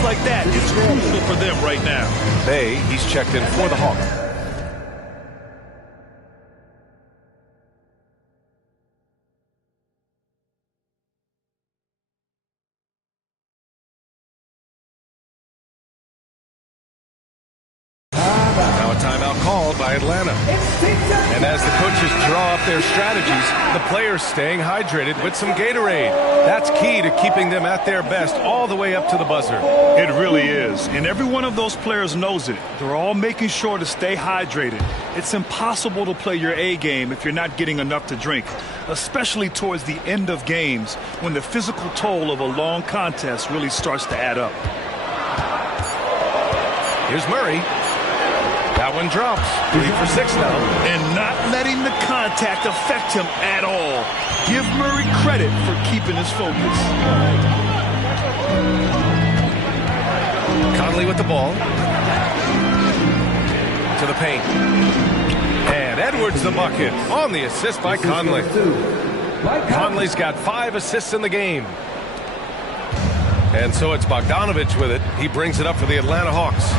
Just like that, it's crucial for them right now. Bay, he's checked in for the Hawks. Now a timeout called by Atlanta. And as the coaches draw up their strategies, the players staying hydrated with some Gatorade. That's key to keeping them at their best all the way up to the buzzer. It really is. And every one of those players knows it. They're all making sure to stay hydrated. It's impossible to play your A game if you're not getting enough to drink, especially towards the end of games when the physical toll of a long contest really starts to add up. Here's Murray. That one drops. 3 for 6 now. And not letting the contact affect him at all. Give Murray credit for keeping his focus. Conley with the ball. To the paint. And Edwards the bucket on the assist by Conley. Conley's got 5 assists in the game. And so it's Bogdanovic with it. He brings it up for the Atlanta Hawks.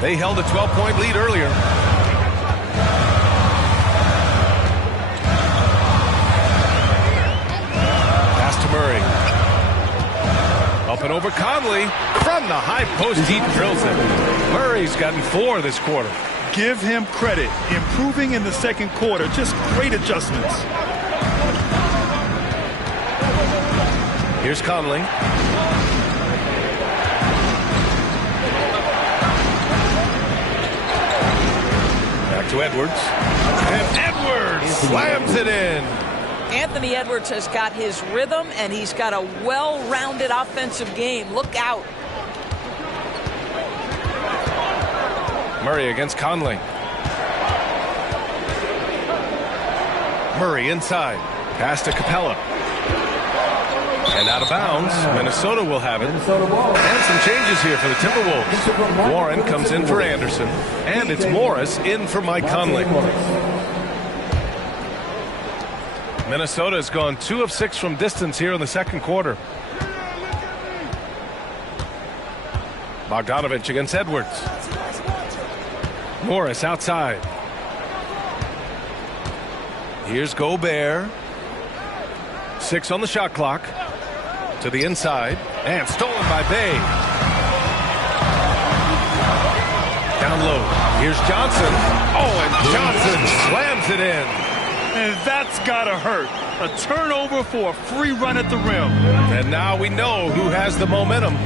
They held a 12-point lead earlier. Pass to Murray. Up and over Conley. From the high post, he drills it. Murray's gotten 4 this quarter. Give him credit. Improving in the second quarter. Just great adjustments. Here's Conley. To Edwards. And Edwards slams it in. Anthony Edwards has got his rhythm, and he's got a well-rounded offensive game. Look out. Murray against Conley. Murray inside. Pass to Capella. And out of bounds. Minnesota will have it. And some changes here for the Timberwolves. Warren comes in for Anderson. And it's Morris in for Mike Conley. Minnesota has gone 2 of 6 from distance here in the second quarter. Bogdanovic against Edwards. Morris outside. Here's Gobert. 6 on the shot clock. To the inside. And stolen by Bay. Down low. Here's Johnson. Oh, and Johnson slams it in. And that's gotta hurt. A turnover for a free run at the rim. And now we know who has the momentum.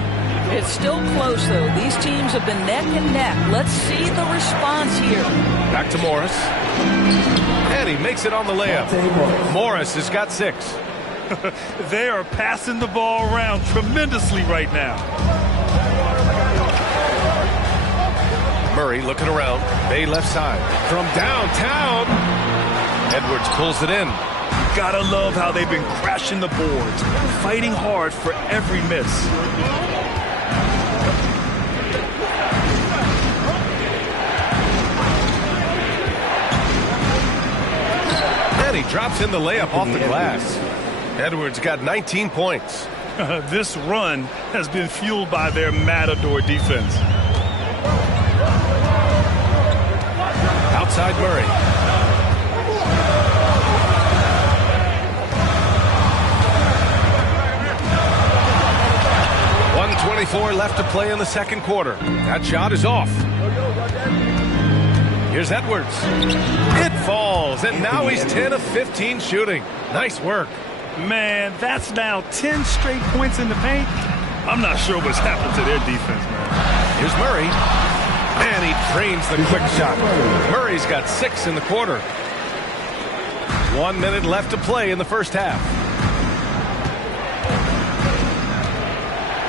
It's still close, though. These teams have been neck and neck. Let's see the response here. Back to Morris. And he makes it on the layup. Morris has got 6. They are passing the ball around tremendously right now. Murray looking around. Bay left side. From downtown. Edwards pulls it in. You gotta love how they've been crashing the boards, fighting hard for every miss. And he drops in the layup off the glass. Edwards got 19 points. This run has been fueled by their Matador defense. Outside Murray. .124 left to play in the second quarter. That shot is off. Here's Edwards. It falls, and now he's 10 of 15 shooting. Nice work. Man, that's now 10 straight points in the paint. I'm not sure what's happened to their defense, man. Here's Murray. And he trains the quick shot. Murray's got 6 in the quarter. 1 minute left to play in the first half.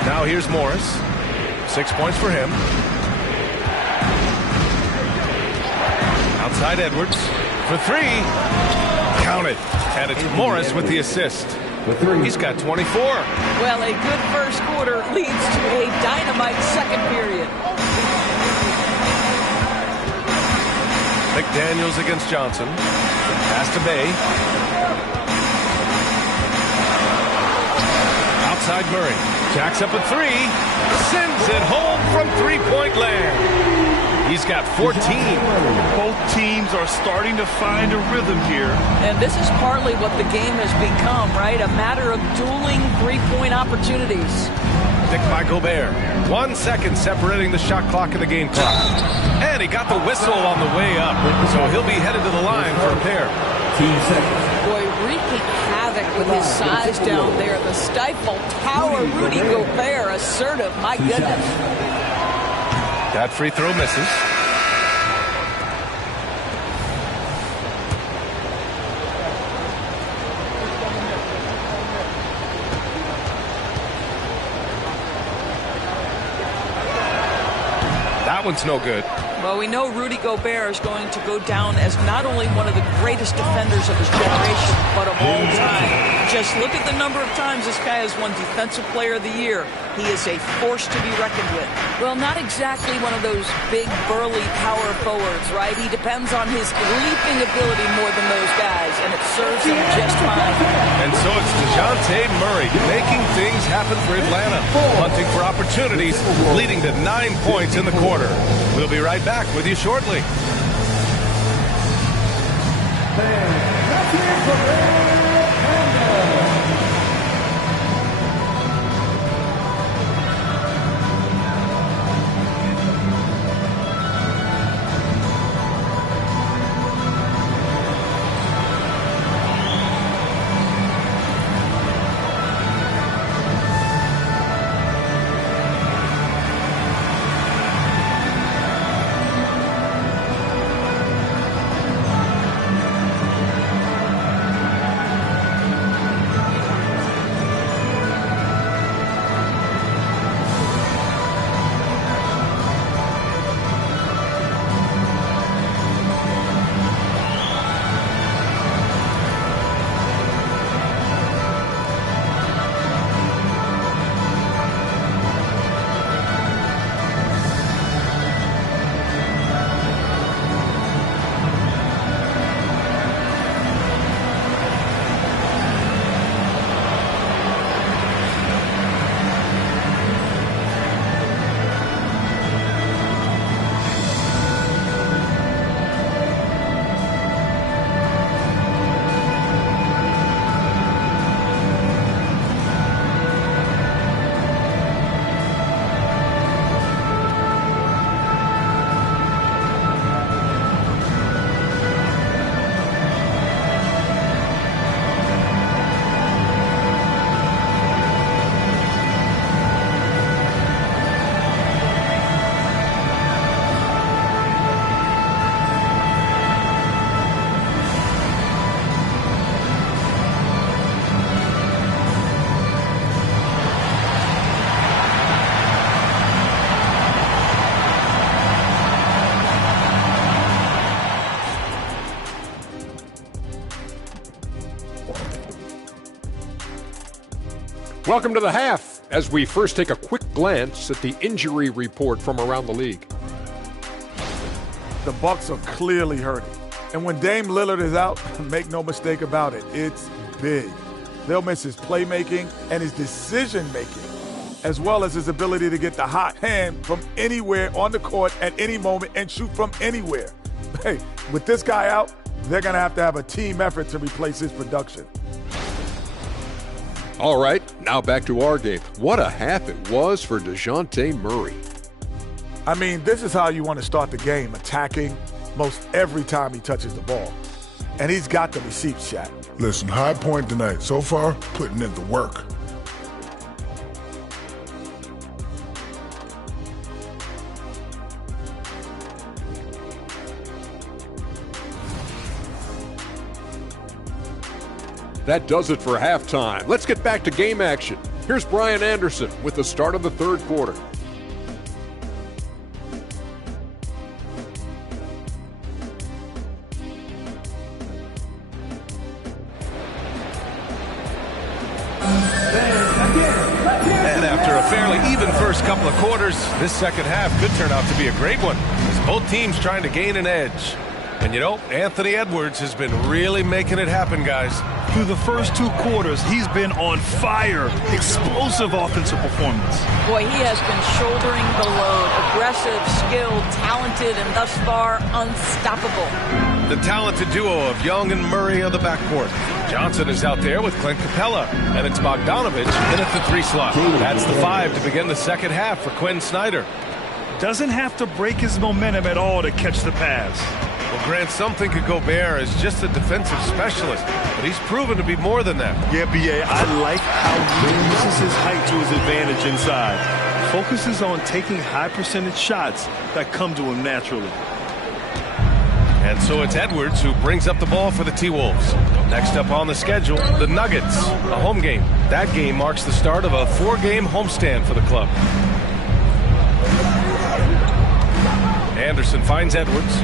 Now here's Morris. 6 points for him. Outside Edwards for 3. Count it. And it's Morris with the assist. He's got 24. Well, a good first quarter leads to a dynamite second period. McDaniels against Johnson. Pass to Bay. Outside Murray. Jacks up a three. Sends it home from three-point land. He's got 14. Both teams are starting to find a rhythm here. And this is partly what the game has become, right? A matter of dueling three-point opportunities. Picked by Gobert. 1 second separating the shot clock and the game clock. And he got the whistle on the way up. So he'll be headed to the line for a pair. 2 seconds. Boy, wreaking havoc with his size down there. The stifle tower, Rudy Gobert, assertive. My goodness. That free throw misses. That one's no good. Well, we know Rudy Gobert is going to go down as not only one of the greatest defenders of his generation, but of all time. Just look at the number of times this guy has won Defensive Player of the Year. He is a force to be reckoned with. Well, not exactly one of those big, burly power forwards, right? He depends on his leaping ability more than those guys, and it serves him just fine. And so it's DeJounte Murray making things happen for Atlanta, hunting for opportunities, leading to 9 points in the quarter. We'll be right back with you shortly. Welcome to the half, as we first take a quick glance at the injury report from around the league. The Bucks are clearly hurting. And when Dame Lillard is out, make no mistake about it, it's big. They'll miss his playmaking and his decision-making, as well as his ability to get the hot hand from anywhere on the court at any moment and shoot from anywhere. Hey, with this guy out, they're going to have a team effort to replace his production. All right, now back to our game. What a half it was for DeJounte Murray. I mean, this is how you want to start the game, attacking most every time he touches the ball. And he's got the receipts, Shaq. Listen, high point tonight. So far, putting in the work. That does it for halftime. Let's get back to game action. Here's Brian Anderson with the start of the third quarter. And after a fairly even first couple of quarters, this second half could turn out to be a great one, as both teams trying to gain an edge. And you know, Anthony Edwards has been really making it happen, guys. Through the first 2 quarters, he's been on fire. Explosive offensive performance. Boy, he has been shouldering the load. Aggressive, skilled, talented, and thus far unstoppable. The talented duo of Young and Murray on the backcourt. Johnson is out there with Clint Capella, and it's Bogdanovich in at the 3 slot. That's the 5 to begin the second half for Quinn Snyder. Doesn't have to break his momentum at all to catch the pass. Well, Grant, some think of Gobert as just a defensive specialist, but he's proven to be more than that. Yeah, B.A., I like how he uses his height to his advantage inside. Focuses on taking high percentage shots that come to him naturally. And so it's Edwards who brings up the ball for the T-Wolves. Next up on the schedule, the Nuggets, a home game. That game marks the start of a 4-game homestand for the club. Anderson finds Edwards.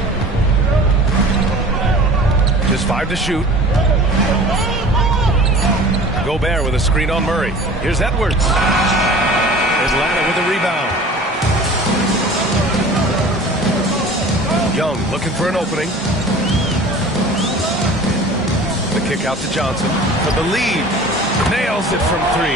Just 5 to shoot. Gobert with a screen on Murray. Here's Edwards. Atlanta with a rebound. Young looking for an opening. The kick out to Johnson for the lead. Nails it from 3.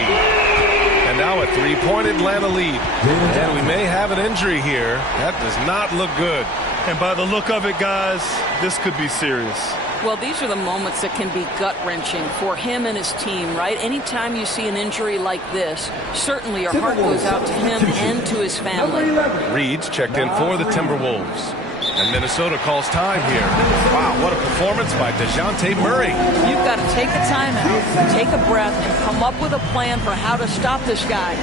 And now a 3-point Atlanta lead. And we may have an injury here. That does not look good. And by the look of it, guys, this could be serious. Well, these are the moments that can be gut-wrenching for him and his team, right? Anytime you see an injury like this, certainly your heart goes out to him and to his family. Reed's checked in for the Timberwolves. And Minnesota calls time here. Wow, what a performance by DeJounte Murray. You've got to take a timeout, take a breath, and come up with a plan for how to stop this guy.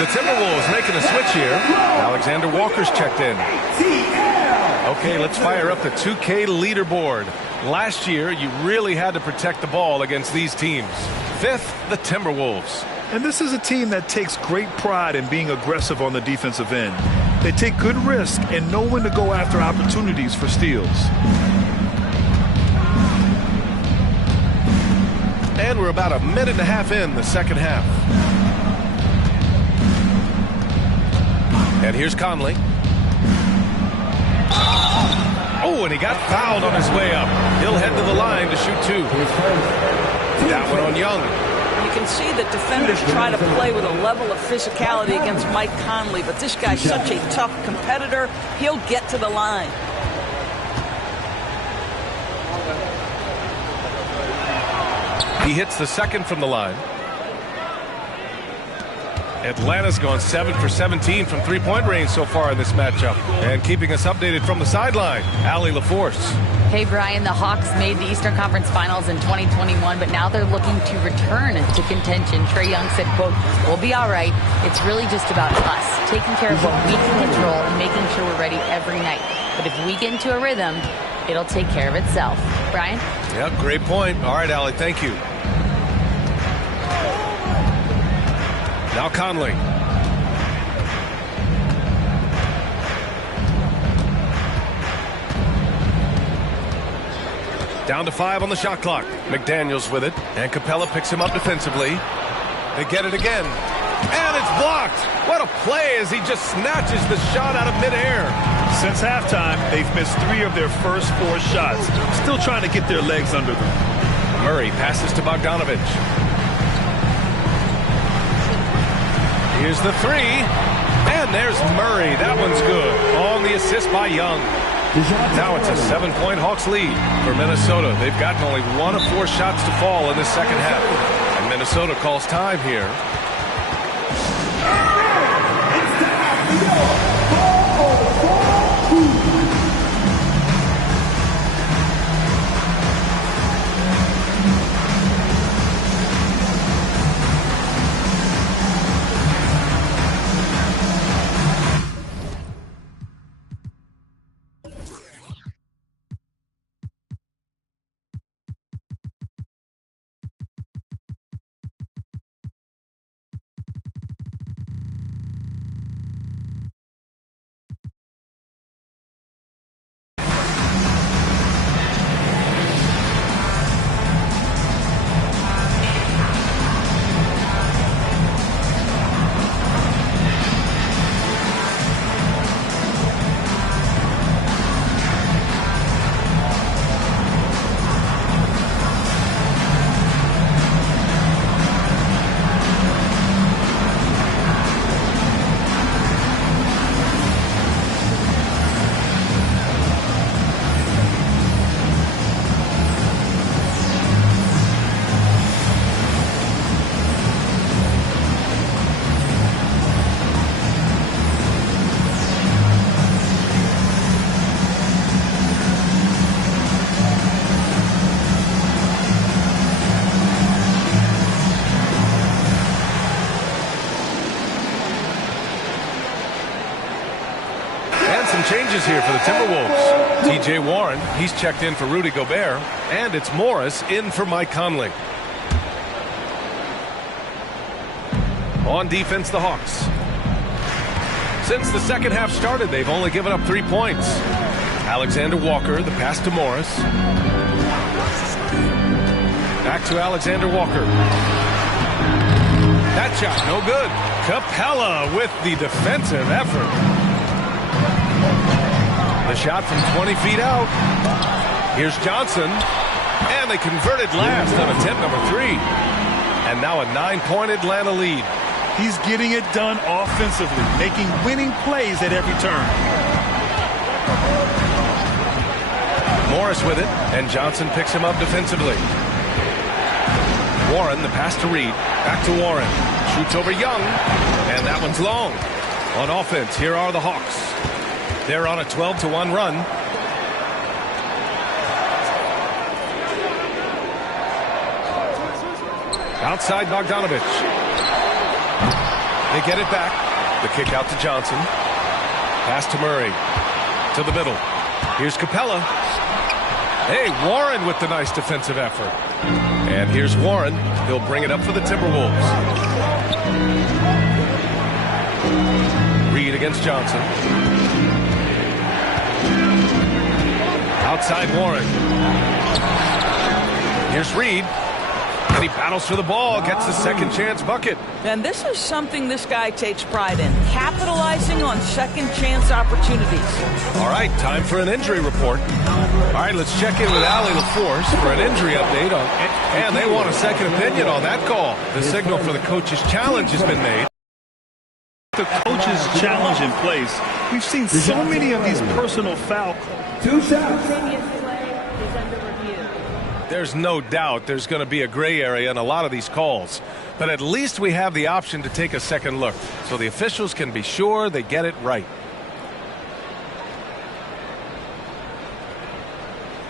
The Timberwolves making a switch here. Alexander Walker's checked in. Okay, let's fire up the 2K leaderboard. Last year, you really had to protect the ball against these teams. 5th, the Timberwolves. And this is a team that takes great pride in being aggressive on the defensive end. They take good risk and know when to go after opportunities for steals. And we're about a minute and a half in the second half. And here's Conley. Oh, and he got fouled on his way up. He'll head to the line to shoot 2. That one on Young. You can see that defenders try to play with a level of physicality against Mike Conley, but this guy's such a tough competitor, he'll get to the line. He hits the second from the line. Atlanta's gone 7 for 17 from 3-point range so far in this matchup. And keeping us updated from the sideline, Allie LaForce. Hey, Brian, the Hawks made the Eastern Conference Finals in 2021, but now they're looking to return to contention. Trae Young said, quote, "We'll be all right. It's really just about us, taking care of what we can control and making sure we're ready every night. But if we get into a rhythm, it'll take care of itself." Brian? Yep, great point. All right, Allie, thank you. Now Conley. Down to 5 on the shot clock. McDaniels with it, and Capella picks him up defensively. They get it again. And it's blocked. What a play as he just snatches the shot out of midair. Since halftime, they've missed 3 of their first 4 shots. Still trying to get their legs under them. Murray passes to Bogdanovic. Here's the 3. And there's Murray. That one's good. On the assist by Young. Now it's a 7-point Hawks lead for Minnesota. They've gotten only 1 of 4 shots to fall in this second half. And Minnesota calls time here. Changes here for the Timberwolves. T.J. Warren, he's checked in for Rudy Gobert, and it's Morris in for Mike Conley. On defense, the Hawks. Since the second half started, they've only given up 3 points. Alexander Walker, the pass to Morris. Back to Alexander Walker. That shot, no good. Capella with the defensive effort. The shot from 20 feet out. Here's Johnson. And they converted last on attempt number 3. And now a 9-point Atlanta lead. He's getting it done offensively, making winning plays at every turn. Morris with it, and Johnson picks him up defensively. Warren, the pass to Reed. Back to Warren. Shoots over Young, and that one's long. On offense, here are the Hawks. They're on a 12-1 run. Outside Bogdanovic. They get it back. The kick out to Johnson. Pass to Murray. To the middle. Here's Capella. Hey, Warren with the nice defensive effort. And here's Warren. He'll bring it up for the Timberwolves. Reed against Johnson. Outside Warren. Here's Reed. And he battles for the ball, gets the second chance bucket. And this is something this guy takes pride in, capitalizing on second chance opportunities. All right, time for an injury report. All right, let's check in with Allie LaForce for an injury update. And they want a second opinion on that call. The signal for the coach's challenge has been made. The coach's challenge in place. We've seen so many of these personal foul calls. 2 shots. There's no doubt there's going to be a gray area in a lot of these calls. But at least we have the option to take a second look, so the officials can be sure they get it right.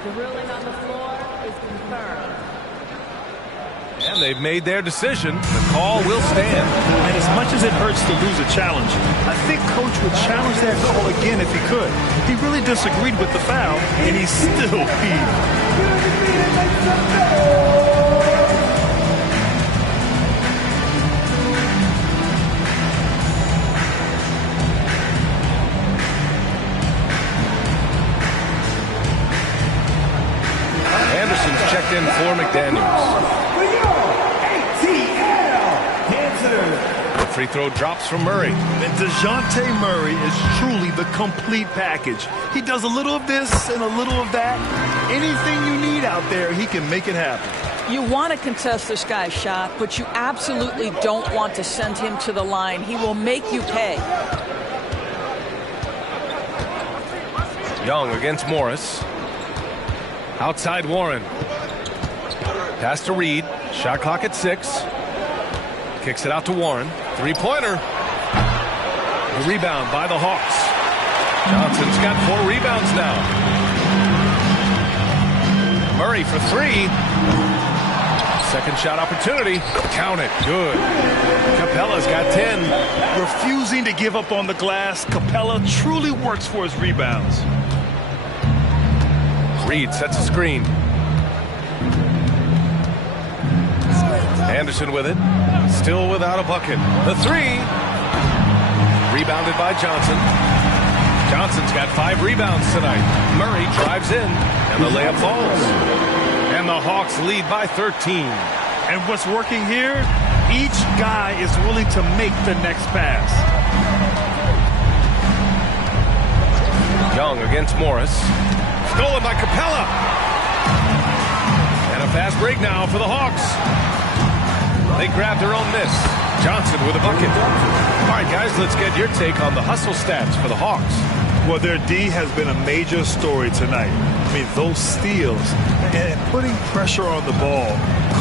The ruling on the floor is confirmed. And they've made their decision. The call will stand. And as much as it hurts to lose a challenge, I think Coach would challenge that call again if he could. He really disagreed with the foul, and he still beat. Anderson's checked in for McDaniels. The free throw drops from Murray. And DeJounte Murray is truly the complete package. He does a little of this and a little of that. Anything you need out there, he can make it happen. You want to contest this guy's shot, but you absolutely don't want to send him to the line. He will make you pay. Young against Morris. Outside Warren. Pass to Reed. Shot clock at 6. Kicks it out to Warren. Three-pointer. The rebound by the Hawks. Johnson's got 4 rebounds now. Murray for 3. Second shot opportunity. Count it. Good. Capella's got 10. Refusing to give up on the glass, Capella truly works for his rebounds. Reed sets a screen. Anderson with it. Still without a bucket. The 3. Rebounded by Johnson. Johnson's got 5 rebounds tonight. Murray drives in, and the layup falls. And the Hawks lead by 13. And what's working here? Each guy is willing to make the next pass. Young against Morris. Stolen by Capella. And a fast break now for the Hawks. They grab their own miss. Johnson with a bucket. All right, guys, let's get your take on the hustle stats for the Hawks. Well, their D has been a major story tonight. I mean, those steals and putting pressure on the ball,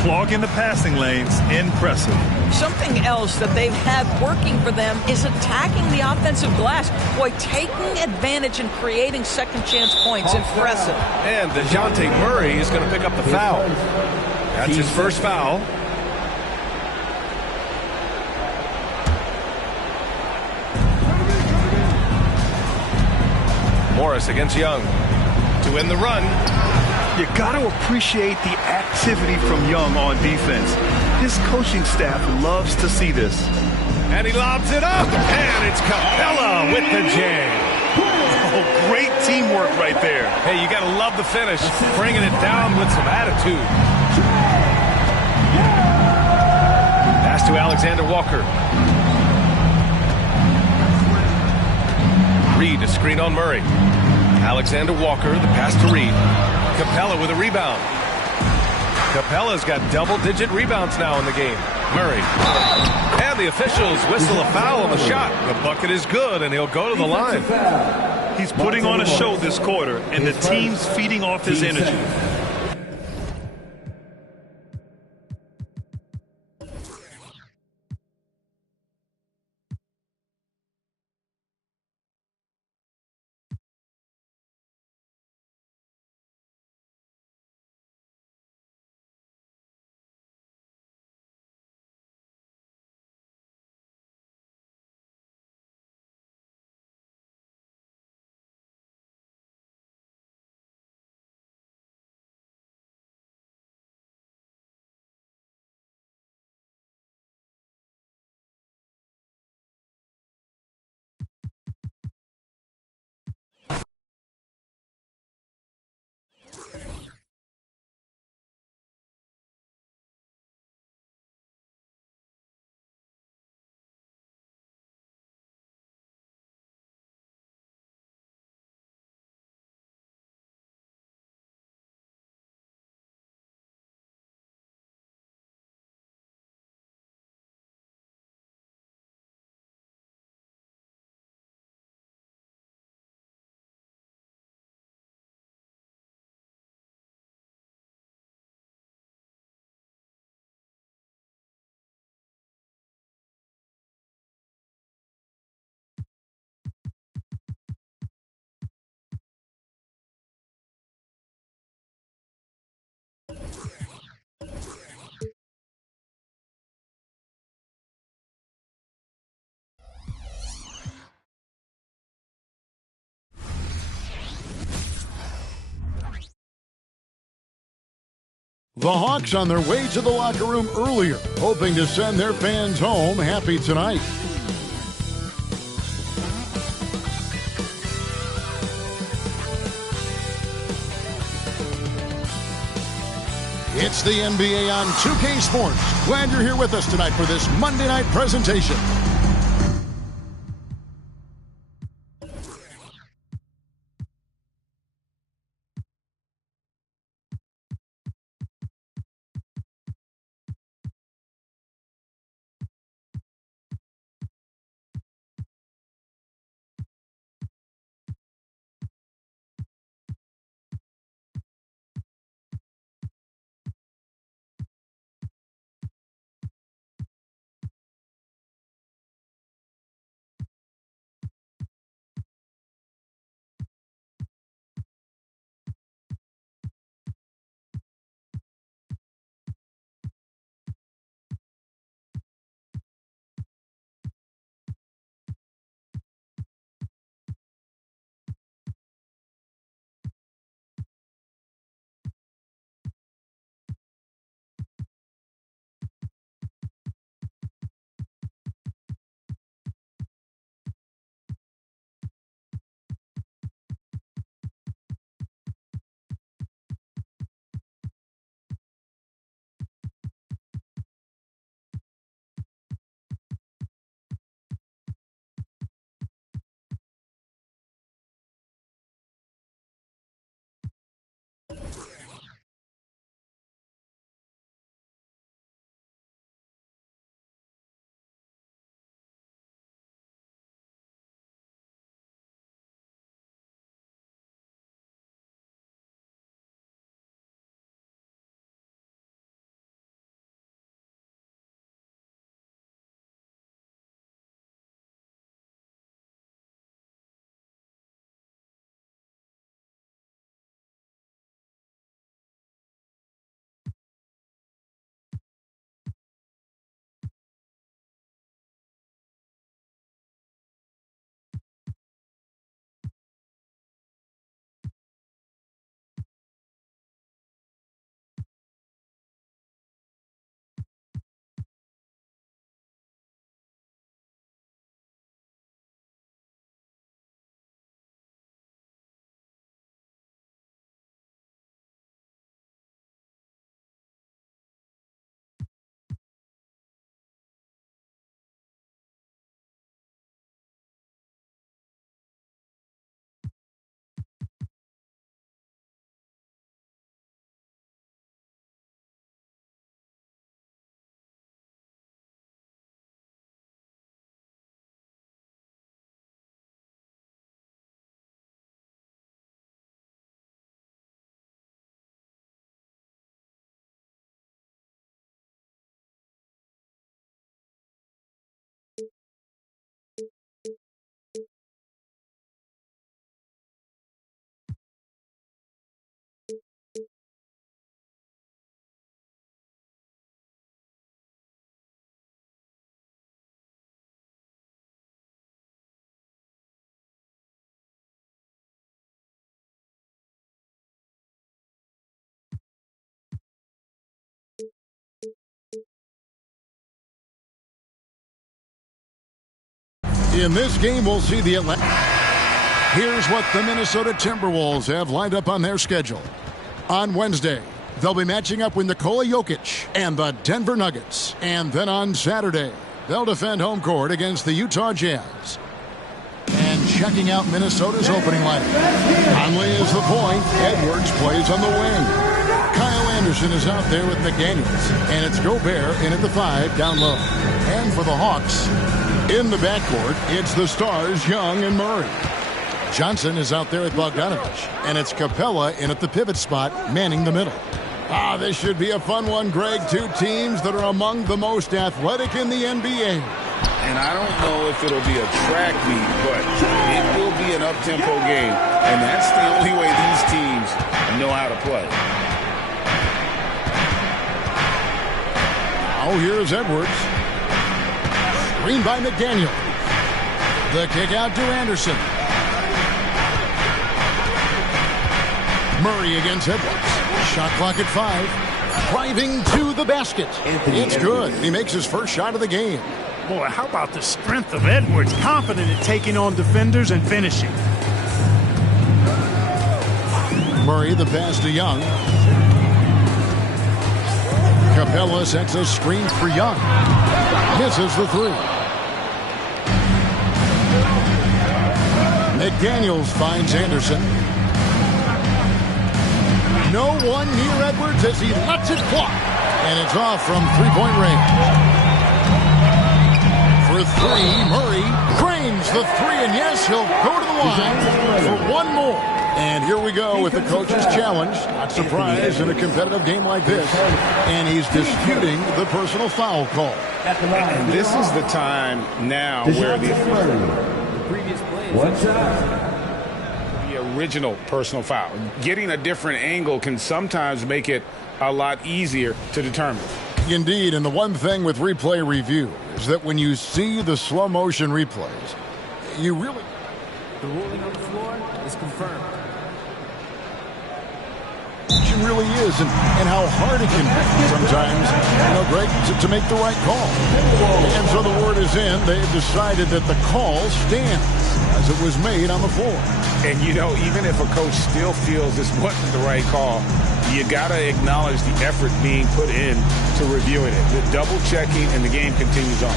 clogging the passing lanes, impressive. Something else that they've had working for them is attacking the offensive glass. Boy, taking advantage and creating second chance points. Impressive. And DeJounte Murray is going to pick up the foul. That's his first foul. Morris against Young to win the run. You got to appreciate the activity from Young on defense. His coaching staff loves to see this. And he lobs it up, and it's Capella with the jam. Oh, great teamwork right there. Hey, you got to love the finish, bringing it down with some attitude. Pass to Alexander Walker. Reed, a screen on Murray. Alexander Walker, the pass to Reed. Capella with a rebound. Capella's got double-digit rebounds now in the game. Murray. And the officials whistle a foul on the shot. The bucket is good, and he'll go to the line. He's putting on a show this quarter, and the team's feeding off his energy. The Hawks on their way to the locker room earlier, hoping to send their fans home happy tonight. It's the NBA on 2K Sports. Glad you're here with us tonight for this Monday night presentation. In this game, we'll see the Atlanta. Here's what the Minnesota Timberwolves have lined up on their schedule. On Wednesday, they'll be matching up with Nikola Jokic and the Denver Nuggets. And then on Saturday, they'll defend home court against the Utah Jazz. And checking out Minnesota's opening lineup. Conley is the point. Edwards plays on the wing. Kyle Anderson is out there with McDaniels. And it's Gobert in at the 5 down low. And for the Hawks, in the backcourt, it's the stars Young and Murray. Johnson is out there with Bogdanovich. And it's Capella in at the pivot spot, manning the middle. This should be a fun one, Greg. Two teams that are among the most athletic in the NBA. And I don't know if it'll be a track meet, but it will be an up-tempo game. And that's the only way these teams know how to play. Now here's Edwards. Screen by McDaniel. The kick out to Anderson. Murray against Edwards. Shot clock at 5. Driving to the basket. It's good. He makes his first shot of the game. Boy, how about the strength of Edwards? Confident at taking on defenders and finishing. Murray, the pass to Young. Capella sets a screen for Young. Misses the three. McDaniels finds Anderson. No one near Edwards as he lets it fly. And it's off from three-point range. For three, Murray cranes the three, and yes, he'll go to the line for one more. And here we go with the coach's challenge. Not surprised in a competitive game like this. And he's disputing the personal foul call. And this is the time now where the original personal foul. Getting a different angle can sometimes make it a lot easier to determine. Indeed, and the one thing with replay review is that when you see the slow motion replays, you really... The ruling on the floor is confirmed. It really is, and how hard it can be sometimes, Greg, to make the right call. And so the word is in. They've decided that the call stands as it was made on the floor. And, even if a coach still feels this wasn't the right call, you got to acknowledge the effort being put in to reviewing it. The double checking, and the game continues on.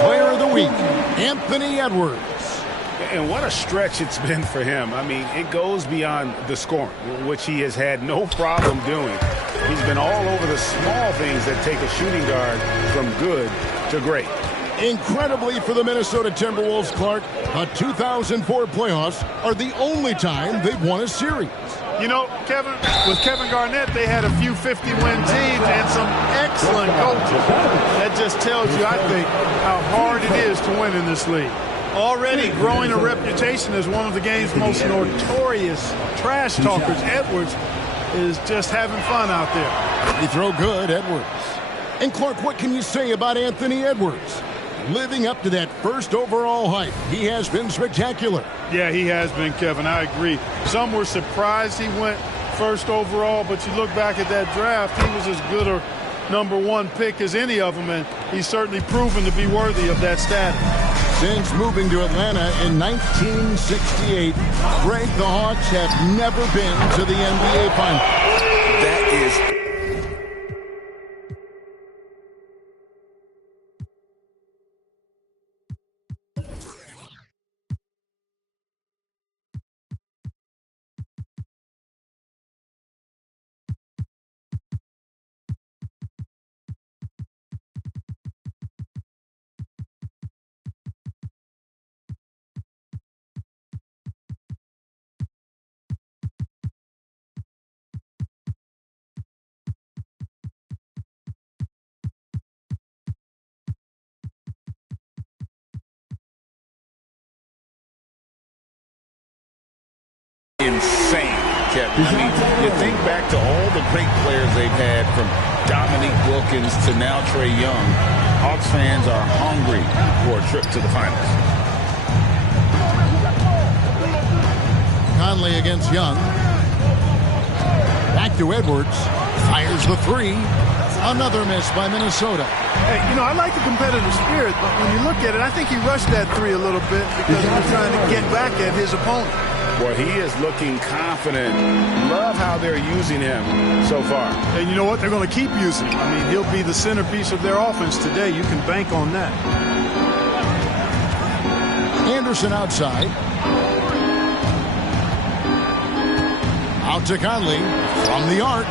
Player of the Week, Anthony Edwards. And what a stretch it's been for him. I mean, it goes beyond the scoring, which he has had no problem doing. He's been all over the small things that take a shooting guard from good to great. Incredibly for the Minnesota Timberwolves, Clark, the 2004 playoffs are the only time they've won a series. Kevin, with Kevin Garnett, they had a few 50-win teams and some excellent coaches. That just tells you, I think, how hard it is to win in this league. Already growing a reputation as one of the game's most notorious trash talkers, Edwards is just having fun out there. They throw good, Edwards. And Clark, what can you say about Anthony Edwards? Living up to that first overall hype, he has been spectacular. Yeah, he has been, Kevin. I agree. Some were surprised he went first overall, but you look back at that draft, he was as good a number one pick as any of them, and he's certainly proven to be worthy of that status. Since moving to Atlanta in 1968, Greg, the Hawks have never been to the NBA Finals. That is... insane, Kevin. I mean, you think back to all the great players they've had, from Dominique Wilkins to now Trae Young. Hawks fans are hungry for a trip to the finals. Conley against Young. Back to Edwards. Fires the three. Another miss by Minnesota. Hey, I like the competitive spirit, but when you look at it, I think he rushed that three a little bit because he was trying to get back at his opponent. Boy, he is looking confident. Love how they're using him so far. And you know what? They're going to keep using him. I mean, he'll be the centerpiece of their offense today. You can bank on that. Anderson outside. Out to Conley from the arc.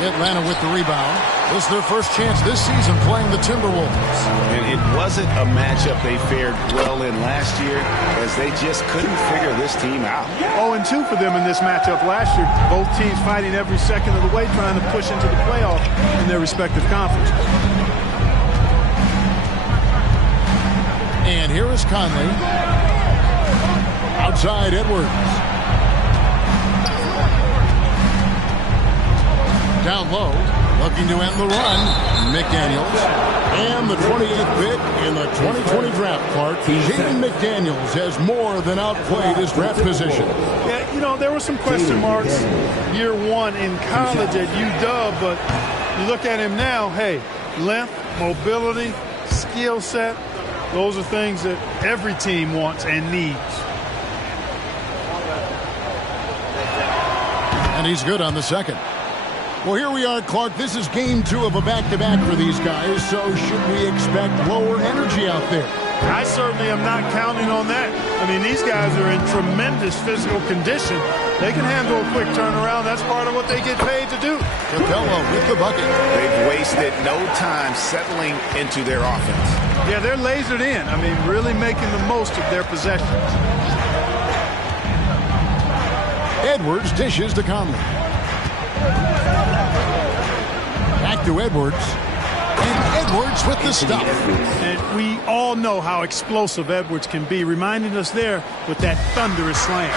Atlanta with the rebound. This is their first chance this season playing the Timberwolves. And it wasn't a matchup they fared well in last year, as they just couldn't figure this team out. 0-2 for them in this matchup last year. Both teams fighting every second of the way, trying to push into the playoff in their respective conferences. And here is Conley. Outside Edwards. Down low, looking to end the run, McDaniels. And the 28th pick in the 2020 draft, Clark. Jaden McDaniels has more than outplayed his draft position. Yeah, you know, there were some question marks year one in college at UW, but you look at him now, hey, length, mobility, skill set, those are things that every team wants and needs. And he's good on the second. Well, here we are, Clark. This is game 2 of a back-to-back for these guys, so should we expect lower energy out there? I certainly am not counting on that. I mean, these guys are in tremendous physical condition. They can handle a quick turnaround. That's part of what they get paid to do. Capella with the bucket. They've wasted no time settling into their offense. Yeah, they're lasered in. I mean, really making the most of their possessions. Edwards dishes to Conley. Back to Edwards. And Edwards with the stop. And we all know how explosive Edwards can be, reminding us there with that thunderous slam.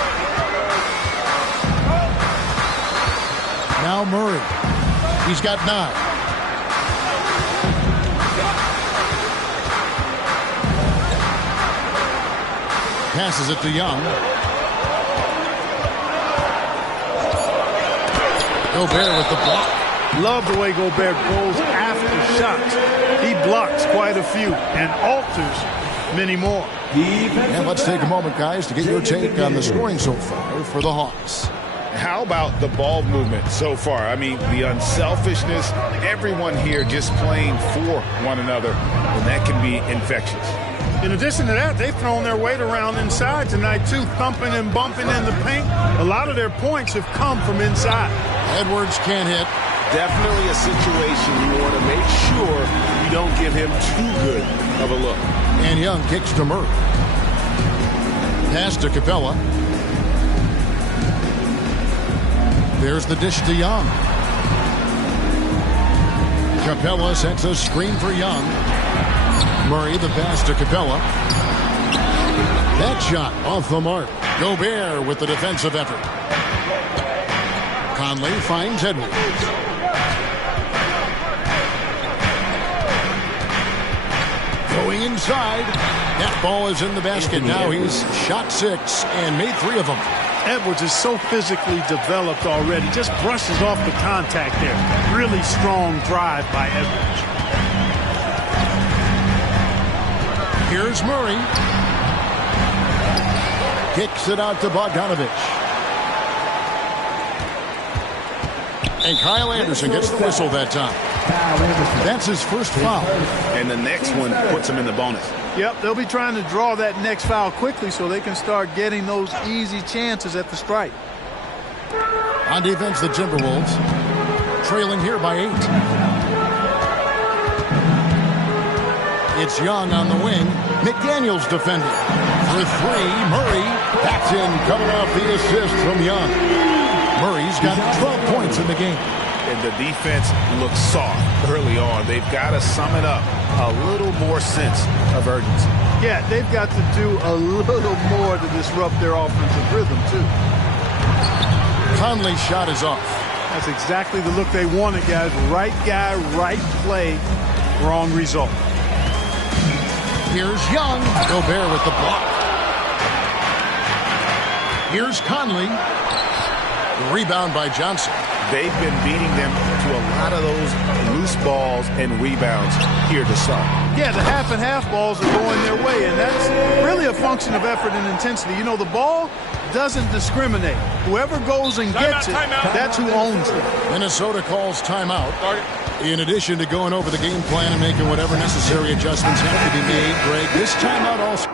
Now Murray. He's got 9. Passes it to Young. Gobert with the block. Love the way Gobert goes after shots. He blocks quite a few and alters many more. And let's take a moment, guys, to get your take on the scoring so far for the Hawks. How about the ball movement so far? I mean, the unselfishness, everyone here just playing for one another, and that can be infectious. In addition to that, they've thrown their weight around inside tonight, too, thumping and bumping in the paint. A lot of their points have come from inside. Edwards can't hit. Definitely a situation you want to make sure you don't give him too good of a look. And Young kicks to Murray. Pass to Capella. There's the dish to Young. Capella sets a screen for Young. Murray the pass to Capella. That shot off the mark. Gobert with the defensive effort. Conley finds Edwards. Going inside. That ball is in the basket. Now he's shot 6 and made 3 of them. Edwards is so physically developed already. Just brushes off the contact there. Really strong drive by Edwards. Here's Murray. Kicks it out to Bogdanovich. And Kyle Anderson gets the whistle that time. That's his first foul. And the next one puts him in the bonus. Yep, they'll be trying to draw that next foul quickly so they can start getting those easy chances at the strike. On defense, the Timberwolves trailing here by 8. It's Young on the wing. McDaniels defending. For 3, Murray backs in, coming off the assist from Young. Murray's got 12 points in the game. And the defense looks soft early on. They've got to sum it up. A little more sense of urgency. Yeah, they've got to do a little more to disrupt their offensive rhythm, too. Conley's shot is off. That's exactly the look they wanted, guys. Right guy, right play, wrong result. Here's Young. Gobert with the block. Here's Conley. The rebound by Johnson. They've been beating them to a lot of those loose balls and rebounds here to start. Yeah, the half and half balls are going their way, and that's really a function of effort and intensity. You know, the ball doesn't discriminate. Whoever goes and gets it, that's who owns it. Minnesota calls timeout. In addition to going over the game plan and making whatever necessary adjustments have to be made, Greg, this timeout also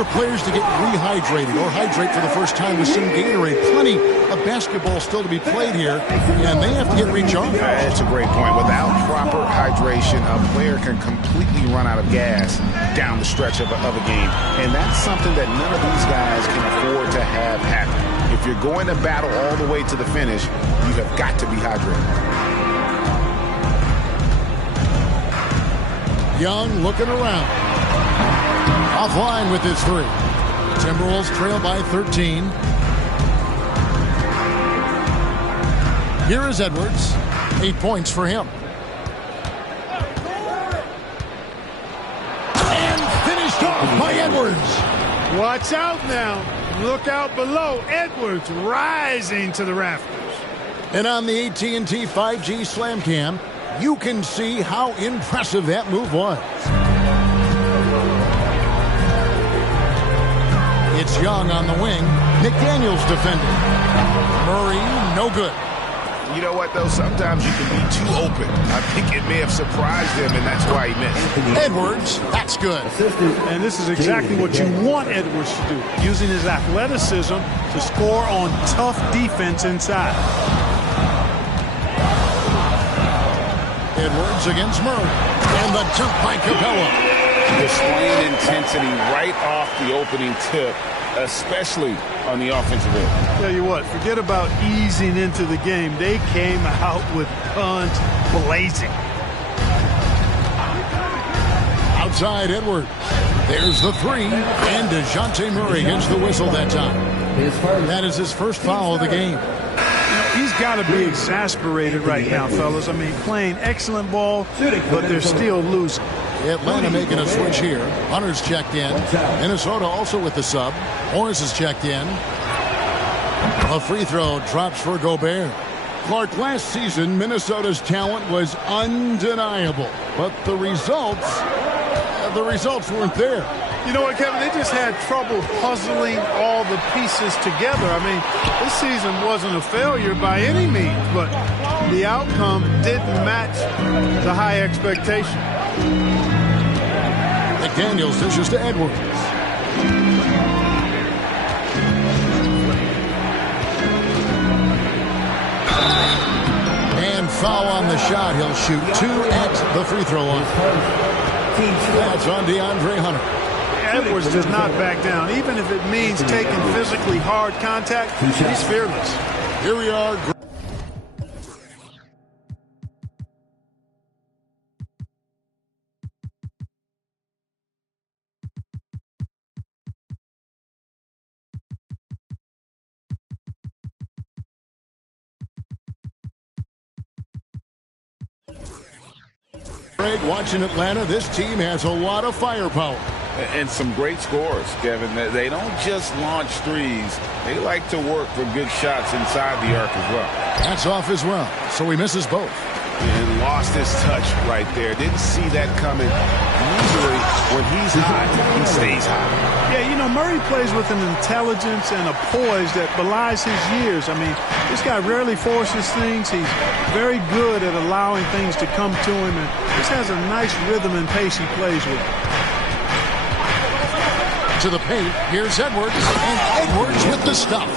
for players to get rehydrated or hydrate for the first time with some Gatorade. Plenty of basketball still to be played here, and they have to get recharged. That's a great point. Without proper hydration, a player can completely run out of gas down the stretch of a game. And that's something that none of these guys can afford to have happen. If you're going to battle all the way to the finish, you have got to be hydrated. Young looking around. Offline with his three. Timberwolves trail by 13. Here is Edwards. 8 points for him. And finished off by Edwards. Watch out now. Look out below. Edwards rising to the rafters. And on the AT&T 5G Slam Cam, you can see how impressive that move was. It's Young on the wing. McDaniels defending. Murray, no good. You know what, though? Sometimes you can be too open. I think it may have surprised him, and that's why he missed. Edwards, that's good. And this is exactly what you want Edwards to do, using his athleticism to score on tough defense inside. Edwards against Murray. And the jump by Capella. Displaying intensity right off the opening tip, especially on the offensive end. Tell you what, forget about easing into the game. They came out with guns blazing. Outside Edwards. There's the three. And DeJounte Murray gets the whistle that time. That is his first foul of the game. He's got to be exasperated right now, fellas. I mean, playing excellent ball, but they're still losing. Atlanta making a switch here. Hunter's checked in. Minnesota also with the sub. Morris is checked in. A free throw drops for Gobert. Clark, last season, Minnesota's talent was undeniable, but the results weren't there. You know what, Kevin? They just had trouble puzzling all the pieces together. I mean, this season wasn't a failure by any means, but the outcome didn't match the high expectation. McDaniels dishes to Edwards. And foul on the shot. He'll shoot 2 at the free throw line. That's on DeAndre Hunter. Edwards does not back down. Even if it means taking physically hard contact, he's fearless. Here we are. Greg, watching Atlanta, this team has a lot of firepower. And some great scores, Kevin. They don't just launch threes. They like to work for good shots inside the arc as well. That's off as well, so he misses both. And lost his touch right there. Didn't see that coming. Usually, when he's hot, he stays hot. Yeah, you know, Murray plays with an intelligence and a poise that belies his years. I mean, this guy rarely forces things. He's very good at allowing things to come to him, and just has a nice rhythm and pace he plays with. To the paint, here's Edwards, and Edwards with the stuff.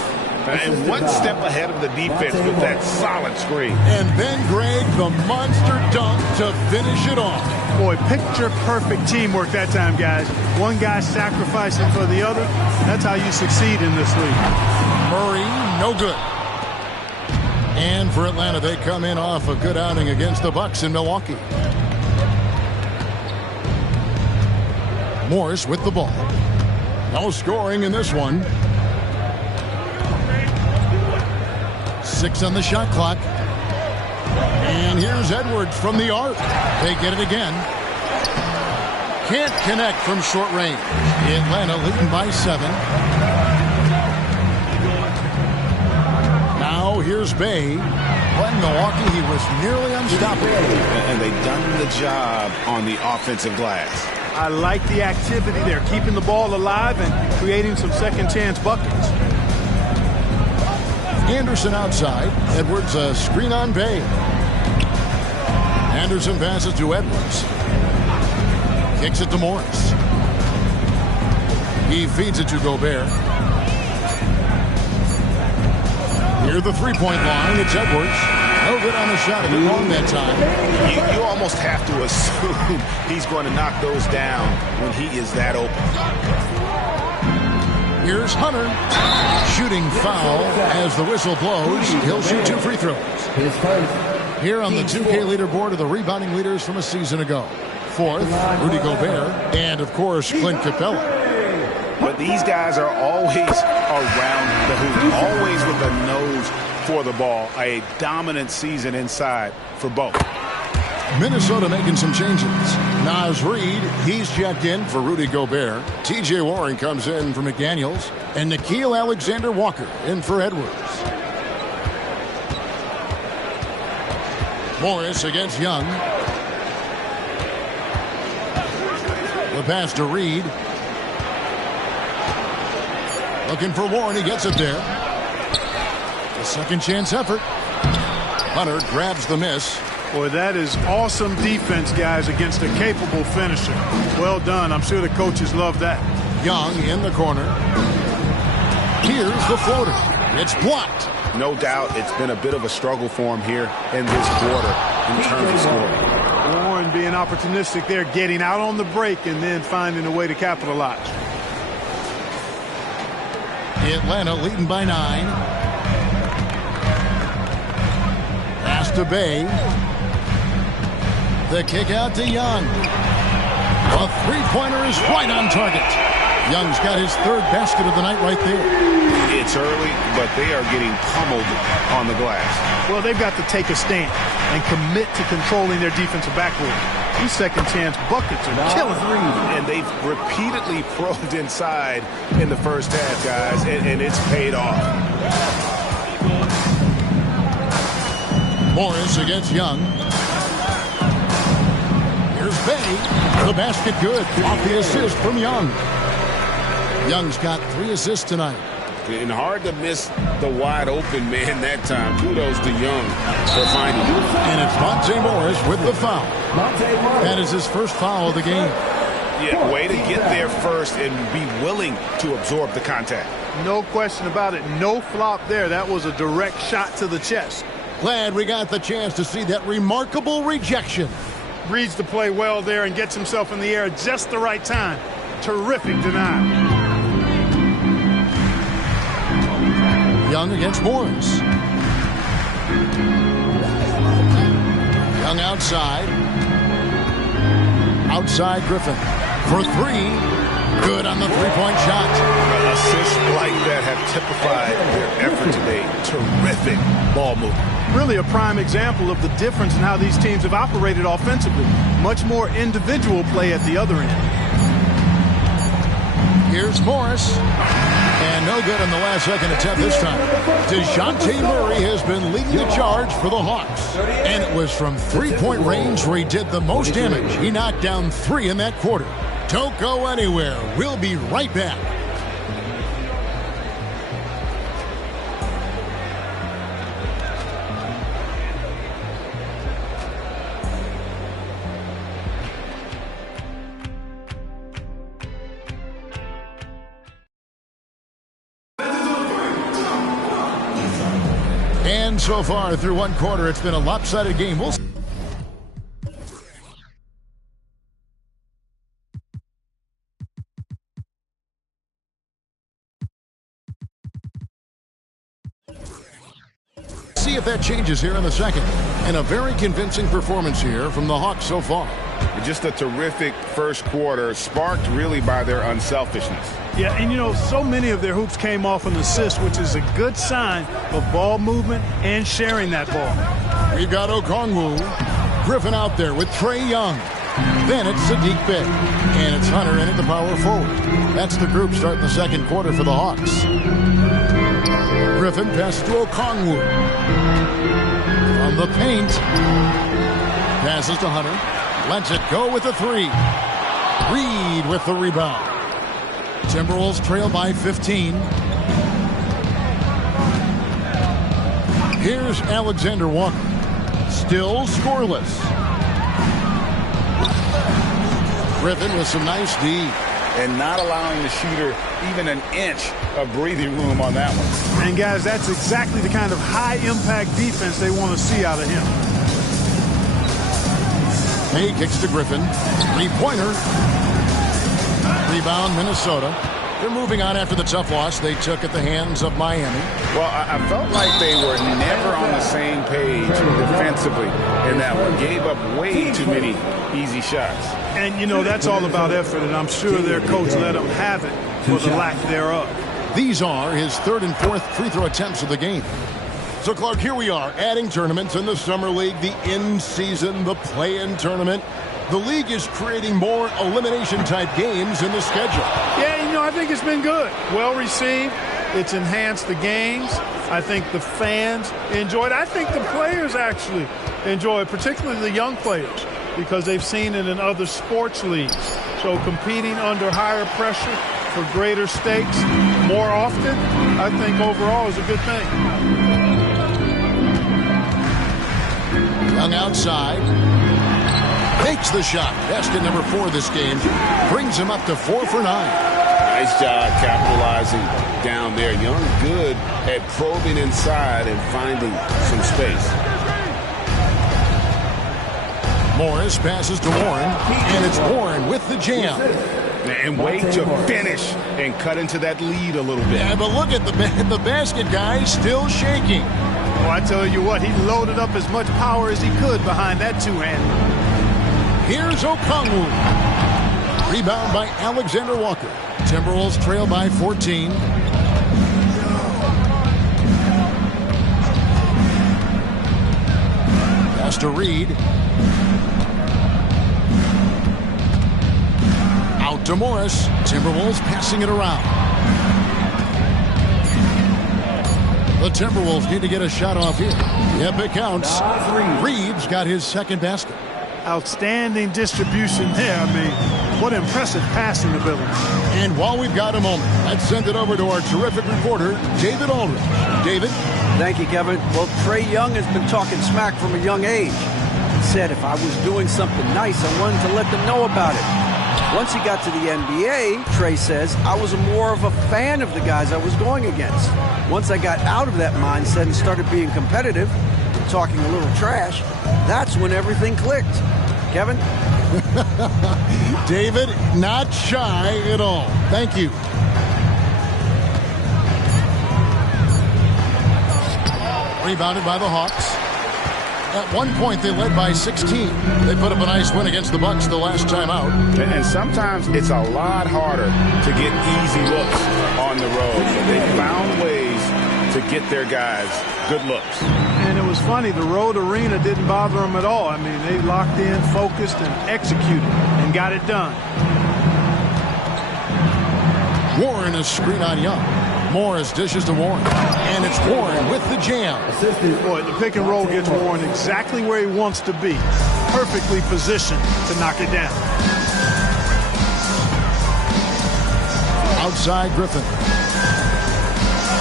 And one step ahead of the defense with that solid screen. And then Greg, the monster dunk to finish it off. Boy, picture-perfect teamwork that time, guys. One guy sacrificing for the other. That's how you succeed in this league. Murray, no good. And for Atlanta, they come in off a good outing against the Bucks in Milwaukee. Morris with the ball. No scoring in this one. 6 on the shot clock. And here's Edwards from the arc. They get it again. Can't connect from short range. Atlanta leading by 7. Now here's Bay. But in Milwaukee, he was nearly unstoppable. And they've done the job on the offensive glass. I like the activity there, keeping the ball alive and creating some second-chance buckets. Anderson outside. Edwards a screen on Bay. Anderson passes to Edwards. Kicks it to Morris. He feeds it to Gobert. Near the three-point line, it's Edwards. No good on the shot. A bit long that time. You almost have to assume he's going to knock those down when he is that open. Here's Hunter. Shooting foul as the whistle blows. He'll shoot 2 free throws. Here on the 2K leaderboard are the rebounding leaders from a season ago. 4th, Rudy Gobert, and of course, Clint Capella. But these guys are always around the hoop, always with a nose for the ball. A dominant season inside for both. Minnesota making some changes. Naz Reid, he's checked in for Rudy Gobert. T.J. Warren comes in for McDaniels. And Nickeil Alexander-Walker in for Edwards. Morris against Young. The pass to Reid. Looking for Warren. He gets it there. A second chance effort. Hunter grabs the miss. Boy, that is awesome defense, guys, against a capable finisher. Well done. I'm sure the coaches love that. Young in the corner. Here's the floater. It's blocked. No doubt it's been a bit of a struggle for him here in this quarter in terms of scoring. Warren being opportunistic there, getting out on the break and then finding a way to capitalize. Atlanta leading by 9. Pass to Bay. The kick out to Young. A three-pointer is right on target. Young's got his 3rd basket of the night right there. It's early, but they are getting pummeled on the glass. Well, they've got to take a stand and commit to controlling their defensive backboard. These second chance buckets are killing them. And they've repeatedly probed inside in the first half, guys, and it's paid off. Morris against Young. Here's Bay. The basket good. Off the assist from Young. Young's got 3 assists tonight. And hard to miss the wide open man that time. Kudos to Young for finding it. And it's Monte Morris with the foul. That is his first foul of the game. Yeah, way to get there first and be willing to absorb the contact. No question about it. No flop there. That was a direct shot to the chest. Glad we got the chance to see that remarkable rejection. Reads the play well there and gets himself in the air at just the right time. Terrific denial. Young against Morris. Young outside. Outside Griffin. For 3. Good on the three-point shot. Assists like that have typified their effort today. Terrific ball movement. Really a prime example of the difference in how these teams have operated offensively. Much more individual play at the other end. Here's Morris. And no good on the last second attempt this time. DeJounte Murray has been leading the charge for the Hawks. And it was from three-point range where he did the most damage. He knocked down 3 in that quarter. Don't go anywhere. We'll be right back. And so far through one quarter, it's been a lopsided game. We'll see if that changes here in the second. And a very convincing performance here from the Hawks so far. Just a terrific first quarter, sparked really by their unselfishness. Yeah, and you know, so many of their hoops came off an assist, which is a good sign of ball movement and sharing that ball. We've got Okongwu. Griffin out there with Trae Young. Then it's Sadiq Bey. And it's Hunter in at the power forward. That's the group starting the second quarter for the Hawks. Griffin passes to Okongwu. From the paint. Passes to Hunter. Lets it go with the 3. Reid with the rebound. Timberwolves trail by 15. Here's Alexander Walker. Still scoreless. Griffin with some nice D. and not allowing the shooter even an inch of breathing room on that one. And, guys, that's exactly the kind of high-impact defense they want to see out of him. May kicks to Griffin. Three-pointer. Rebound, Minnesota. They're moving on after the tough loss they took at the hands of Miami. Well, I felt like they were never on the same page defensively in that one. Gave up way too many easy shots. And, you know, that's all about effort, and I'm sure their coach let them have it for the lack thereof. These are his third and fourth free throw attempts of the game. So, Clark, here we are adding tournaments in the Summer League, the in-season, the play-in tournament. The league is creating more elimination-type games in the schedule. Yeah, you know, I think it's been good. Well received. It's enhanced the games. I think the fans enjoy it. I think the players actually enjoy it, particularly the young players, because they've seen it in other sports leagues. So competing under higher pressure for greater stakes more often, I think overall is a good thing. Young outside. Takes the shot. Basket number 4 this game. Brings him up to 4 for 9. Nice job capitalizing down there. Young good at probing inside and finding some space. Morris passes to Warren, and it's Warren with the jam. And wait to finish and cut into that lead a little bit. Yeah, but look at the basket guy still shaking. Oh, I tell you what, he loaded up as much power as he could behind that two-hander. Here's Okongwu. Rebound by Alexander Walker. Timberwolves trail by 14. Pass to Reed. Out to Morris. Timberwolves passing it around. The Timberwolves need to get a shot off here. Yep, it counts. Reed's got his second basket. Outstanding distribution there. I mean, what impressive passing ability. And while we've got a moment, let's send it over to our terrific reporter, David Aldridge. David? Thank you, Kevin. Well, Trae Young has been talking smack from a young age. He said if I was doing something nice, I wanted to let them know about it. Once he got to the NBA, Trae says, I was more of a fan of the guys I was going against. Once I got out of that mindset and started being competitive, talking a little trash, that's when everything clicked. Kevin? David, not shy at all. Thank you. Rebounded by the Hawks. At one point, they led by 16. They put up a nice win against the Bucks the last time out. And sometimes it's a lot harder to get easy looks on the road. But they found ways to get their guys good looks. And it was funny, the road arena didn't bother them at all. I mean, they locked in, focused, and executed, and got it done. Warren is screen on Young. Morris dishes to Warren. And it's Warren with the jam. Boy, the pick and roll gets Warren exactly where he wants to be. Perfectly positioned to knock it down. Outside Griffin.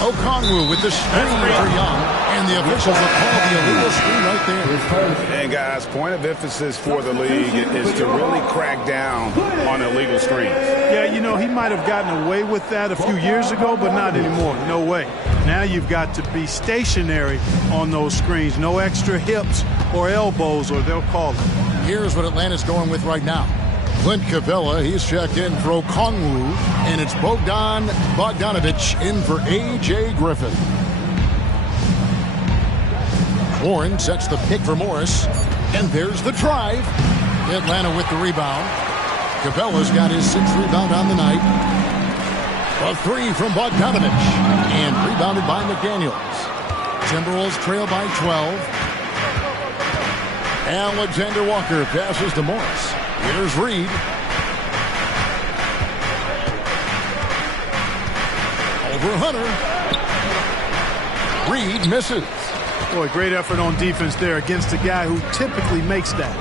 Okongwu with the screen for Young. And the officials have called the illegal screen right there. And guys, point of emphasis for the league is to really crack down on illegal screens. Yeah, you know, he might have gotten away with that a few years ago, but not anymore. No way. Now you've got to be stationary on those screens. No extra hips or elbows, or they'll call it. Here's what Atlanta's going with right now. Clint Capella, he's checked in for Okongwu, and it's Bogdan Bogdanovic in for A.J. Griffin. Warren sets the pick for Morris, and there's the drive. Atlanta with the rebound. Capella's got his 6th rebound on the night. A 3 from Bogdanovic, and rebounded by McDaniels. Timberwolves trail by 12. Alexander Walker passes to Morris. Here's Reed. Over Hunter. Reed misses. Boy, great effort on defense there against a guy who typically makes that.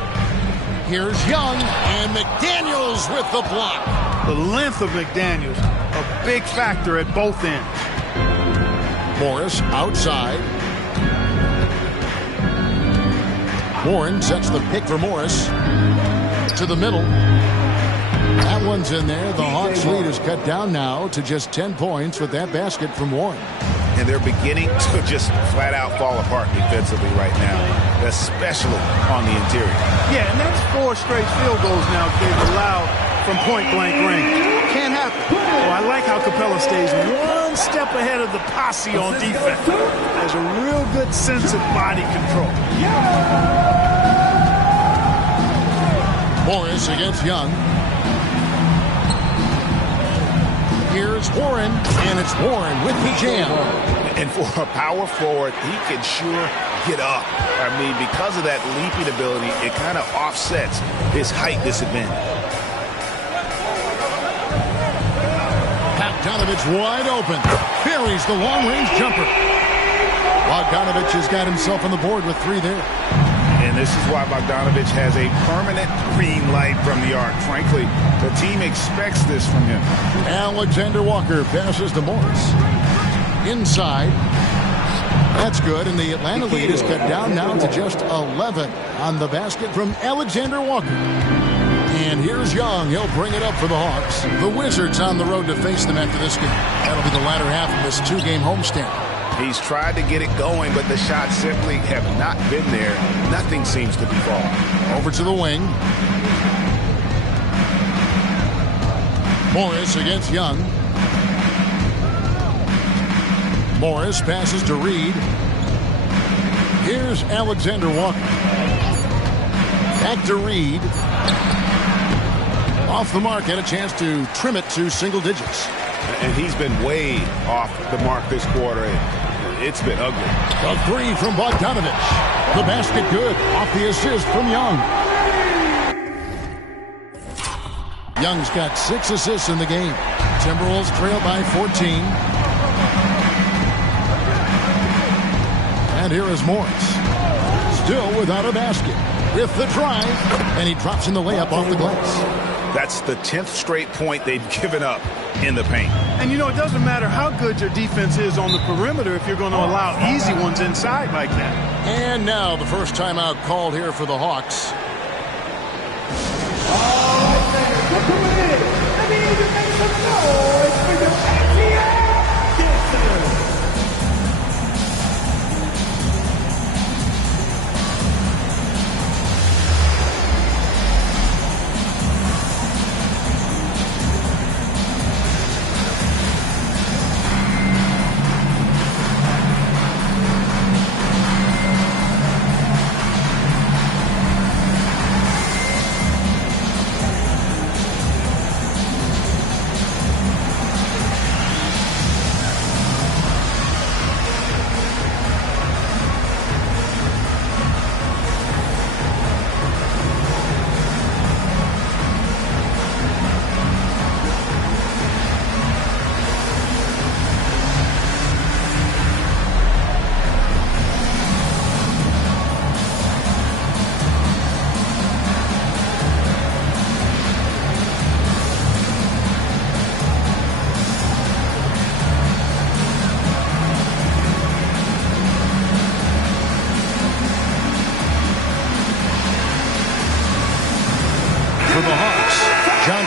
Here's Young, and McDaniels with the block. The length of McDaniels, a big factor at both ends. Morris outside. Warren sets the pick for Morris. To the middle. That one's in there. The Hawks lead is cut down now to just 10 points with that basket from Warren. And they're beginning to just flat out fall apart defensively right now, especially on the interior. Yeah, and that's 4 straight field goals now they've allowed from point-blank range. Can't happen. Oh, I like how Capella stays one step ahead of the posse on defense. Has a real good sense of body control. Morris against Young. Here's Warren, and it's Warren with the jam. And for a power forward, he can sure get up. I mean, because of that leaping ability, it kind of offsets his height disadvantage. Bogdanovich wide open. Buries the long-range jumper. Bogdanovich has got himself on the board with 3 there. And this is why Bogdanovich has a permanent green light from the arc. Frankly, the team expects this from him. Alexander Walker passes to Morris. Inside. That's good, and the Atlanta lead is cut down now to just 11 on the basket from Alexander Walker. And here's Young. He'll bring it up for the Hawks. The Wizards on the road to face them after this game. That'll be the latter half of this 2-game homestand. He's tried to get it going, but the shots simply have not been there. Nothing seems to be falling. Over to the wing. Morris against Young. Morris passes to Reed. Here's Alexander Walker. Back to Reed. Off the mark, had a chance to trim it to single digits. And he's been way off the mark this quarter. It's been ugly. A 3 from Bogdanovich. The basket good. Off the assist from Young. Young's got 6 assists in the game. Timberwolves trail by 14. And here is Morris. Still without a basket. With the drive. And he drops in the layup off the glass. That's the 10th straight point they've given up in the paint. And you know, it doesn't matter how good your defense is on the perimeter if you're going to allow easy ones inside like that. And now the first timeout called here for the Hawks.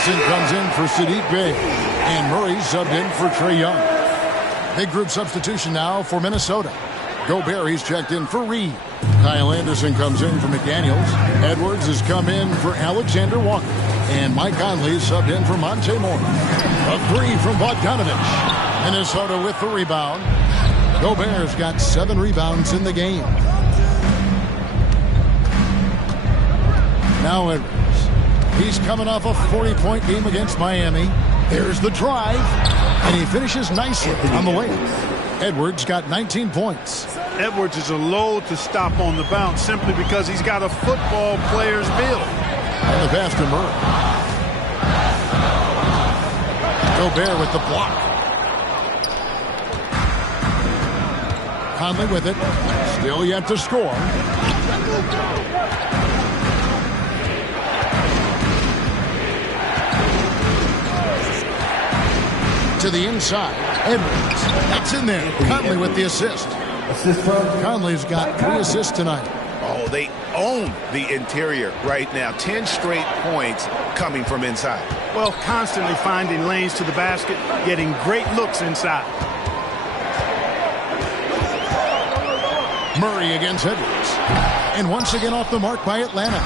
Comes in for Sadiq Bey, and Murray subbed in for Trae Young. Big group substitution now for Minnesota. Gobert, he's checked in for Reed. Kyle Anderson comes in for McDaniels. Edwards has come in for Alexander Walker. And Mike Conley subbed in for Monte Morris. A 3 from Bogdanovich. Minnesota with the rebound. Gobert's got 7 rebounds in the game. Now Edwards. He's coming off a 40-point game against Miami. There's the drive, and he finishes nicely on the layup. Edwards got 19 points. Edwards is a load to stop on the bounce simply because he's got a football player's build. And the pass to Murray. Gobert with the block. Conley with it. Still yet to score. To the inside. Edwards. That's in there. Conley with the assist. Conley's got 3 assists tonight. Oh, they own the interior right now. 10 straight points coming from inside. Well, constantly finding lanes to the basket, getting great looks inside. Murray against Edwards. And once again off the mark by Atlanta.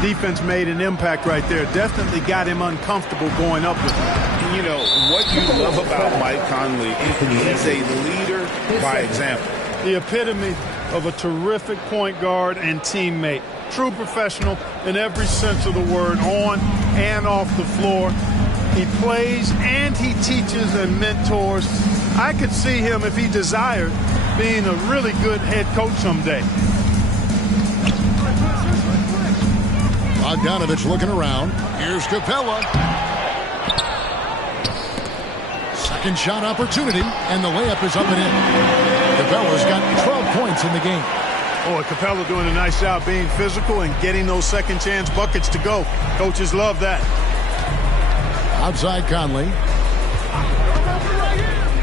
Defense made an impact right there. Definitely got him uncomfortable going up with him. You know, what you love about Mike Conley, he's a leader by example. The epitome of a terrific point guard and teammate. True professional in every sense of the word, on and off the floor. He plays and he teaches and mentors. I could see him, if he desired, being a really good head coach someday. Bogdanovich looking around. Here's Capella. Second shot opportunity, and the layup is up and in. Capella's got 12 points in the game. Oh, Capella doing a nice job being physical and getting those second chance buckets to go. Coaches love that. Outside Conley.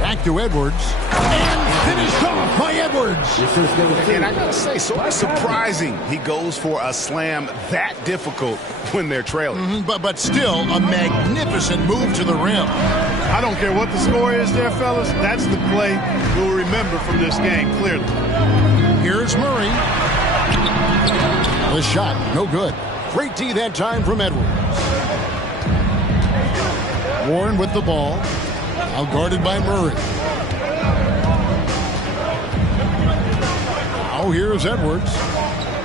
Back to Edwards. And finished off by Edwards. And I gotta say, so surprising he goes for a slam that difficult when they're trailing. But still a magnificent move to the rim. I don't care what the score is there, fellas. That's the play we'll remember from this game, clearly. Here's Murray. The shot, no good. Great D that time from Edwards. Warren with the ball. Now guarded by Murray. Now here's Edwards.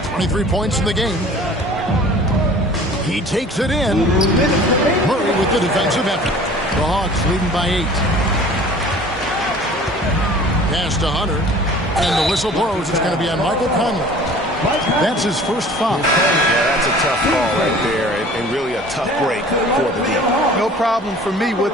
23 points in the game. He takes it in. Murray with the defensive effort. The Hawks leading by 8. Pass to Hunter. And the whistle blows. It's going to be on Michael Conley. That's his first foul. Yeah, that's a tough call right there, and really a tough break for the team. No problem for me with...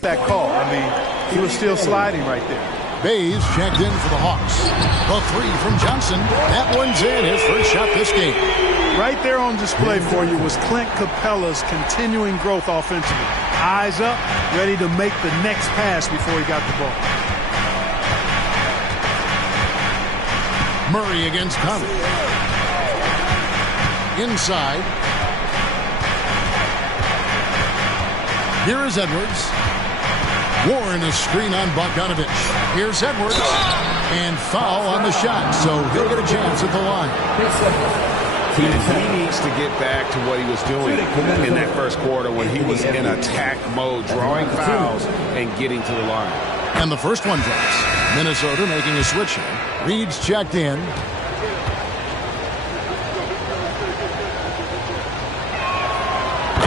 that call. I mean, he was still sliding right there. Bays checked in for the Hawks. A three from Johnson. That one's in. His first shot this game. Right there on display for you was Clint Capella's continuing growth offensively. Eyes up, ready to make the next pass before he got the ball. Murray against Conley. Inside. Here is Edwards. Warren a screen on Bogdanovich. Here's Edwards. And foul on the shot, so he'll get a chance at the line. He needs to get back to what he was doing in that first quarter when he was in attack mode, drawing fouls and getting to the line. And the first one drops. Minnesota making a switch here. Reed's checked in.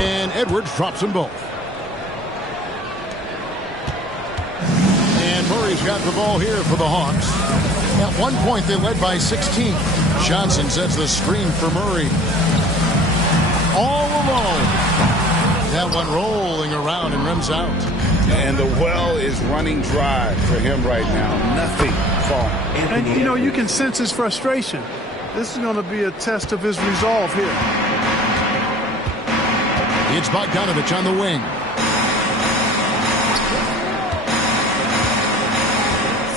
And Edwards drops them both. And Murray's got the ball here for the Hawks. At one point, they led by 16. Johnson sets the screen for Murray. All alone. That one rolling around and rims out. And the well is running dry for him right now. Nothing falling. And, you know, you can sense his frustration. This is going to be a test of his resolve here. It's Bogdanovich on the wing.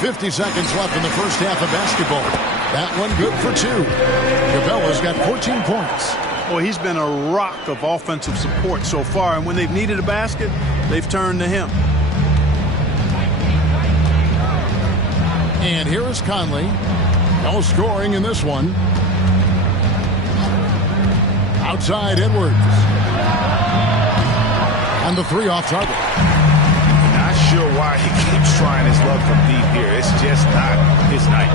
50 seconds left in the first half of basketball. That one good for 2. Capella's got 14 points. Well, he's been a rock of offensive support so far, and when they've needed a basket, they've turned to him. And here is Conley. No scoring in this one. Outside Edwards. And the three off target. Not sure why he keeps trying his luck from deep here. It's just not his night.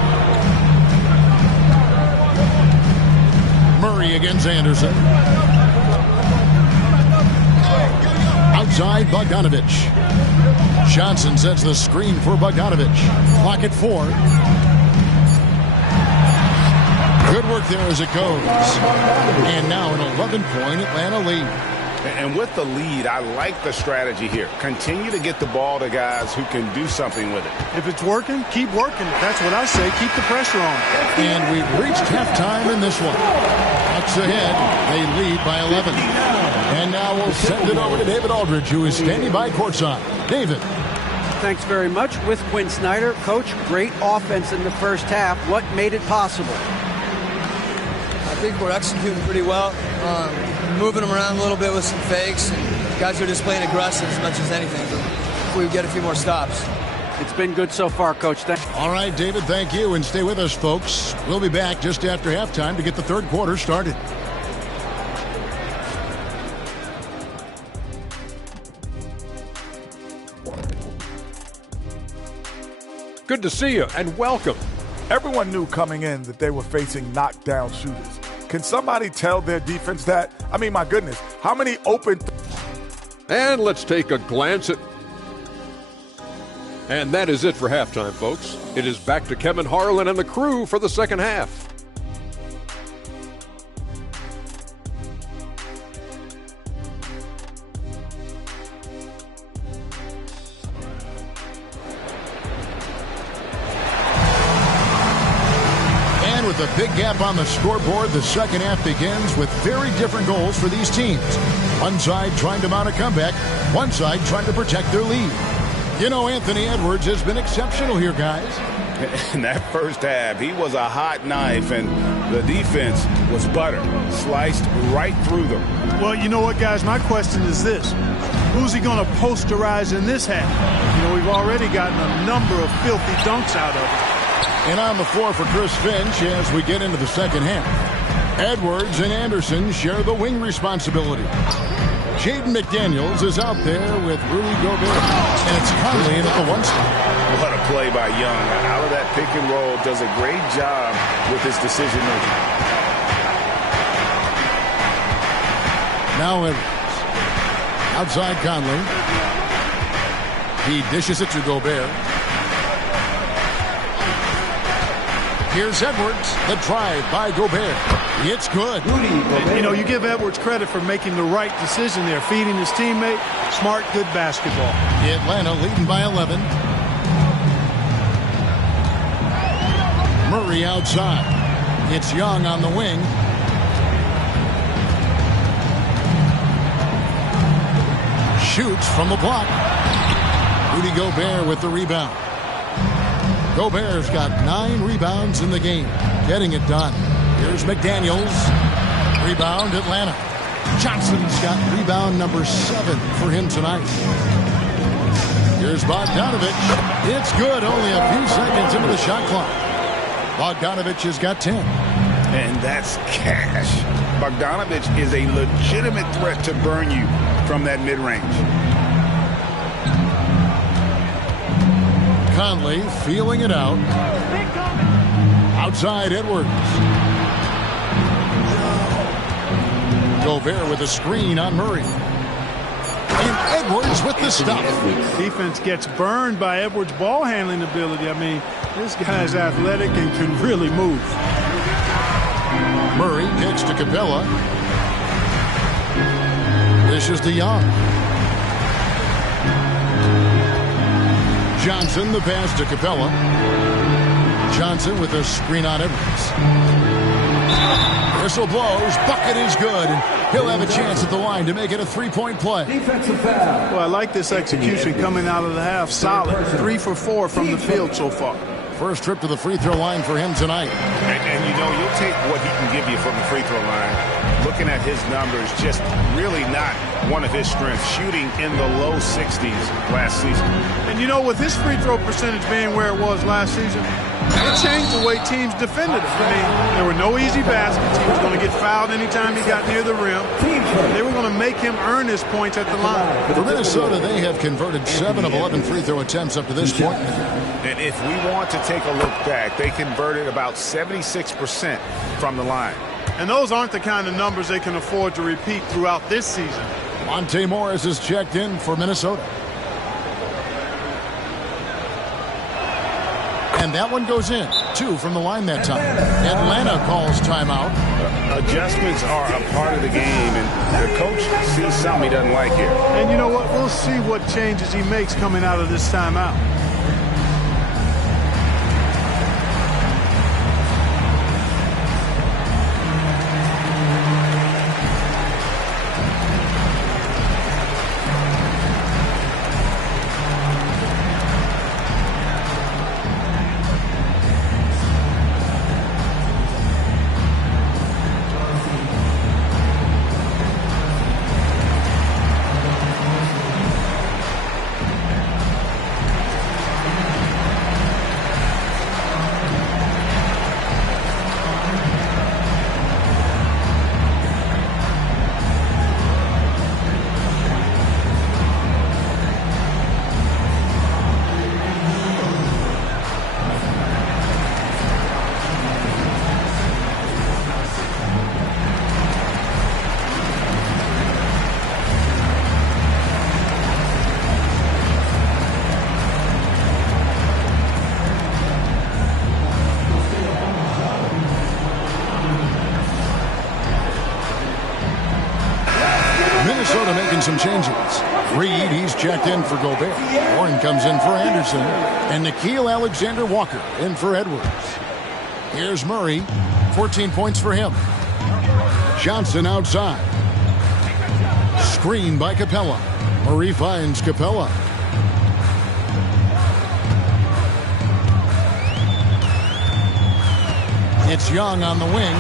Murray against Anderson. Outside Bogdanovich. Johnson sets the screen for Bogdanovich. Clock at 4. Good work there as it goes. And now an 11-point Atlanta lead. And with the lead, I like the strategy here. Continue to get the ball to guys who can do something with it. If it's working, keep working it. That's what I say. Keep the pressure on. And we've reached halftime in this one. Bucks ahead. They lead by 11. And now we'll send it over to David Aldridge, who is standing by courtside. David. Thanks very much. With Quinn Snyder, Coach, great offense in the first half. What made it possible? I think we're executing pretty well. Moving them around a little bit with some fakes. And guys are just playing aggressive as much as anything. If we get a few more stops. It's been good so far, Coach. Thanks. All right, David, thank you. And stay with us, folks. We'll be back just after halftime to get the third quarter started. Good to see you and welcome. Everyone knew coming in that they were facing knockdown shooters. Can somebody tell their defense that? I mean, my goodness, how many open... And let's take a glance at... And that is it for halftime, folks. It is back to Kevin Harlan and the crew for the second half. With a big gap on the scoreboard, the second half begins with very different goals for these teams. One side trying to mount a comeback, one side trying to protect their lead. You know, Anthony Edwards has been exceptional here, guys. In that first half, he was a hot knife, and the defense was butter, sliced right through them. Well, you know what, guys? My question is this. Who's he going to posterize in this half? You know, we've already gotten a number of filthy dunks out of him. And on the floor for Chris Finch as we get into the second half. Edwards and Anderson share the wing responsibility. Jaden McDaniels is out there with Rudy Gobert. And it's Conley in at the one spot. What a play by Young. Out of that pick and roll, does a great job with his decision making. Now Edwards. Outside Conley. He dishes it to Gobert. Here's Edwards, the drive by Gobert. It's good. You know, you give Edwards credit for making the right decision there, feeding his teammate. Smart, good basketball. Atlanta leading by 11. Murray outside. It's Young on the wing. Shoots from the block. Rudy Gobert with the rebound. Gobert's got 9 rebounds in the game, getting it done. Here's McDaniels. Rebound, Atlanta. Johnson's got rebound number 7 for him tonight. Here's Bogdanovich. It's good, only a few seconds into the shot clock. Bogdanovich has got 10. And that's cash. Bogdanovich is a legitimate threat to burn you from that mid-range. Conley feeling it out. Outside Edwards. Gobert with a screen on Murray. And Edwards with the stop. Defense gets burned by Edwards' ball handling ability. I mean, this guy's athletic and can really move. Murray kicks to Capella. This is to Young. Johnson, the pass to Capella. Johnson with a screen on Edwards. Whistle blows. Bucket is good. And he'll have a chance at the line to make it a 3-point play. Well, I like this execution coming out of the half. Solid. 3 for 4 from the field so far. First trip to the free throw line for him tonight. And you know, you'll take what he can give you from the free throw line. Looking at his numbers, just really not one of his strengths. Shooting in the low 60s last season. And you know, with his free throw percentage being where it was last season, it changed the way teams defended him. I mean, there were no easy baskets. He was going to get fouled anytime he got near the rim. They were going to make him earn his points at the line. For Minnesota, they have converted 7 of 11 free throw attempts up to this point. And if we want to take a look back, they converted about 76% from the line. And those aren't the kind of numbers they can afford to repeat throughout this season. Monte Morris is checked in for Minnesota. And that one goes in. 2 from the line that time. Atlanta calls timeout. Adjustments are a part of the game, and the coach sees something he doesn't like here. And you know what? We'll see what changes he makes coming out of this timeout. Minnesota making some changes. Reed, he's checked in for Gobert. Warren comes in for Anderson. And Nickeil Alexander-Walker in for Edwards. Here's Murray. 14 points for him. Johnson outside. Screen by Capella. Murray finds Capella. It's Young on the wing.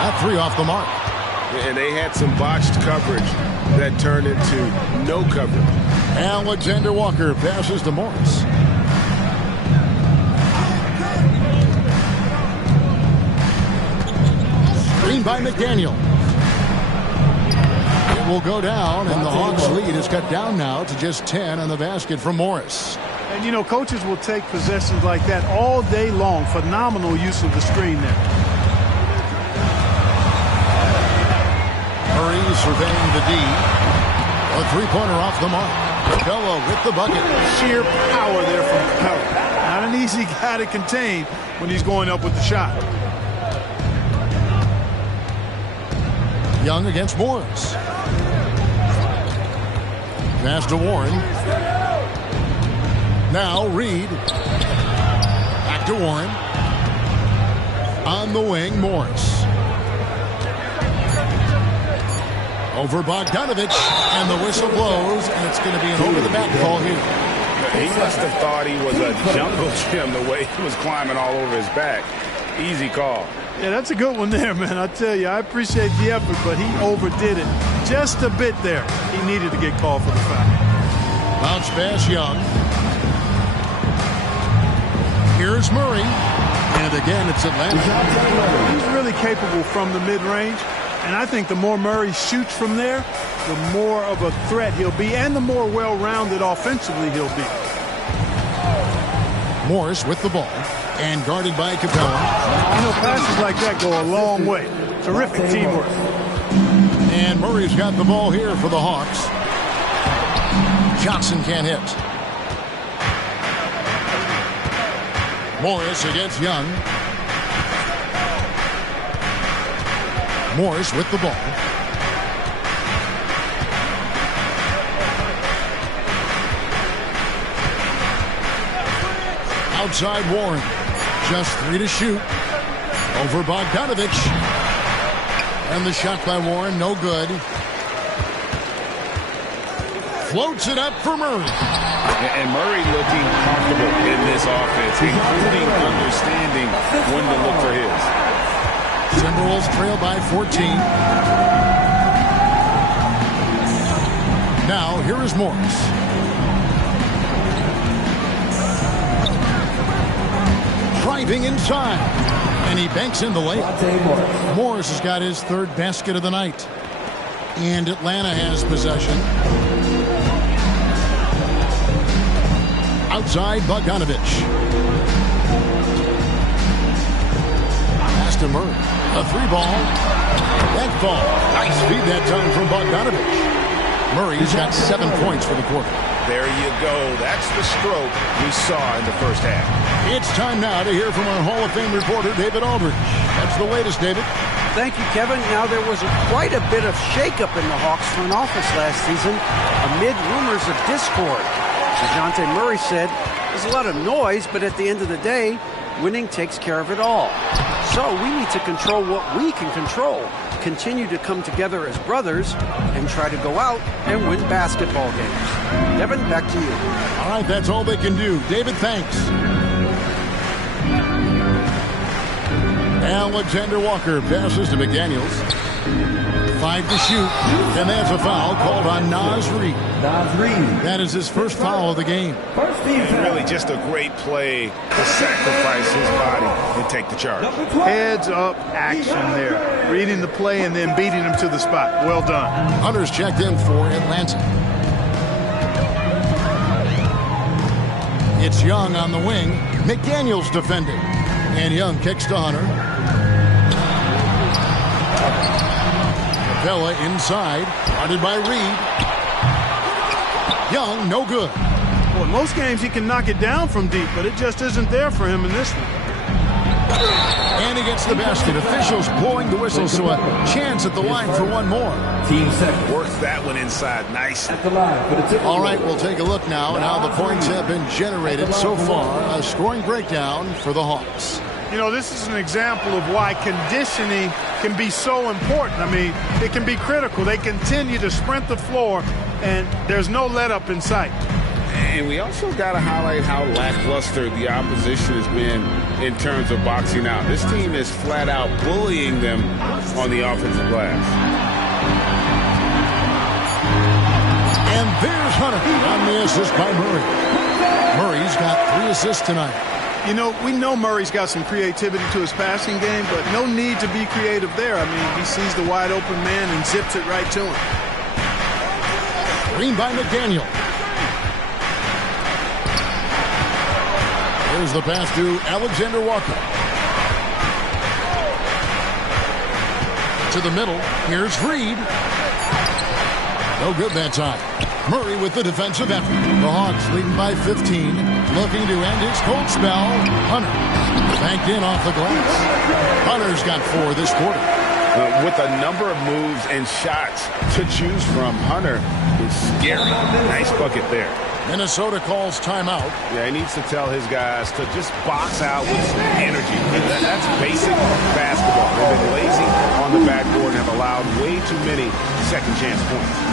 That 3 off the mark. And they had some botched coverage that turned into no coverage. Alexander Walker passes to Morris. Screen by McDaniel. It will go down, and the Hawks' lead is cut down now to just 10 on the basket from Morris. And, you know, coaches will take possessions like that all day long. Phenomenal use of the screen there. Murray surveying the D. A 3-pointer off the mark. Capella with the bucket. Sheer power there from Capella. Not an easy guy to contain when he's going up with the shot. Young against Morris. Pass to Warren. Now Reed. Back to Warren. On the wing, Morris. Over Bogdanovich, and the whistle blows, and it's going to be an over-the-back call here. He must have thought he was a jungle gym the way he was climbing all over his back. Easy call. Yeah, that's a good one there, man. I tell you, I appreciate the effort, but he overdid it just a bit there. He needed to get called for the foul. Bounce pass, Young. Here's Murray. And again, it's Atlanta. He's really capable from the mid-range. And I think the more Murray shoots from there, the more of a threat he'll be, and the more well-rounded offensively he'll be. Morris with the ball, and guarded by Capella. You know, passes like that go a long way. Terrific teamwork. And Murray's got the ball here for the Hawks. Johnson can't hit. Morris against Young. Morris with the ball. Outside Warren. Just 3 to shoot. Over Bogdanovich. And the shot by Warren, no good. Floats it up for Murray. And Murray looking comfortable in this offense, including understanding when to look for his. Timberwolves trail by 14. Now, here is Morris. Driving inside. And he banks in the layup. Morris has got his 3rd basket of the night. And Atlanta has possession. Outside Bogdanovich. Pass to Murray. A 3-ball. That ball. Nice feed that time from Bogdanovich. Murray's got 7 points for the quarter. There you go. That's the stroke we saw in the first half. It's time now to hear from our Hall of Fame reporter, David Aldridge. That's the latest, David. Thank you, Kevin. Now, there was quite a bit of shakeup in the Hawks front office last season amid rumors of discord. DeJounte Murray said, there's a lot of noise, but at the end of the day, winning takes care of it all. So we need to control what we can control, continue to come together as brothers, and try to go out and win basketball games. Devin, back to you. All right, that's all they can do. David, thanks. Alexander Walker passes to McDaniels. 5 to shoot, and there's a foul called on Naz Reid. That is his first foul of the game. Really just a great play to sacrifice his body and take the charge. Heads up action there. Reading the play and then beating him to the spot. Well done. Hunter's checked in for Atlanta. It's Young on the wing. McDaniels defending. And Young kicks to Hunter. Capella inside, guarded by Reid. Young, no good. Well, in most games he can knock it down from deep, but it just isn't there for him in this one. And he gets the basket. Officials blowing the whistle, so a chance at the line for one more. Team second. Works that one inside nicely. All right, we'll take a look now at how the points have been generated so far. A scoring breakdown for the Hawks. You know, this is an example of why conditioning can be so important. I mean, it can be critical. They continue to sprint the floor, and there's no let-up in sight. And we also got to highlight how lackluster the opposition has been in terms of boxing out. This team is flat out bullying them on the offensive glass. And there's Hunter on the assist by Murray. Murray's got 3 assists tonight. You know, we know Murray's got some creativity to his passing game, but no need to be creative there. I mean, he sees the wide open man and zips it right to him. Green by McDaniel. Here's the pass to Alexander Walker. To the middle. Here's Reid. No good that time. Murray with the defensive effort. The Hawks leading by 15. Looking to end his cold spell. Hunter banked in off the glass. Hunter's got 4 this quarter. With a number of moves and shots to choose from, Hunter is scary. Nice bucket there. Minnesota calls timeout. Yeah, he needs to tell his guys to just box out with some energy. That's basic basketball. They've been lazy on the backboard and have allowed way too many second chance points.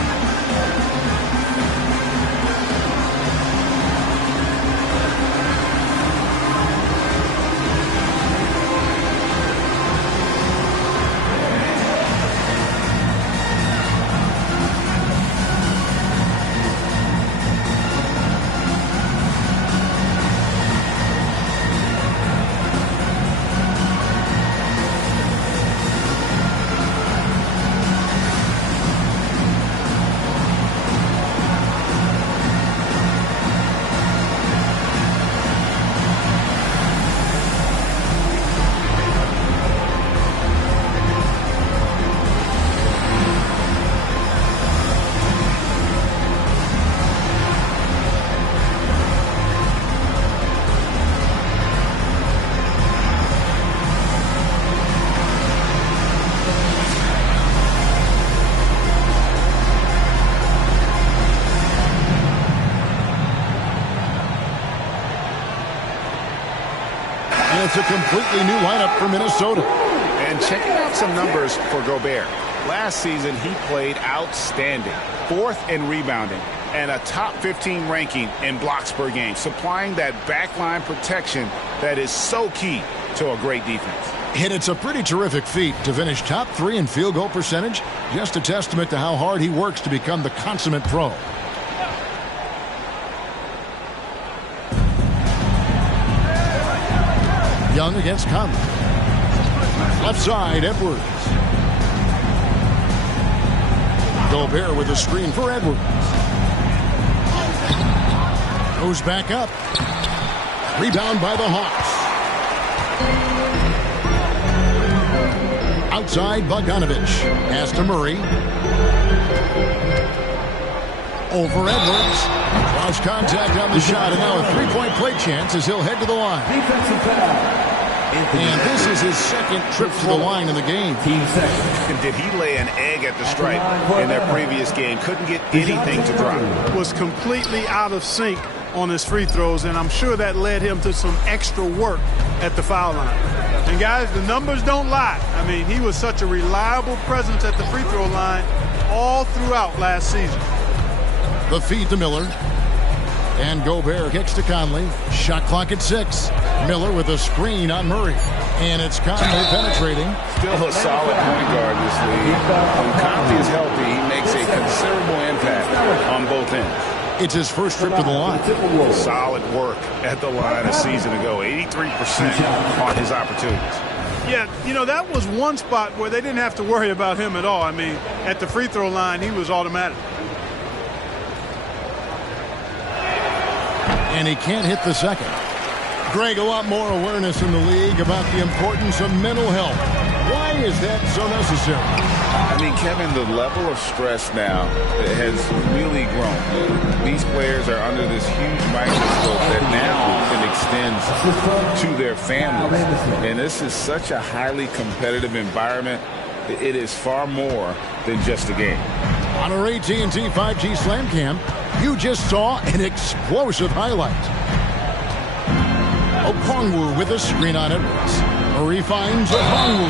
It's a completely new lineup for Minnesota. And checking out some numbers for Gobert. Last season, he played outstanding. 4th in rebounding and a top 15 ranking in blocks per game, supplying that backline protection that is so key to a great defense. And it's a pretty terrific feat to finish top 3 in field goal percentage. Just a testament to how hard he works to become the consummate pro. Young against Conley. Left side, Edwards. Gobert with a screen for Edwards. Goes back up. Rebound by the Hawks. Outside, Bogdanovich. Pass to Murray. Over Edwards. Lost contact on the shot, and now a three-point play chance as he'll head to the line. And this is his second trip to the line in the game. Did he lay an egg at the stripe in that previous game? Couldn't get anything to drop. Was completely out of sync on his free throws, and I'm sure that led him to some extra work at the foul line. And guys, the numbers don't lie. I mean, he was such a reliable presence at the free throw line all throughout last season. The feed to Miller. And Gobert kicks to Conley. Shot clock at 6. Miller with a screen on Murray. And it's Conley penetrating. Still a solid point guard in this league. When Conley is healthy, he makes a considerable impact on both ends. It's his first trip to the line. Solid work at the line a season ago. 83% on his opportunities. Yeah, you know, that was one spot where they didn't have to worry about him at all. I mean, at the free throw line, he was automatic. And he can't hit the second. Greg, a lot more awareness in the league about the importance of mental health. Why is that so necessary? I mean, Kevin, the level of stress now has really grown. These players are under this huge microscope that now it extends to their families. And this is such a highly competitive environment. It is far more than just a game. On our AT&T 5G Slam Cam, you just saw an explosive highlight. Okongwu with a screen on Edwards. Murray finds Okongwu.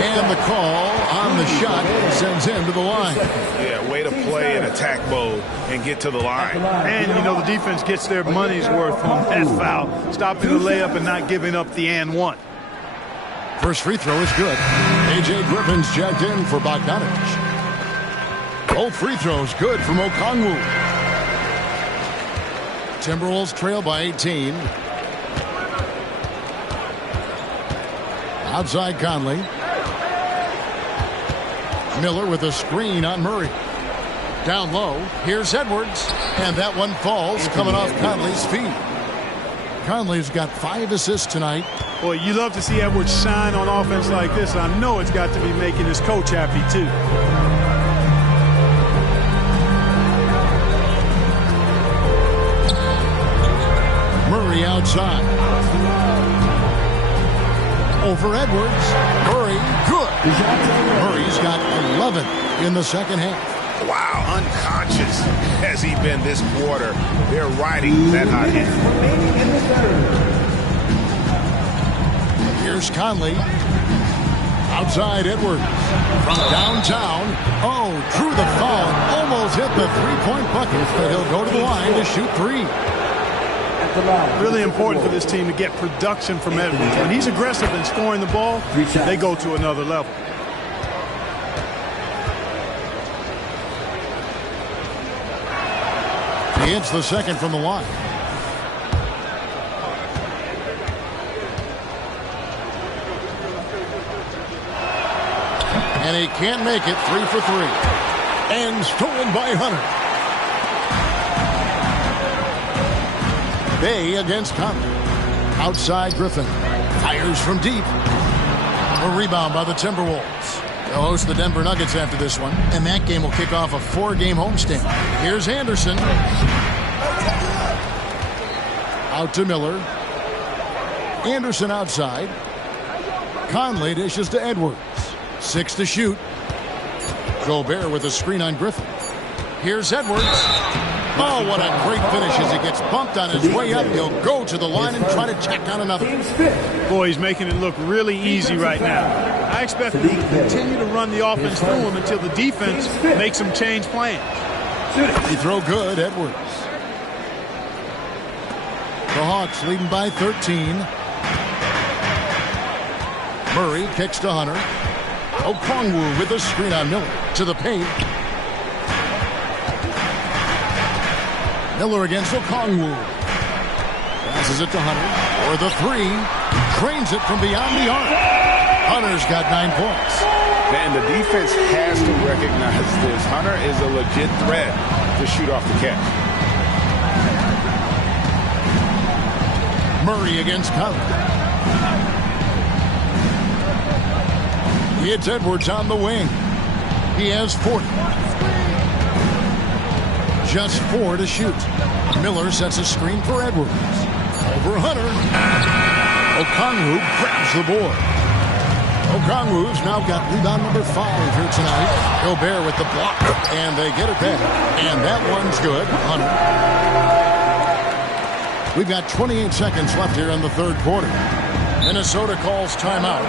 And the call on the shot sends him to the line. Yeah, way to play in attack mode and get to the line. And, you know, the defense gets their money's worth on that foul, stopping the layup and not giving up the and one. First free throw is good. A.J. Griffin's checked in for Bogdanovic. Both free throws good from Okongwu. Timberwolves trail by 18. Outside Conley. Miller with a screen on Murray. Down low. Here's Edwards. And that one falls coming off Conley's feet. Conley's got 5 assists tonight. Boy, you love to see Edwards shine on offense like this. I know it's got to be making his coach happy, too. Murray outside. Over Edwards. Murray, good. Murray's got 11 in the second half. Wow, unconscious has he been this quarter. They're riding that hot hand. Here's Conley. Outside Edwards. From downtown. Oh, drew the foul. Almost hit the three-point bucket, but he'll go to the line to shoot 3. Really important for this team to get production from Edwards. When he's aggressive in scoring the ball, they go to another level. He hits the second from the line. And he can't make it. 3 for 3. And stolen by Hunter. Bay against Conley. Outside Griffin. Fires from deep. A rebound by the Timberwolves. They'll host the Denver Nuggets after this one. And that game will kick off a 4-game homestand. Here's Anderson. Out to Miller. Anderson outside. Conley dishes to Edwards. 6 to shoot. Gobert with a screen on Griffin. Here's Edwards. Oh, what a great finish as he gets bumped on his way up. He'll go to the line and try to check on another. Boy, he's making it look really easy right now. I expect him to continue to run the offense through him until the defense makes him change plans. They throw good, Edwards. The Hawks leading by 13. Murray kicks to Hunter. Okongwu with a screen on Miller. To the paint. Miller against Okongwu. Passes it to Hunter. For the 3. Trains it from beyond the arc. Hunter's got 9 points. And the defense has to recognize this. Hunter is a legit threat to shoot off the catch. Murray against Conley. It's Edwards on the wing. He has 40. Just 4 to shoot. Miller sets a screen for Edwards. Over Hunter. Okongwu grabs the board. Okongwu's now got rebound number 5 here tonight. Gobert with the block, and they get it back. And that one's good. Hunter. We've got 28 seconds left here in the third quarter. Minnesota calls timeout.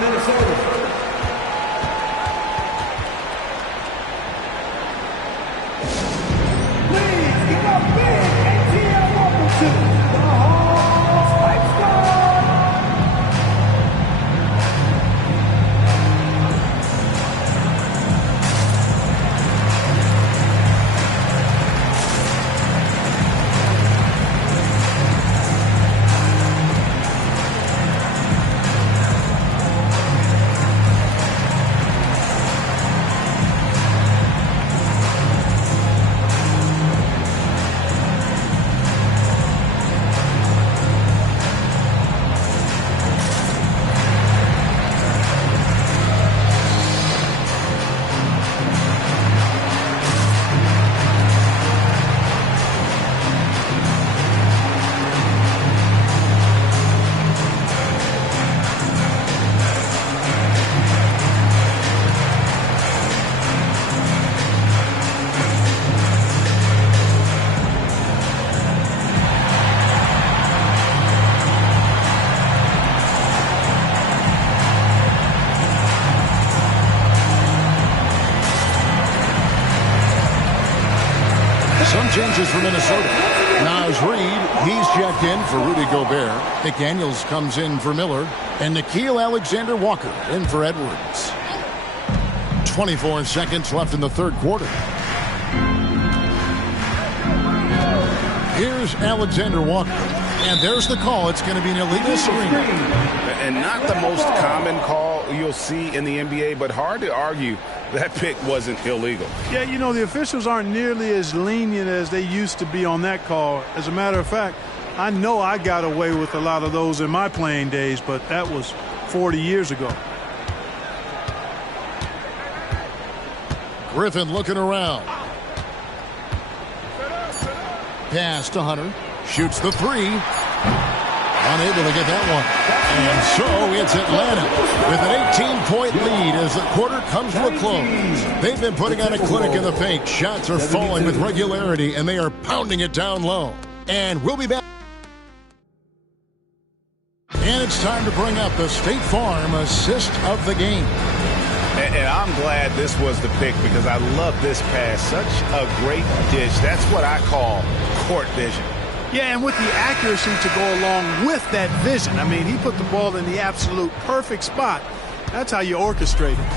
Some changes for Minnesota. Naz Reid, he's checked in for Rudy Gobert. McDaniels comes in for Miller. And Nickeil Alexander-Walker in for Edwards. 24 seconds left in the third quarter. Here's Alexander-Walker. And there's the call. It's going to be an illegal screen. And not the most common call you'll see in the NBA, but hard to argue that pick wasn't illegal. Yeah, you know, the officials aren't nearly as lenient as they used to be on that call. As a matter of fact, I know I got away with a lot of those in my playing days, but that was 40 years ago. Griffin looking around. Pass to Hunter. Shoots the 3. Unable to get that one. And so it's Atlanta with an 18-point lead as the quarter comes to a close. They've been putting on a clinic in the paint. Shots are falling with regularity, and they are pounding it down low. And we'll be back. And it's time to bring up the State Farm assist of the game. And I'm glad this was the pick because I love this pass. Such a great dish. That's what I call court vision. Yeah, and with the accuracy to go along with that vision. I mean, he put the ball in the absolute perfect spot. That's how you orchestrate it.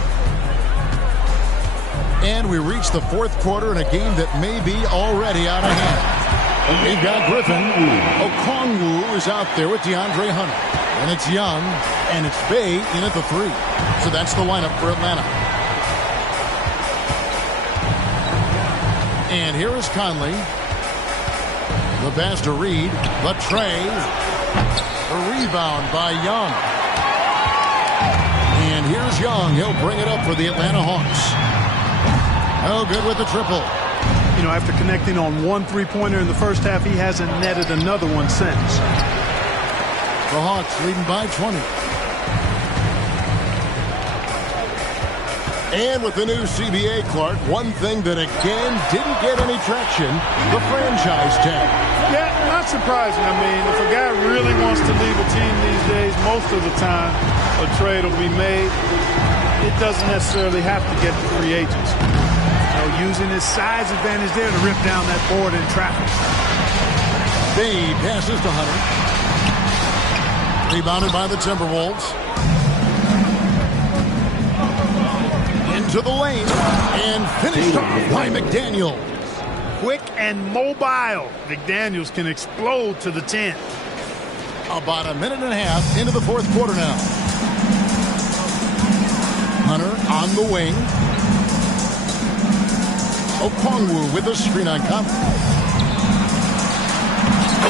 And we reach the fourth quarter in a game that may be already out of hand. We've got Griffin. Okongwu is out there with DeAndre Hunter. And it's Young, and it's Bey in at the 3. So that's the lineup for Atlanta. And here is Conley. The pass to Reid. Latrey. The rebound by Young. And here's Young. He'll bring it up for the Atlanta Hawks. Oh, good with the triple. You know, after connecting on one three-pointer in the first half, he hasn't netted another one since. The Hawks leading by 20. And with the new CBA, Clark, one thing that again didn't get any traction, the franchise tag. Yeah, not surprising. I mean, if a guy really wants to leave a team these days, most of the time a trade will be made. It doesn't necessarily have to get to free agents. You know, using his size advantage there to rip down that board in traffic. Bey passes to Hunter. Rebounded by the Timberwolves. Into the lane and finished off by McDaniels. Quick and mobile. McDaniels can explode to the 10. About a minute and a half into the fourth quarter now. Hunter on the wing. Okongwu with a screen on Conley.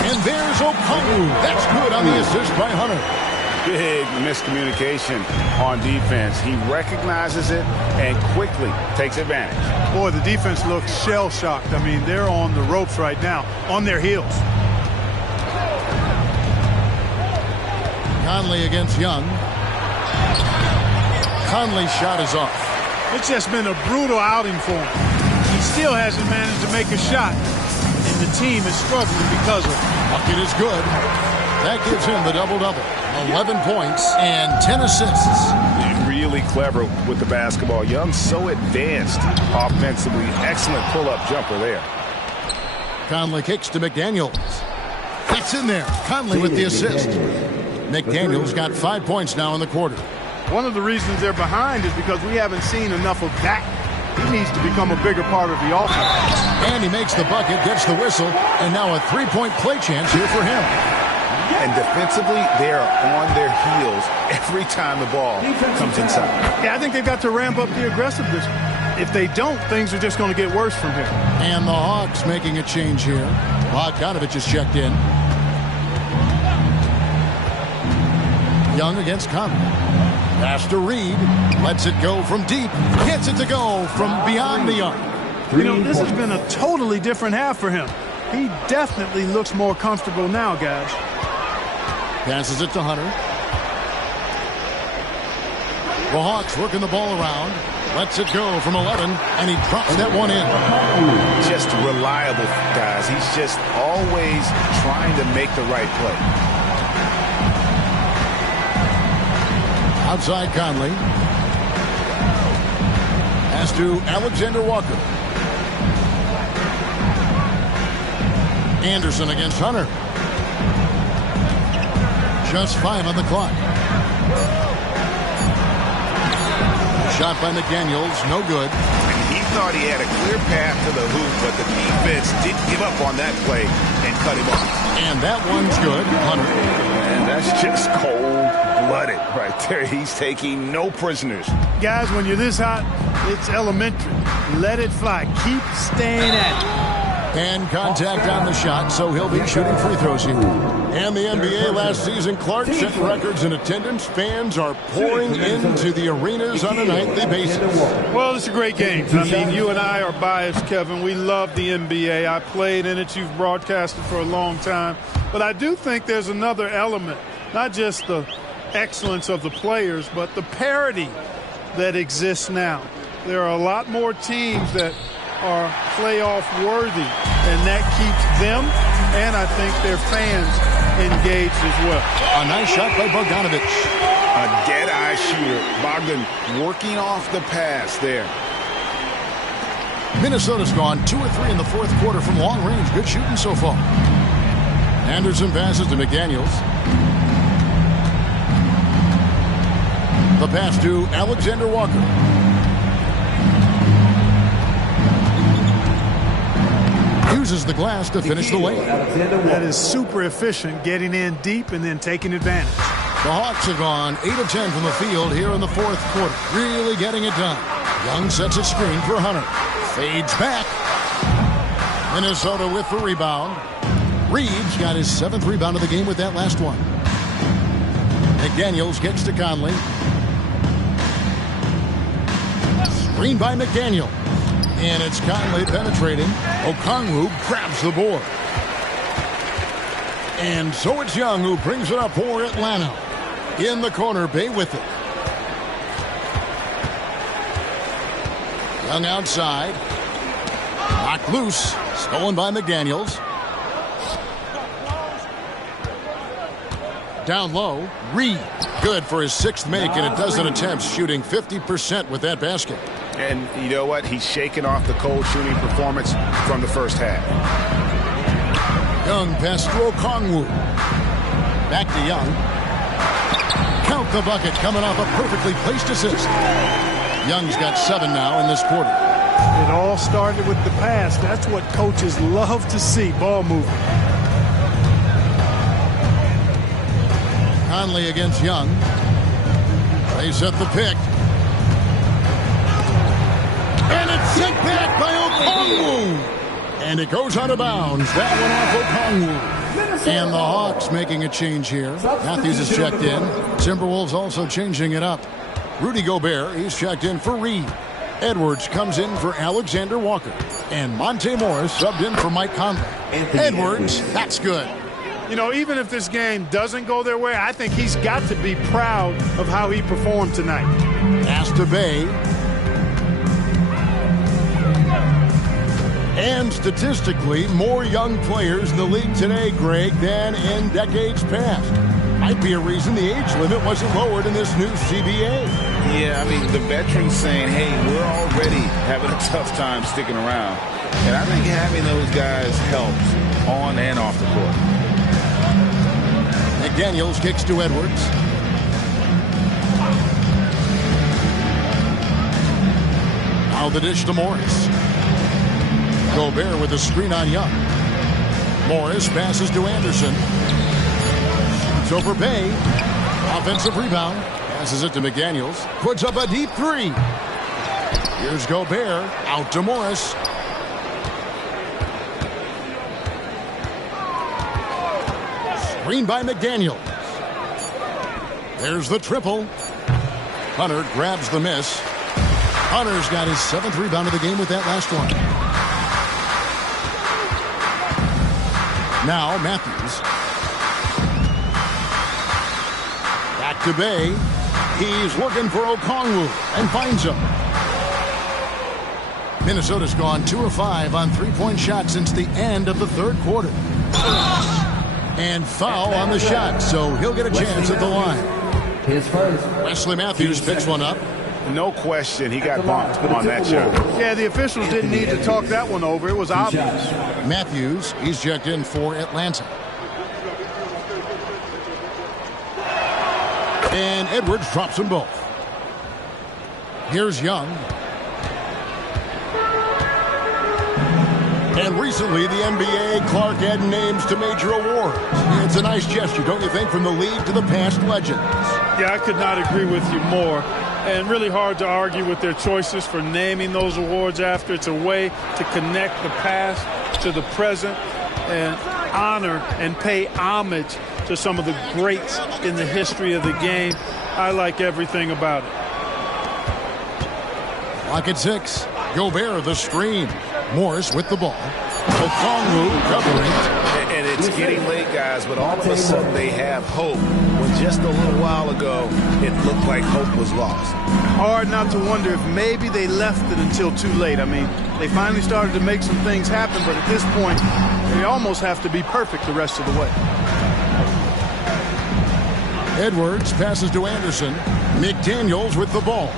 And there's Okongwu. That's good on the assist by Hunter. Big miscommunication on defense. He recognizes it and quickly takes advantage. Boy, the defense looks shell-shocked. I mean, they're on the ropes right now, on their heels. Conley against Young. Conley's shot is off. It's just been a brutal outing for him. He still hasn't managed to make a shot, and the team is struggling because of it. Bucket is good. That gives him the double-double. 11 points and 10 assists. Really clever with the basketball. Young's so advanced offensively. Excellent pull-up jumper there. Conley kicks to McDaniels. Gets in there. Conley with the assist. McDaniels got 5 points now in the quarter. One of the reasons they're behind is because we haven't seen enough of that. He needs to become a bigger part of the offense. And he makes the bucket, gets the whistle, and now a three-point play chance here for him. And defensively, they are on their heels every time the ball comes inside. Yeah, I think they've got to ramp up the aggressiveness. If they don't, things are just going to get worse from here. And the Hawks making a change here. Bogdanovich is checked in. Young against Conley. Pass to Reed. Lets it go from deep. Gets it to go from beyond the arc. You know, this has been a totally different half for him. He definitely looks more comfortable now, guys. Passes it to Hunter. The Hawks working the ball around. Lets it go from 11, and he drops that one in. Just reliable, guys. He's just always trying to make the right play. Outside Conley. Pass to Alexander Walker. Anderson against Hunter. Just 5 on the clock. Shot by McDaniels, no good. And he thought he had a clear path to the hoop, but the defense didn't give up on that play and cut him off. And that one's good, Hunter. And that's just cold-blooded right there. He's taking no prisoners. Guys, when you're this hot, it's elementary. Let it fly. Keep staying at it. And contact on the shot, so he'll be shooting free throws here. And the NBA last season, Clark set records in attendance. Fans are pouring into the arenas on a nightly basis. Well, it's a great game. I mean, you and I are biased, Kevin. We love the NBA. I played in it. You've broadcasted for a long time. But I do think there's another element, not just the excellence of the players, but the parity that exists now. There are a lot more teams that are playoff worthy, and that keeps them and I think their fans engaged as well. A nice shot by Bogdanovich. A dead-eye shooter. Bogdan working off the pass there. Minnesota's gone 2 of 3 in the fourth quarter from long range. Good shooting so far. Anderson passes to McDaniels. The pass to Alexander Walker. Uses the glass to finish the lane. That is super efficient, getting in deep and then taking advantage. The Hawks have gone 8 of 10 from the field here in the fourth quarter. Really getting it done. Young sets a screen for Hunter. Fades back. Minnesota with the rebound. Reeves got his 7th rebound of the game with that last one. McDaniels gets to Conley. Screen by McDaniel. And it's Conley penetrating. Okongwu grabs the board. And so it's Young who brings it up for Atlanta. In the corner, Bay with it. Young outside. Knocked loose. Stolen by McDaniels. Down low. Reed. Good for his 6th make, and a dozen attempts, shooting 50% with that basket. And you know what? He's shaking off the cold shooting performance from the first half. Young pass to Okongwu. Back to Young. Count the bucket coming off a perfectly placed assist. Young's got 7 now in this quarter. It all started with the pass. That's what coaches love to see, ball movement. Conley against Young. They set the pick. And it's sent back by Okongwu. And it goes out of bounds. That one off Okongwu. And the Hawks making a change here. Matthews is checked in. Timberwolves also changing it up. Rudy Gobert, he's checked in for Reed. Edwards comes in for Alexander Walker. And Monte Morris subbed in for Mike Conley. Edwards, that's good. You know, even if this game doesn't go their way, I think he's got to be proud of how he performed tonight. Pass to Bay. And statistically, more young players in the league today, Greg, than in decades past. Might be a reason the age limit wasn't lowered in this new CBA. Yeah, I mean, the veterans saying, hey, we're already having a tough time sticking around. And I think having those guys helps on and off the court. McDaniels kicks to Edwards. Now the dish to Morris. Gobert with a screen on Young. Morris passes to Anderson. Shoots over Bay. Offensive rebound. Passes it to McDaniels. Puts up a deep three. Here's Gobert. Out to Morris. Screen by McDaniels. There's the triple. Hunter grabs the miss. Hunter's got his 7th rebound of the game with that last one. Now Matthews. Back to Bay. He's looking for Okongwu and finds him. Minnesota's gone 2 of 5 on three-point shots since the end of the third quarter. And foul on the shot, so he'll get a chance at the line. Wesley Matthews picks one up. No question, he got bumped on that shot. Yeah, the officials didn't need to talk that one over. It was obvious. Matthews, he's checked in for Atlanta. And Edwards drops them both. Here's Young. And recently, the NBA, Clark added names to major awards. It's a nice gesture, don't you think, from the league to the past legends? Yeah, I could not agree with you more. And really hard to argue with their choices for naming those awards after. It's a way to connect the past to the present and honor and pay homage to some of the greats in the history of the game. I like everything about it. Clock at 6. Gobert the screen. Morris with the ball. Okongwu covering. And it's getting late, guys, but all of a sudden they have hope. When just a little while ago, it looked like hope was lost. Hard not to wonder if maybe they left it until too late. I mean, they finally started to make some things happen, but at this point, they almost have to be perfect the rest of the way. Edwards passes to Anderson. McDaniels with the ball.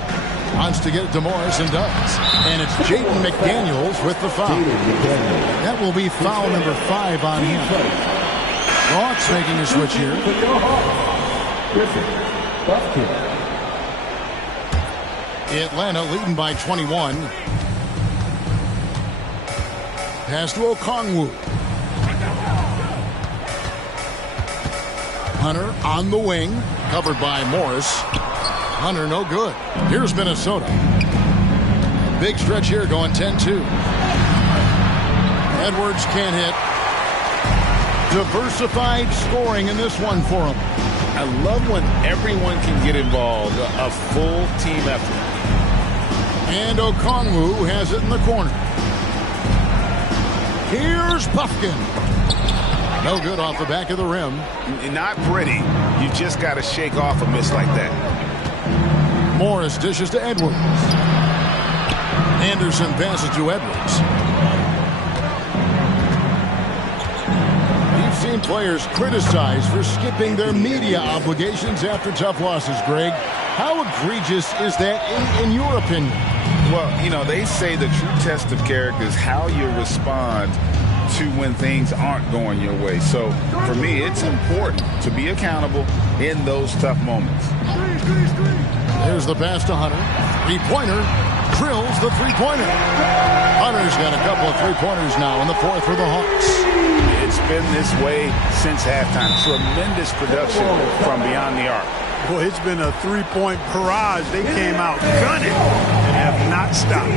Wants to get it to Morris and does. And it's Jaden McDaniels with the foul. That will be foul number 5 on him. Hawks making a switch here. Atlanta leading by 21. Pass to Okongwu. Hunter on the wing. Covered by Morris. Hunter no good. Here's Minnesota. Big stretch here going 10-2. Edwards can't hit. Diversified scoring in this one for him. I love when everyone can get involved, a full team effort. And Okongwu has it in the corner. Here's Puffkin. No good off the back of the rim. Not pretty. You just got to shake off a miss like that. Morris dishes to Edwards. Anderson passes to Edwards. You've seen players criticized for skipping their media obligations after tough losses, Greg. How egregious is that in your opinion? Well, you know, they say the true test of character is how you respond to when things aren't going your way. So, for me, it's important to be accountable in those tough moments. There's the pass to Hunter. Three-pointer. Drills the three-pointer. Hunter's got a couple of three-pointers now in the fourth for the Hawks. It's been this way since halftime. Tremendous production from beyond the arc. Boy, it's been a three-point barrage. They came out gunning and have not stopped.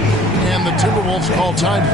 And the Timberwolves call time.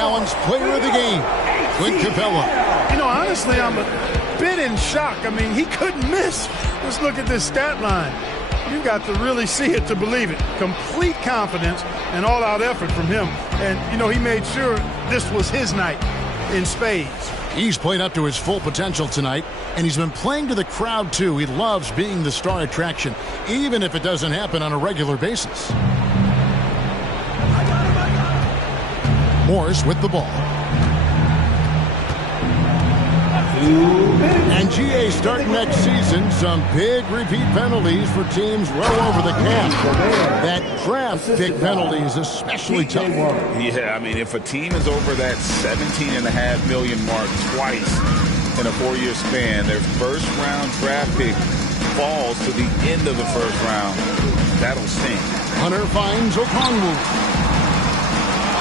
Allen's player of the game, Clint Capella. You know, honestly, I'm a bit in shock. I mean, he couldn't miss. Let's look at this stat line. You got to really see it to believe it. Complete confidence and all-out effort from him. And, you know, he made sure this was his night in spades. He's played up to his full potential tonight, and he's been playing to the crowd, too. He loves being the star attraction, even if it doesn't happen on a regular basis. Morris with the ball. And GA starting next season, some big repeat penalties for teams well over the cap. That draft pick penalty is especially tough. Yeah, I mean, if a team is over that $17.5 million mark twice in a 4-year span, their first-round draft pick falls to the end of the first round. That'll sting. Hunter finds Okongwu.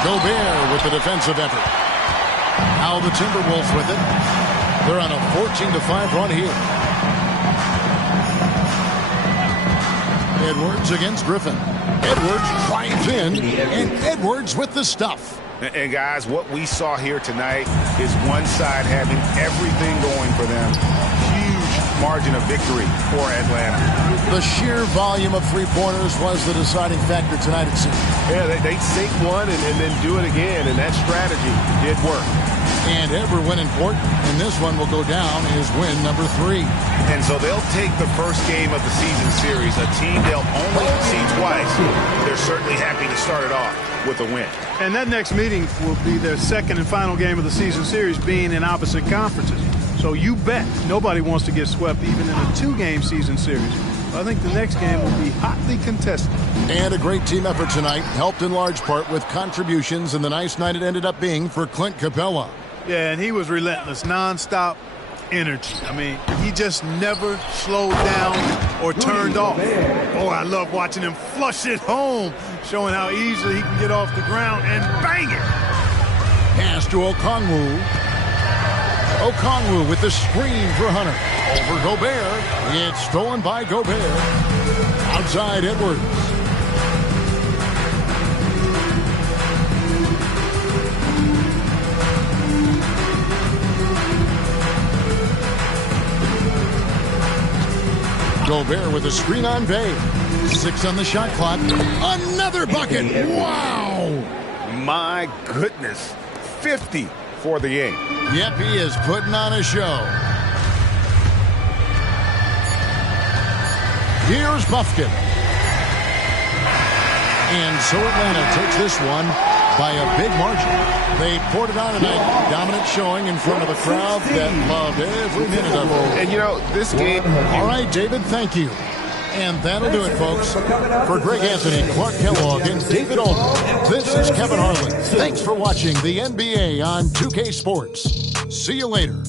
Gobert with the defensive effort. Now the Timberwolves with it. They're on a 14-5 run here. Edwards against Griffin. Edwards drives in, and Edwards with the stuff. And guys, what we saw here tonight is one side having everything going for them. Huge margin of victory for Atlanta. The sheer volume of three-pointers was the deciding factor tonight, it seemed. Yeah, they sink one and then do it again, and that strategy did work. And every win important, and this one will go down as win number 3. And so they'll take the first game of the season series, a team they'll only see twice. They're certainly happy to start it off with a win. And that next meeting will be their second and final game of the season series, being in opposite conferences. So you bet nobody wants to get swept even in a 2-game season series. I think the next game will be hotly contested. And a great team effort tonight, helped in large part with contributions in the nice night it ended up being for Clint Capella. Yeah, and he was relentless, nonstop energy. I mean, he just never slowed down or turned off. Oh, I love watching him flush it home, showing how easily he can get off the ground and bang it. Pass to Okongwu. Okongwu with the screen for Hunter. Over Gobert. It's stolen by Gobert. Outside Edwards. Gobert with a screen on Bay. 6 on the shot clock. Another bucket. Wow. My goodness. 50 for the game. Yep, he is putting on a show. Here's Buffkin. And so Atlanta takes this one by a big margin. They poured it on tonight. Dominant showing in front of a crowd that loved every minute of it. And, you know, this game... All right, David, thank you. And that'll do it, folks. For Greg Anthony, Clark Kellogg, and David Aldridge, this is Kevin Harlan. Thanks for watching the NBA on 2K Sports. See you later.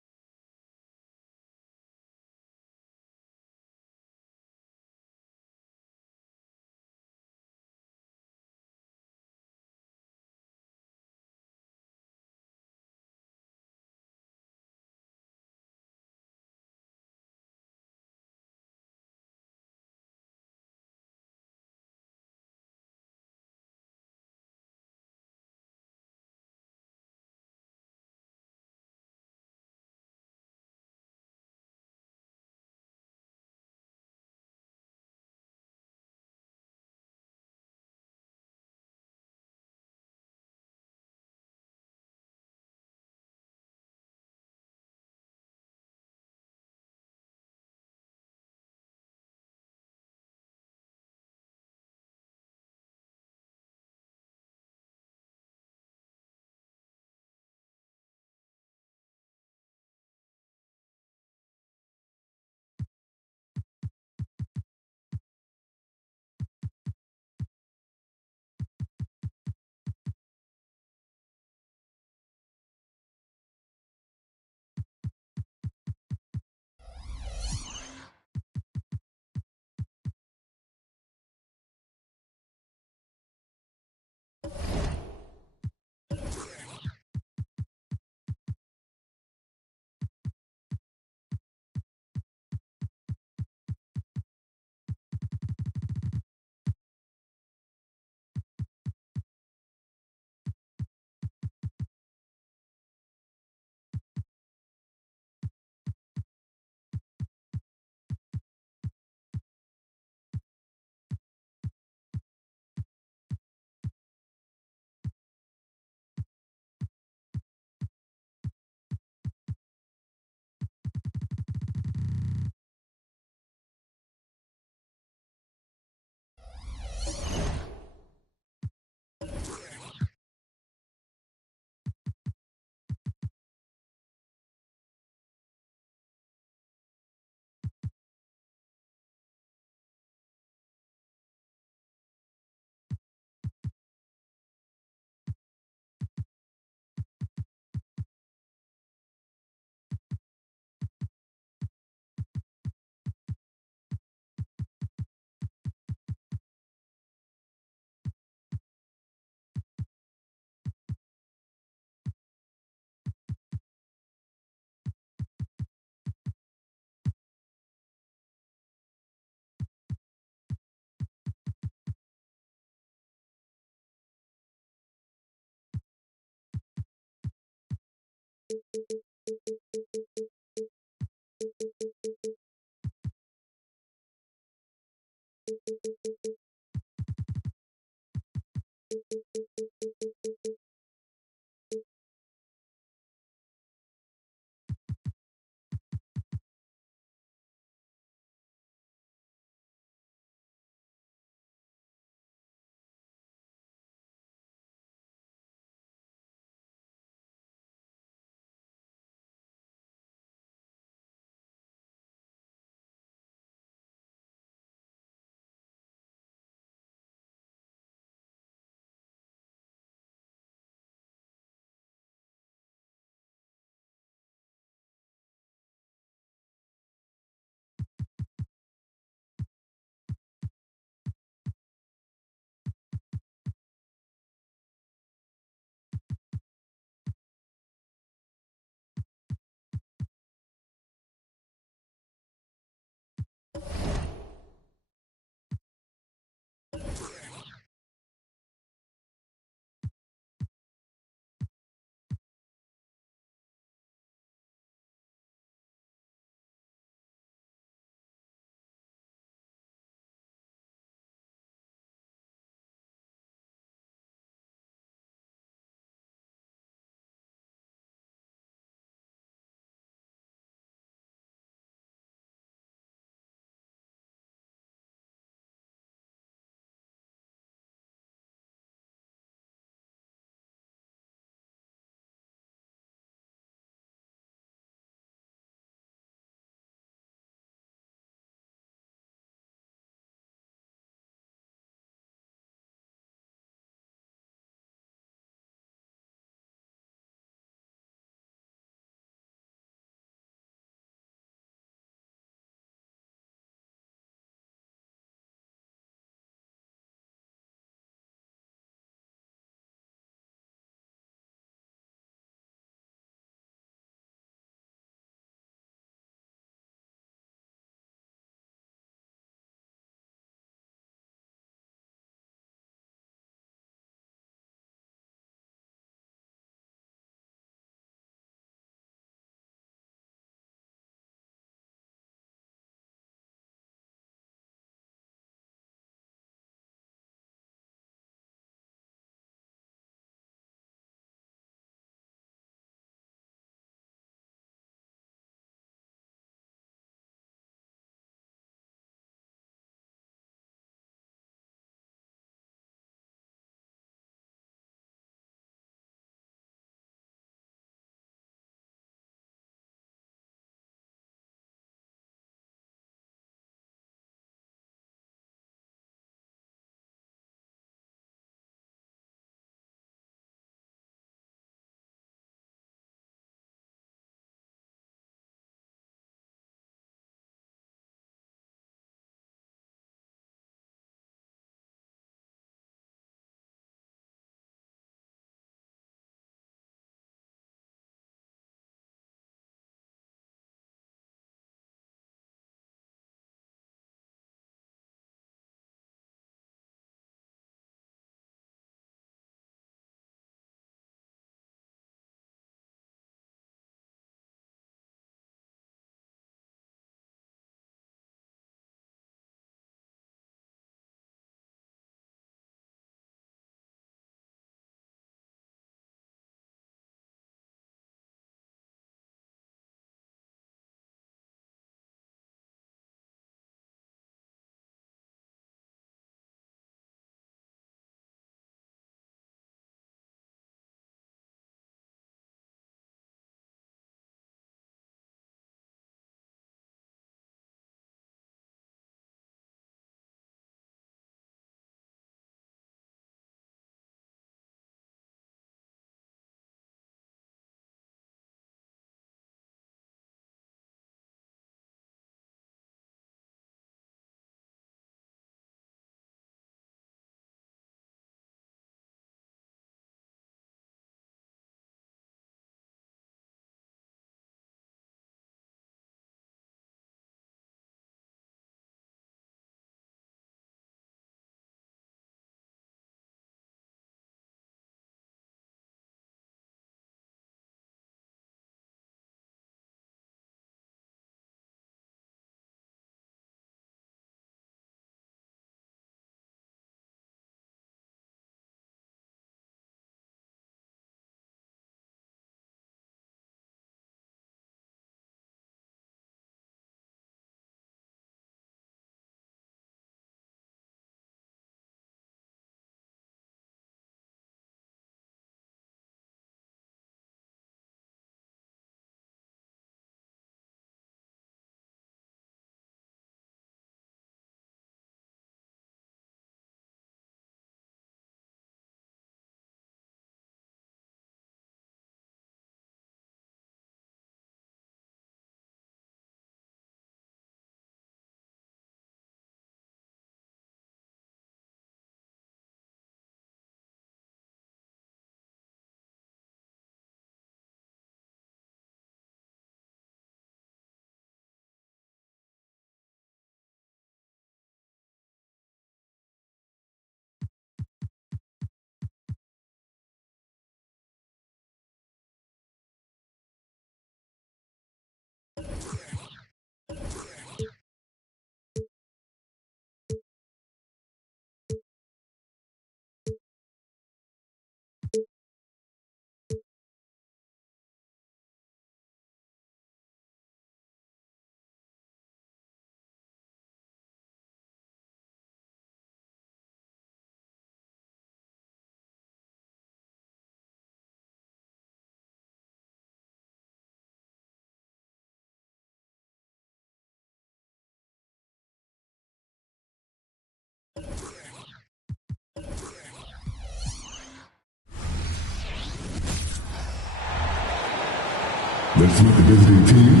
Let's meet the visiting team,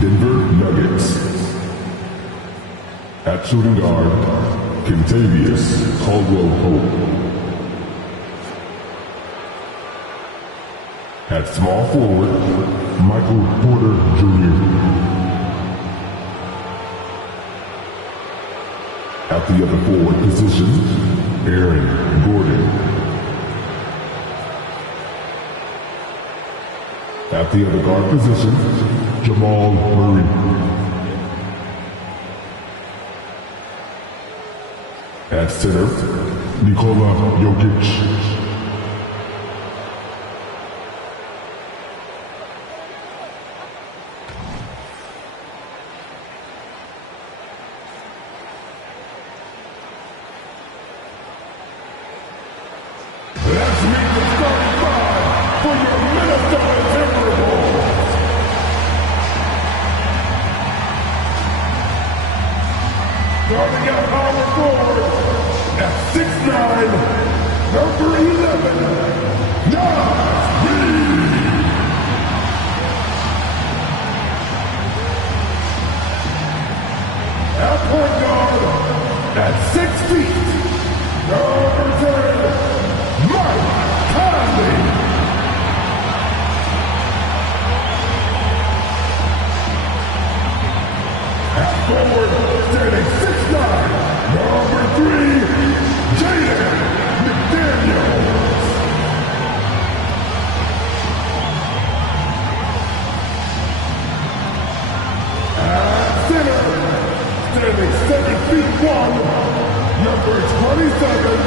Denver Nuggets. At shooting guard, Kentavious Caldwell-Pope. At small forward, Michael Porter Jr. At the other forward position, Aaron Gordon. At the other guard position, Jamal Murray. At center, Nikola Jokic. Starting at power forward at 6'9", number 11, Naz Reid. At point guard at 6 feet, number 10, Mike Conley. At forward, standing 6'9", number 3, Jaden McDaniels. At center, standing 7 feet 1, number 27,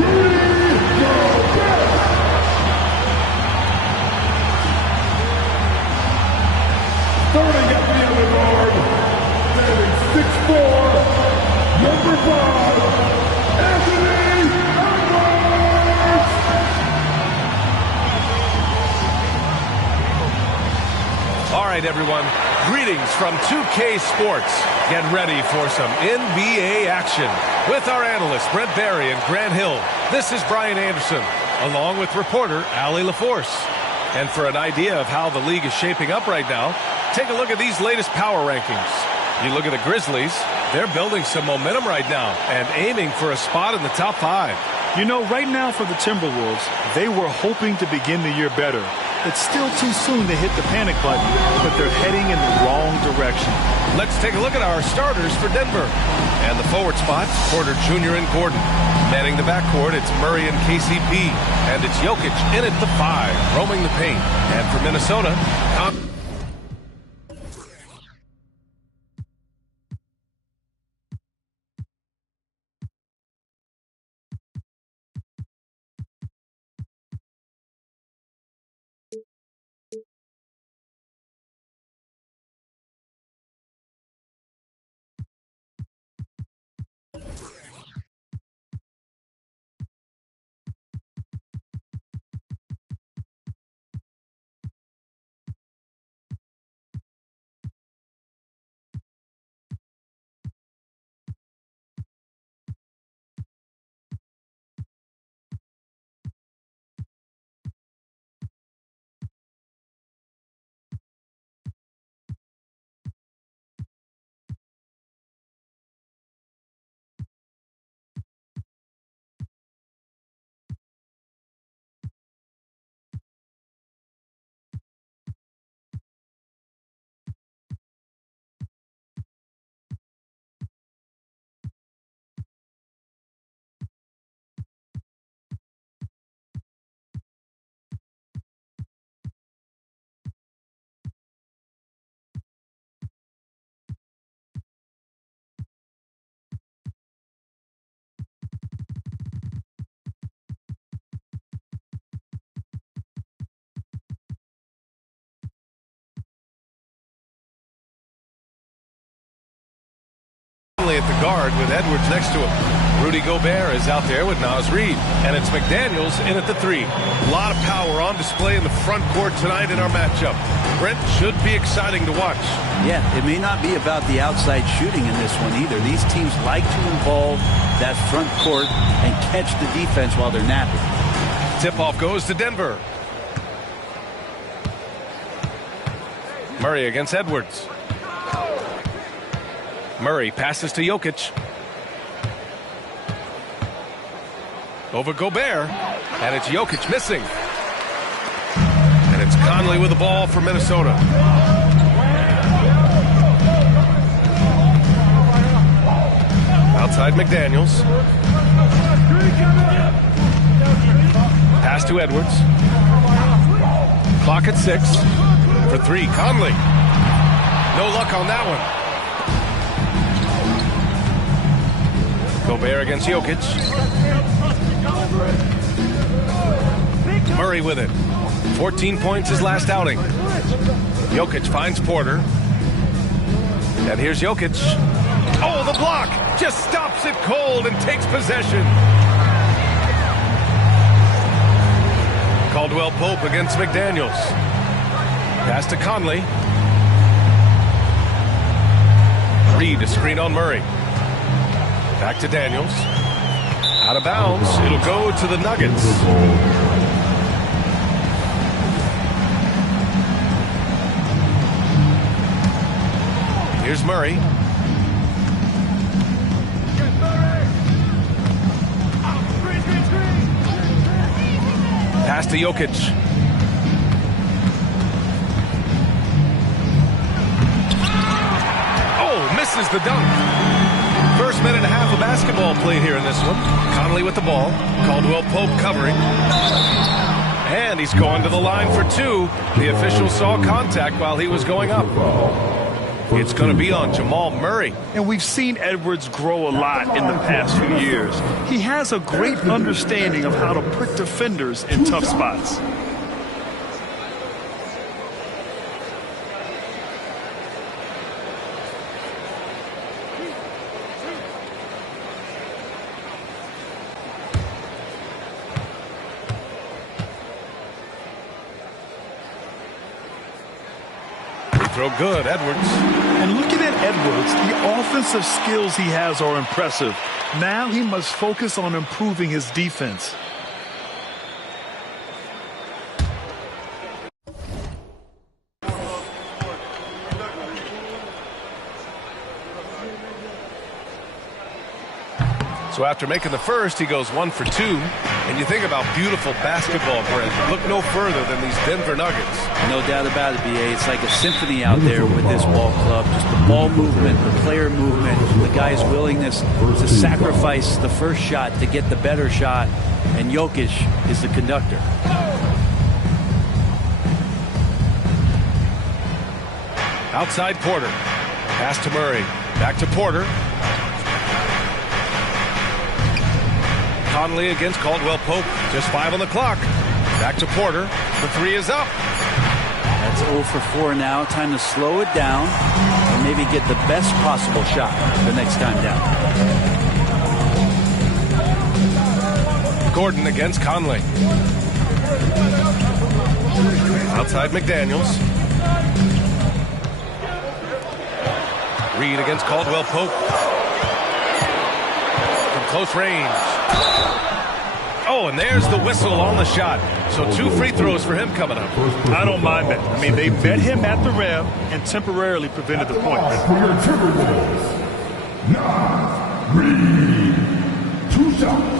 Rudy Gobert. Starting at the other guard, 6'4", number 5, Anthony Edwards! All right, everyone. Greetings from 2K Sports. Get ready for some NBA action with our analysts Brent Barry and Grant Hill. This is Brian Anderson, along with reporter Allie LaForce. And for an idea of how the league is shaping up right now, take a look at these latest power rankings. You look at the Grizzlies, they're building some momentum right now and aiming for a spot in the top 5. You know, right now for the Timberwolves, they were hoping to begin the year better. It's still too soon to hit the panic button, but they're heading in the wrong direction. Let's take a look at our starters for Denver. And the forward spots, Porter Jr. and Gordon. Manning the backcourt, it's Murray and KCP. And it's Jokic in at the 5, roaming the paint. And for Minnesota, at the guard with Edwards next to him. Rudy Gobert is out there with Naz Reid. And it's McDaniels in at the 3. A lot of power on display in the front court tonight in our matchup. Brent, should be exciting to watch. Yeah, it may not be about the outside shooting in this one either. These teams like to involve that front court and catch the defense while they're napping. Tip-off goes to Denver. Murray against Edwards. Murray passes to Jokic. Over Gobert. And it's Jokic missing. And it's Conley with the ball for Minnesota. Outside McDaniels. Pass to Edwards. Clock at 6. For 3, Conley. No luck on that one. Gobert against Jokic. Murray with it. 14 points his last outing. Jokic finds Porter. And here's Jokic. Oh, the block! Just stops it cold and takes possession. Caldwell Pope against McDaniels. Pass to Conley. Reed, a screen on Murray. Back to Daniels. Out of bounds. It'll go to the Nuggets. Here's Murray. Pass to Jokic. Oh, misses the dunk. First minute and a half of basketball played here in this one. Conley with the ball. Caldwell Pope covering. And he's going to the line for 2. The official saw contact while he was going up. It's going to be on Jamal Murray. And we've seen Edwards grow a lot in the past few years. He has a great understanding of how to put defenders in tough spots. Throw good, Edwards. And looking at Edwards, the offensive skills he has are impressive. Now he must focus on improving his defense. So after making the first, he goes 1 for 2. And you think about beautiful basketball, Brent. Look no further than these Denver Nuggets. No doubt about it, B.A. It's like a symphony out there with this ball club. Just the ball movement, the player movement, the guy's willingness to sacrifice the first shot to get the better shot. And Jokic is the conductor. Outside Porter. Pass to Murray. Back to Porter. Conley against Caldwell Pope. Just 5 on the clock. Back to Porter. The 3 is up. That's 0 for 4 now. Time to slow it down and maybe get the best possible shot the next time down. Gordon against Conley. Outside McDaniels. Reed against Caldwell Pope. From close range. Oh, and there's the whistle on the shot. So 2 free throws for him coming up. I don't mind that. I mean, they met him at the rim and temporarily prevented the point. For your Timberwolves, Naz Reid. 2 shots.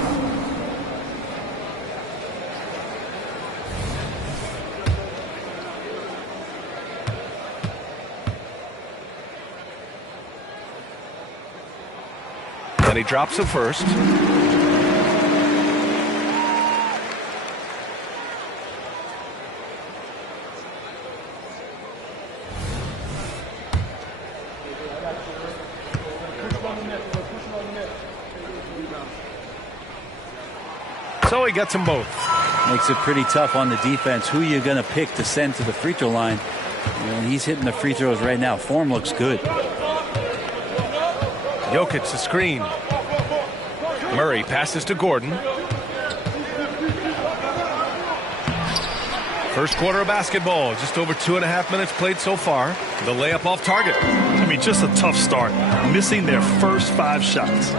And he drops the first. So he gets them both. Makes it pretty tough on the defense. Who you're going to pick to send to the free throw line. And he's hitting the free throws right now. Form looks good. Jokic the screen. Murray passes to Gordon. First quarter of basketball. Just over 2.5 minutes played so far. The layup off target. I mean, just a tough start. Missing their first 5 shots.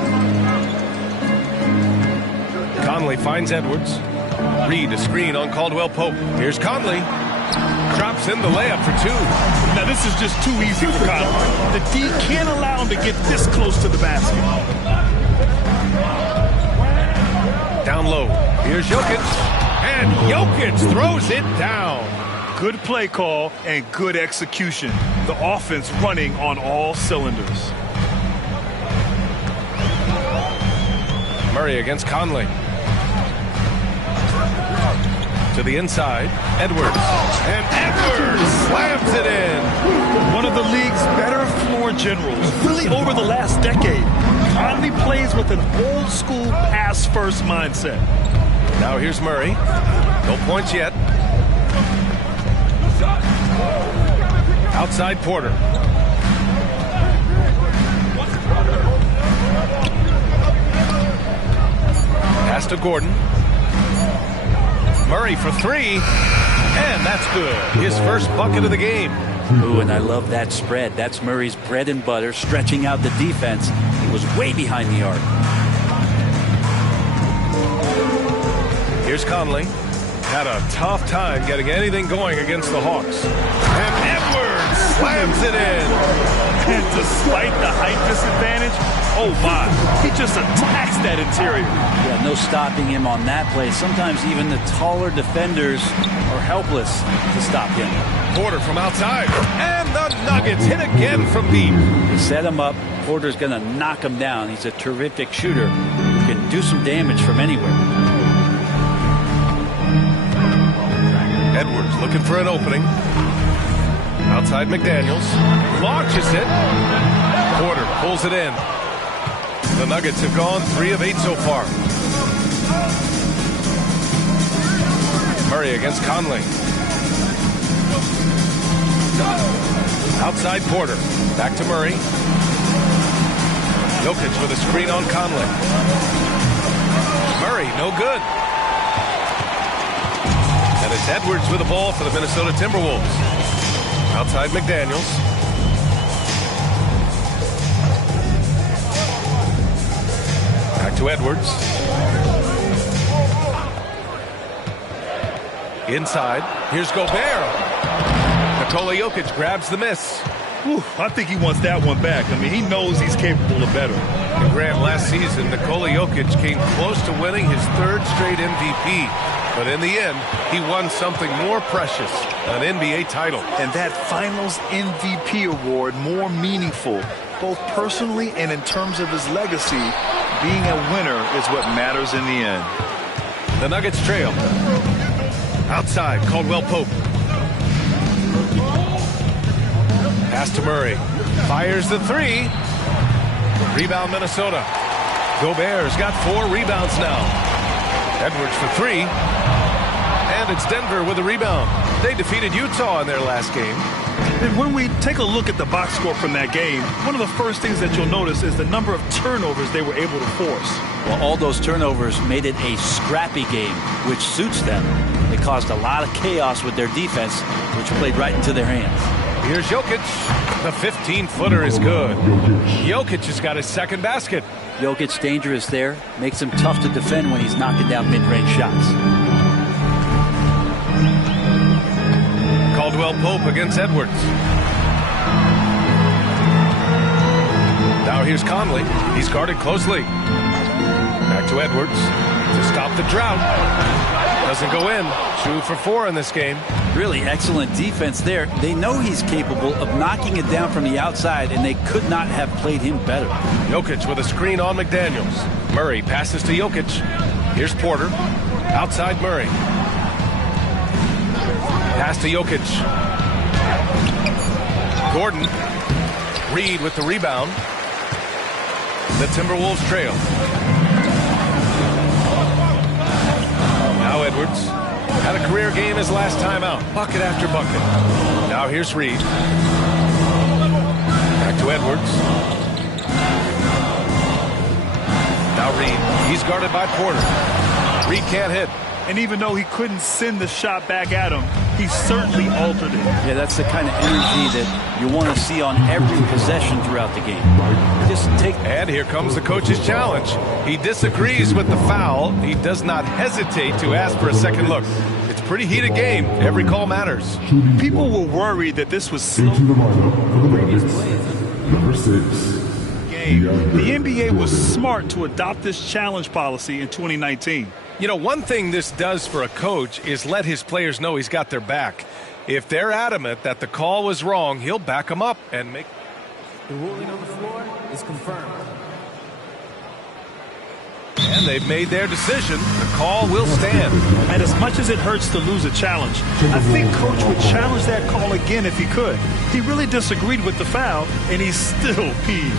Conley finds Edwards. Reed a screen on Caldwell Pope. Here's Conley. Drops in the layup for 2. Now, this is just too easy for Conley. The D can't allow him to get this close to the basket. Down low. Here's Jokic. And Jokic throws it down. Good play call and good execution. The offense running on all cylinders. Murray against Conley. To the inside, Edwards. And Edwards slams it in. One of the league's better floor generals, really over the last decade. Conley plays with an old-school pass-first mindset. Now here's Murray. No points yet. Outside Porter. Pass to Gordon. Murray for 3. And that's good. His first bucket of the game. Ooh, and I love that spread. That's Murray's bread and butter, stretching out the defense. He was way behind the arc. Here's Conley. Had a tough time getting anything going against the Hawks. And Edwards slams it in. And despite the height disadvantage, oh my, he just attacks that interior. Yeah, no stopping him on that play. Sometimes even the taller defenders are helpless to stop him. Porter from outside. And the Nuggets hit again from deep. They set him up. Porter's going to knock him down. He's a terrific shooter who can do some damage from anywhere. Edwards looking for an opening. Outside McDaniels. Launches it. Porter pulls it in. The Nuggets have gone 3 of 8 so far. Murray against Conley. Outside Porter. Back to Murray. Jokic with a screen on Conley. Murray, no good. And it's Edwards with the ball for the Minnesota Timberwolves. Outside McDaniels. Back to Edwards. Inside. Here's Gobert. Nikola Jokic grabs the miss. Whew, I think he wants that one back. I mean, he knows he's capable of better. And Grant, last season, Nikola Jokic came close to winning his 3rd straight MVP. But in the end, he won something more precious, an NBA title. And that Finals MVP award more meaningful, both personally and in terms of his legacy. Being a winner is what matters in the end. The Nuggets trail. Outside, Caldwell Pope. Pass to Murray. Fires the 3. Rebound Minnesota. Gobert's got 4 rebounds now. Edwards for 3. And it's Denver with a rebound. They defeated Utah in their last game. And when we take a look at the box score from that game, one of the first things that you'll notice is the number of turnovers they were able to force. Well, all those turnovers made it a scrappy game, which suits them. They caused a lot of chaos with their defense, which played right into their hands. Here's Jokic. The 15-footer is good. Jokic has got his 2nd basket. Jokic's dangerous there. Makes him tough to defend when he's knocking down mid-range shots. Caldwell Pope against Edwards. Now here's Conley. He's guarded closely. Back to Edwards to stop the drought. Doesn't go in. 2 for 4 in this game. Really excellent defense there. They know he's capable of knocking it down from the outside, and they could not have played him better. Jokic with a screen on McDaniels. Murray passes to Jokic. Here's Porter. Outside Murray. Pass to Jokic. Gordon. Reed with the rebound. The Timberwolves trail. Now Edwards. Had a career game his last time out. Bucket after bucket. Now here's Reed. Back to Edwards. Now Reed. He's guarded by Porter. Reed can't hit. And even though he couldn't send the shot back at him, he certainly altered it. Yeah, that's the kind of energy that you want to see on every possession throughout the game. Just take. And here comes the coach's challenge. He disagrees with the foul. He does not hesitate to ask for a second look. It's pretty heated game. Every call matters. People were worried that this was slow. Into the lineup for the Nuggets, number 6. The NBA was smart to adopt this challenge policy in 2019. You know, one thing this does for a coach is let his players know he's got their back. If they're adamant that the call was wrong, he'll back them up and make... The ruling on the floor is confirmed. And they've made their decision. The call will stand. And as much as it hurts to lose a challenge, I think Coach would challenge that call again if he could. He really disagreed with the foul, and he's still peeved.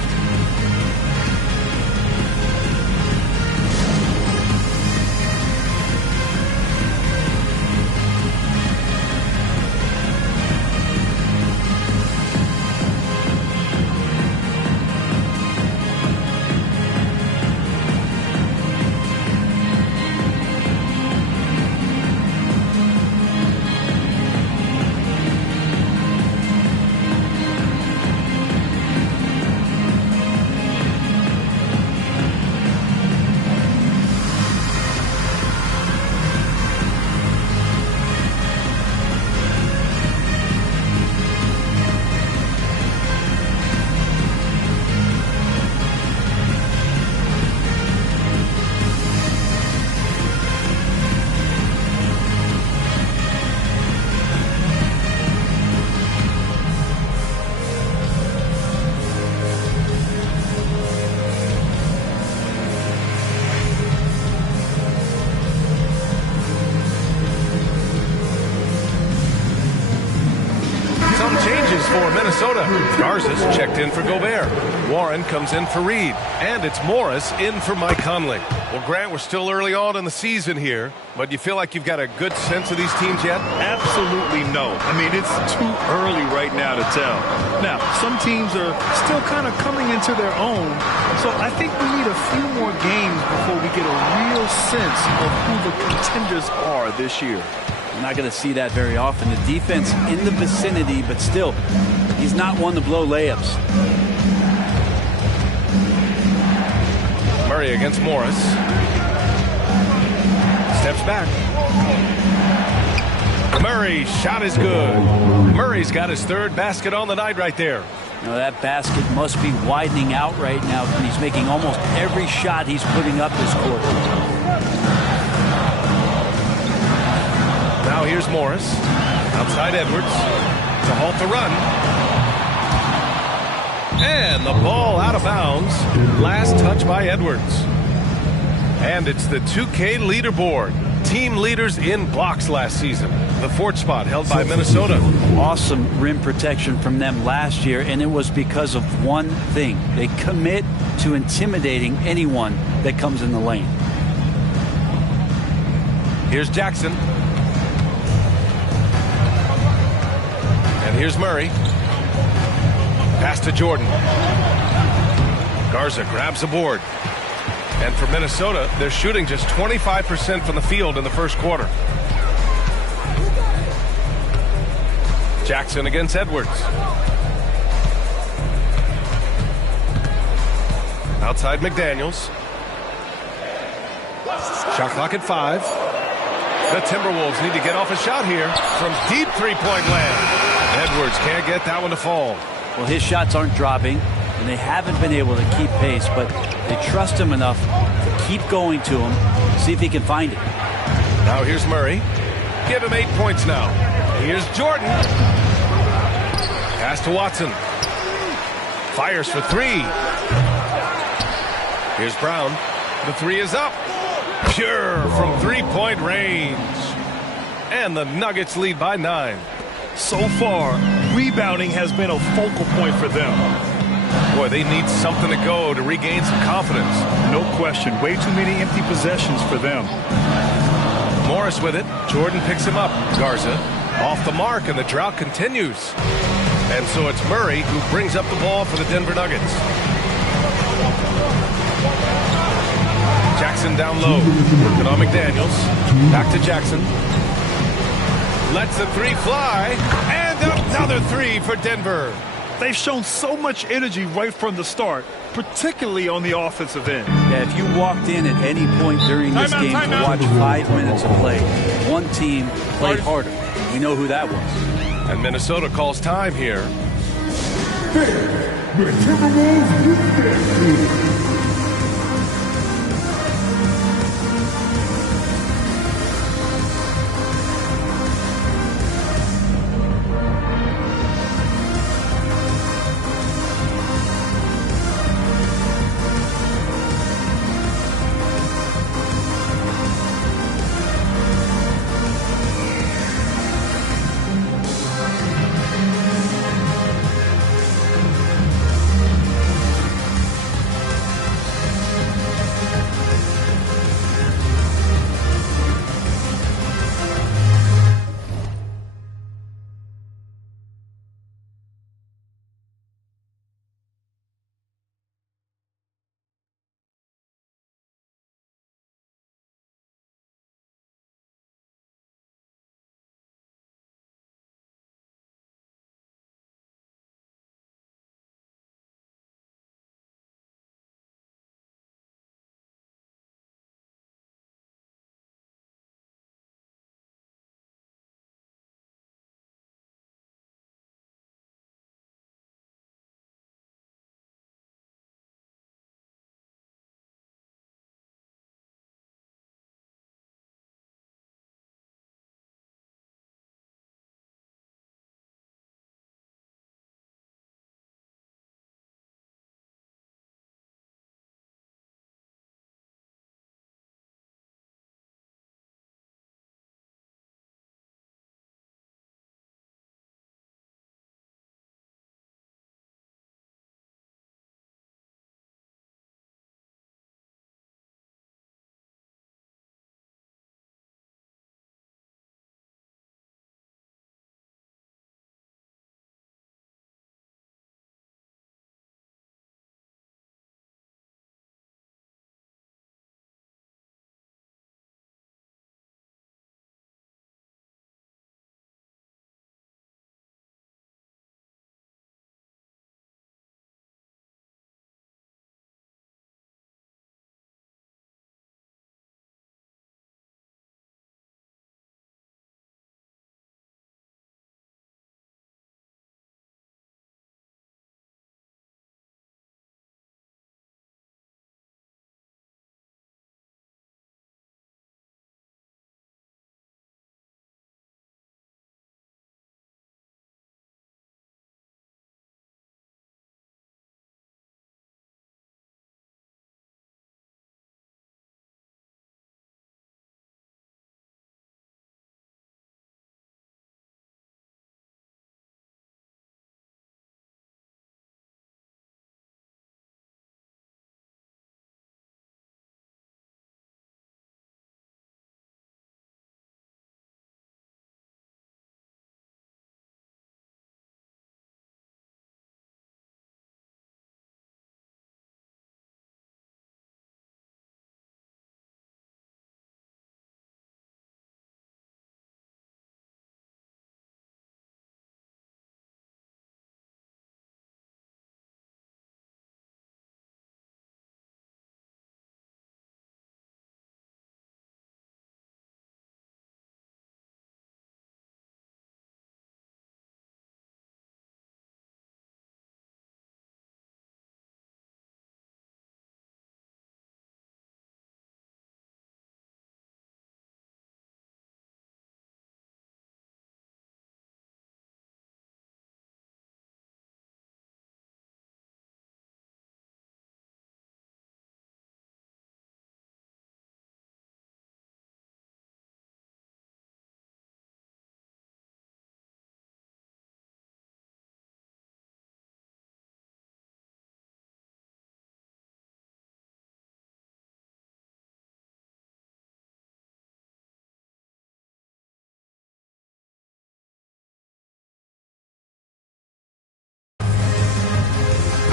For Minnesota, Garza's checked in for Gobert. Warren comes in for Reed. And it's Morris in for Mike Conley. Well, Grant, we're still early on in the season here, but you feel like you've got a good sense of these teams yet? Absolutely no. I mean, it's too early right now to tell. Now, some teams are still kind of coming into their own, so I think we need a few more games before we get a real sense of who the contenders are this year. You're not going to see that very often. The defense in the vicinity, but still, he's not one to blow layups. Murray against Morris. Steps back. Murray, shot is good. Murray's got his third basket on the night right there. Now that basket must be widening out right now. He's making almost every shot he's putting up this quarter. Now here's Morris. Outside Edwards to halt the run. And the ball out of bounds. Last touch by Edwards. And it's the 2K leaderboard. Team leaders in blocks last season. The fourth spot held by Minnesota. Awesome rim protection from them last year, and it was because of one thing. They commit to intimidating anyone that comes in the lane. Here's Jackson. And here's Murray. Pass to Jordan. Garza grabs the board. And for Minnesota, they're shooting just 25% from the field in the first quarter. Jackson against Edwards. Outside McDaniels. Shot clock at 5. The Timberwolves need to get off a shot here from deep three-point land. Edwards can't get that one to fall. Well, his shots aren't dropping, and they haven't been able to keep pace, but they trust him enough to keep going to him, see if he can find it. Now here's Murray. Give him 8 points now. Here's Jordan. Pass to Watson. Fires for 3. Here's Brown. The 3 is up. Pure from three-point range. And the Nuggets lead by 9. So far, rebounding has been a focal point for them. Boy, they need something to go to regain some confidence. No question. Way too many empty possessions for them. Morris with it. Jordan picks him up. Garza off the mark, and the drought continues. And so it's Murray who brings up the ball for the Denver Nuggets. Jackson down low. Working on McDaniels. Back to Jackson. Lets the 3 fly. And another 3 for Denver. They've shown so much energy right from the start, particularly on the offensive end. Yeah, if you walked in at any point during this game to watch 5 minutes of play, one team played harder. We know who that was. And Minnesota calls time here. The Timberwolves defense.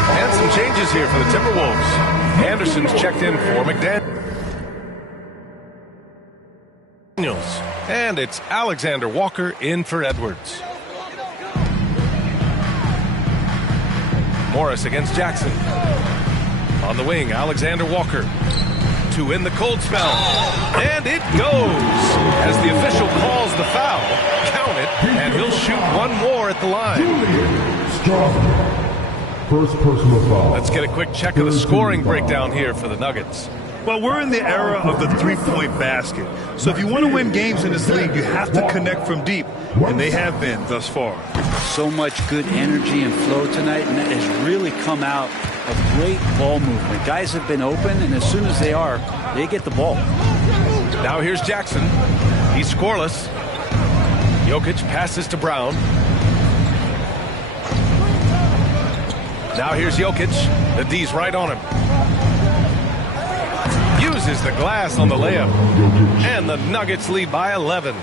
And some changes here for the Timberwolves. Anderson's checked in for McDaniels. And it's Alexander Walker in for Edwards. Morris against Jackson. On the wing, Alexander Walker. To win the cold spell. And it goes. As the official calls the foul, count it, and he'll shoot one more at the line. First personal foul. Let's get a quick check of the scoring breakdown here for the Nuggets. Well, we're in the era of the three-point basket. So if you want to win games in this league, you have to connect from deep, and they have been thus far. So much good energy and flow tonight, and that has really come out of great ball movement. Guys have been open, and as soon as they are, they get the ball. Now here's Jackson. He's scoreless. Jokic passes to Brown. Now here's Jokic. The D's right on him. Uses the glass on the layup. And the Nuggets lead by 11.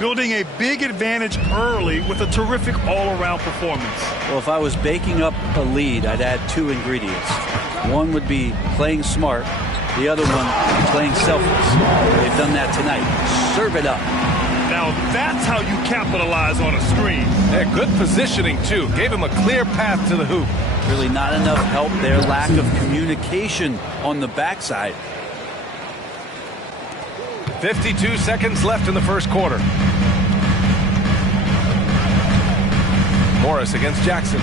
Building a big advantage early with a terrific all-around performance. Well, if I was baking up a lead, I'd add two ingredients. One would be playing smart. The other one, playing selfless. They've done that tonight. Serve it up. Now that's how you capitalize on a screen. Yeah, good positioning, too. Gave him a clear path to the hoop. Really not enough help there. Lack of communication on the backside. 52 seconds left in the first quarter. Morris against Jackson.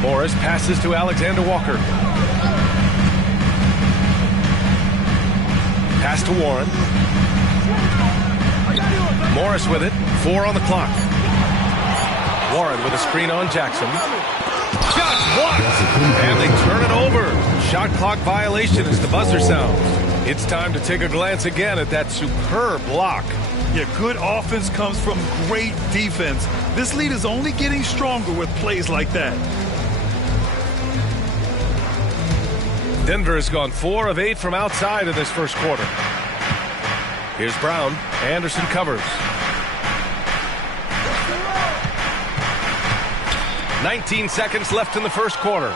Morris passes to Alexander Walker. Pass to Warren. Morris with it. 4 on the clock. Warren with a screen on Jackson. Shots blocked. And they turn it over. Shot clock violation as the buzzer sounds. It's time to take a glance again at that superb block. Yeah, good offense comes from great defense. This lead is only getting stronger with plays like that. Denver has gone 4 of 8 from outside in this first quarter. Here's Brown. Anderson covers. 19 seconds left in the first quarter.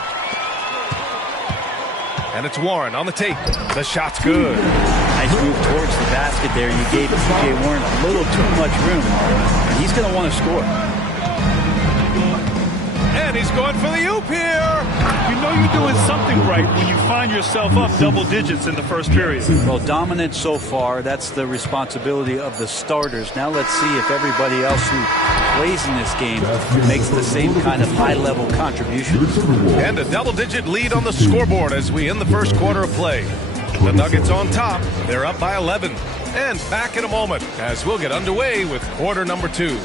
And it's Warren on the tape. The shot's good. Nice move towards the basket there. You gave T.J. Warren a little too much room. And he's going to want to score. And he's going for the oop here. You know you're doing something right when you find yourself up double digits in the first period. Well, dominant so far. That's the responsibility of the starters. Now let's see if everybody else who plays in this game makes the same kind of high-level contribution. And a double-digit lead on the scoreboard as we end the first quarter of play. The Nuggets on top. They're up by 11. And back in a moment as we'll get underway with quarter number 2.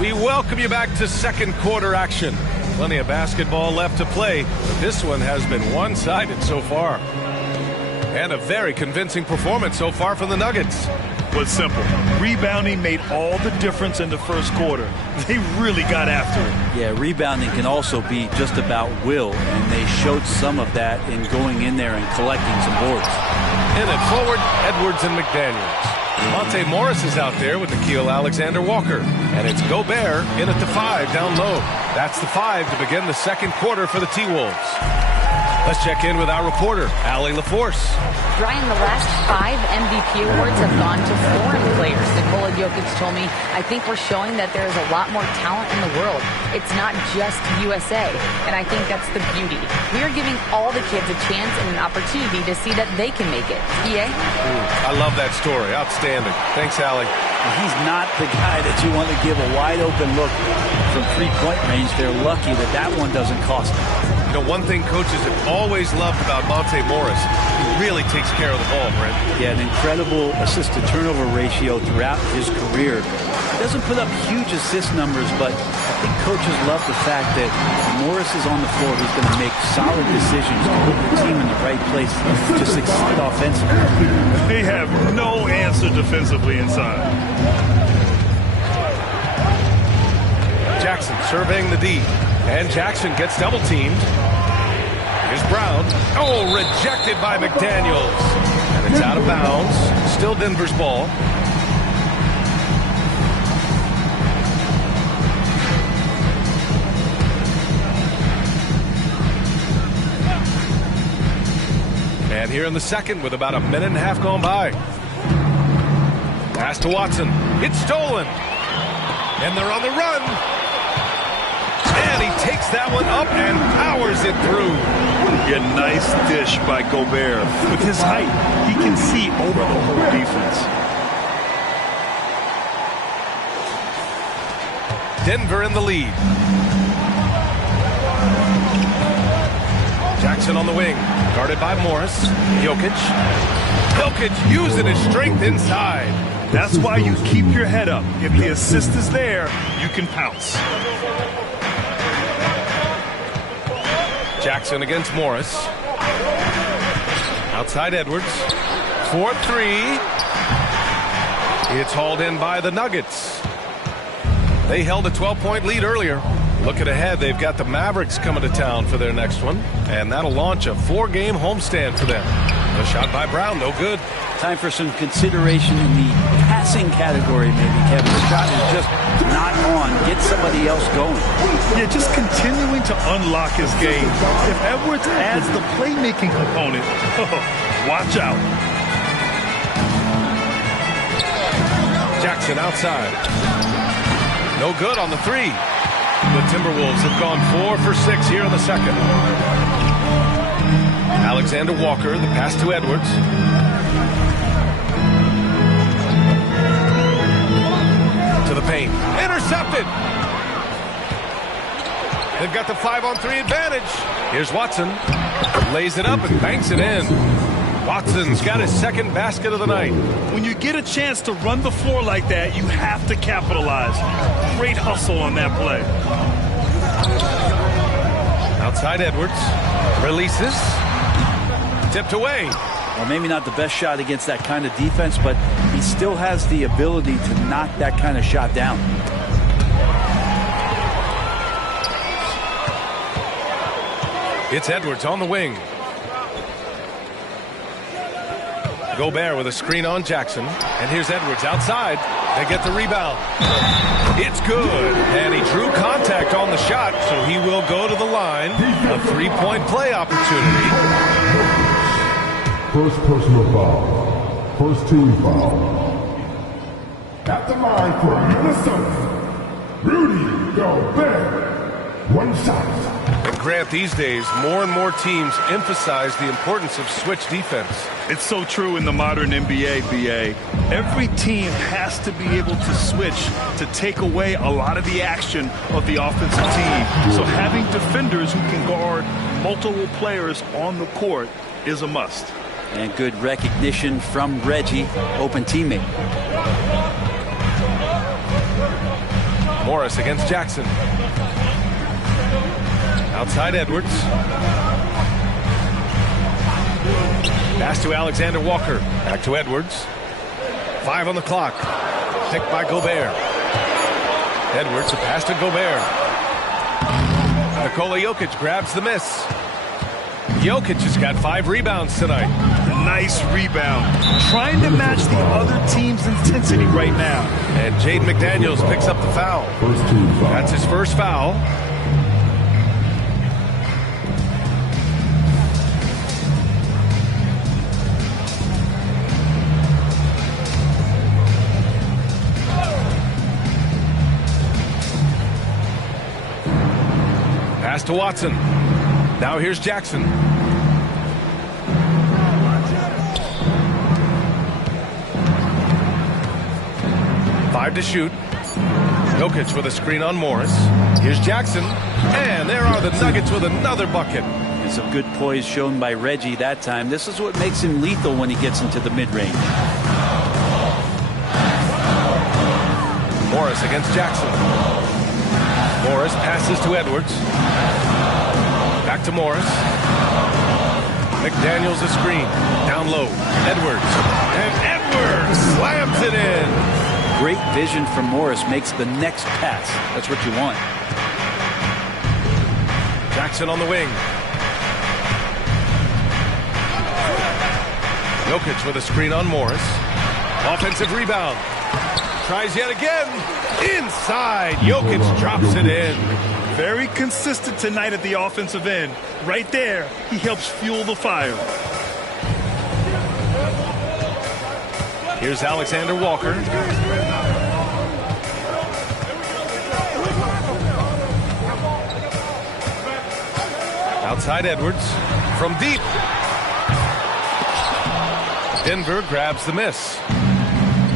We welcome you back to second quarter action. Plenty of basketball left to play, but this one has been one-sided so far. And a very convincing performance so far from the Nuggets. Was simple. Rebounding made all the difference in the first quarter. They really got after it. Yeah, rebounding can also be just about will, and they showed some of that in going in there and collecting some boards. In it forward, Edwards and McDaniels. Monte Morris is out there with Nickeil Alexander-Walker. And it's Gobert in at the 5 down low. That's the 5 to begin the second quarter for the T-Wolves. Let's check in with our reporter, Allie LaForce. Brian, the last 5 MVP awards have gone to foreign players. Nikola Jokic told me, I think we're showing that there is a lot more talent in the world. It's not just USA. And I think that's the beauty. We are giving all the kids a chance and an opportunity to see that they can make it. EA? I love that story. Outstanding. Thanks, Allie. He's not the guy that you want to give a wide open look from 3-point range. They're lucky that that one doesn't cost them. You know, one thing coaches have always loved about Monte Morris, he really takes care of the ball, Brent. Yeah, an incredible assist-to-turnover ratio throughout his career. He doesn't put up huge assist numbers, but I think coaches love the fact that Morris is on the floor. He's going to make solid decisions to put the team in the right place to succeed offensively. They have no answer defensively inside. Jackson surveying the D. And Jackson gets double-teamed. Here's Brown. Oh, rejected by McDaniels. And it's out of bounds. Still Denver's ball. And here in the second with about a minute and a half gone by. Pass to Watson. It's stolen. And they're on the run. And he takes that one up and powers it through. Yeah, nice dish by Gobert. With his height, he can see over the whole defense. Denver in the lead. Jackson on the wing, guarded by Morris. Jokic using his strength inside. That's why you keep your head up. If the assist is there, you can pounce. Jackson against Morris. Outside Edwards. 4-3. It's hauled in by the Nuggets. They held a 12-point lead earlier. Looking ahead, they've got the Mavericks coming to town for their next one, and that'll launch a 4-game homestand for them. A shot by Brown, no good. Time for some consideration in the passing category, maybe, Kevin. The shot is just not on. Get somebody else going. Yeah, just continuing to unlock his game. If Edwards adds the playmaking component, watch out. Jackson outside. No good on the three. The Timberwolves have gone 4 for 6 here in the second. Alexander Walker, the pass to Edwards. To the paint. Intercepted. They've got the 5-on-3 advantage. Here's Watson. Lays it up and banks it in. Watson's got his second basket of the night. When you get a chance to run the floor like that, you have to capitalize. Great hustle on that play. Outside Edwards. Releases. Tipped away. Well, maybe not the best shot against that kind of defense, but he still has the ability to knock that kind of shot down. It's Edwards on the wing. Gobert with a screen on Jackson. And here's Edwards outside. They get the rebound. It's good. And he drew contact on the shot, so he will go to the line. A 3-point play opportunity. First personal foul. First team foul. At the line for Minnesota, Rudy Gobert. One shot. And Grant, these days, more and more teams emphasize the importance of switch defense. It's so true in the modern NBA, BA. Every team has to be able to switch to take away a lot of the action of the offensive team. So having defenders who can guard multiple players on the court is a must. And good recognition from Reggie, open teammate. Morris against Jackson. Outside Edwards. Pass to Alexander Walker. Back to Edwards. 5 on the clock. Picked by Gobert. Edwards, a pass to Gobert. Nikola Jokic grabs the miss. Jokic has got 5 rebounds tonight. Nice rebound. Trying to match the other team's intensity right now. And Jaden McDaniels picks up the foul. First team foul. That's his first foul. Pass to Watson. Now here's Jackson. Five to shoot. Jokic with a screen on Morris. Here's Jackson. And there are the Nuggets with another bucket. And some good poise shown by Reggie that time. This is what makes him lethal when he gets into the mid-range. Morris against Jackson. Morris passes to Edwards. Back to Morris. McDaniels a screen. Down low. Edwards. And Edwards slams it in. Great vision from Morris makes the next pass. That's what you want. Jackson on the wing. Jokic with a screen on Morris. Offensive rebound. Tries yet again. Inside. Jokic drops it in. Very consistent tonight at the offensive end. Right there, he helps fuel the fire. Here's Alexander Walker. Outside Edwards. From deep. Denver grabs the miss.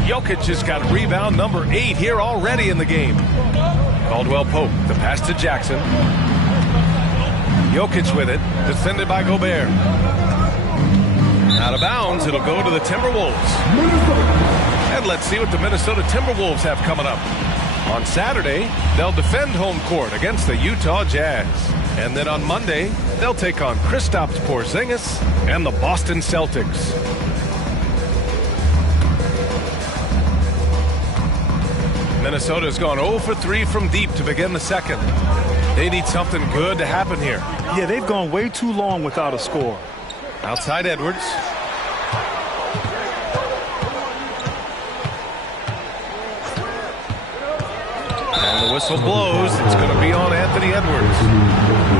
Jokic has got rebound number 8 here already in the game. Caldwell Pope, the pass to Jackson. Jokic with it, defended by Gobert. Out of bounds, it'll go to the Timberwolves. And let's see what the Minnesota Timberwolves have coming up. On Saturday, they'll defend home court against the Utah Jazz. And then on Monday, they'll take on Kristaps Porzingis and the Boston Celtics. Minnesota's gone 0 for 3 from deep to begin the second. They need something good to happen here. Yeah, they've gone way too long without a score. Outside Edwards. And the whistle blows. It's going to be on Anthony Edwards.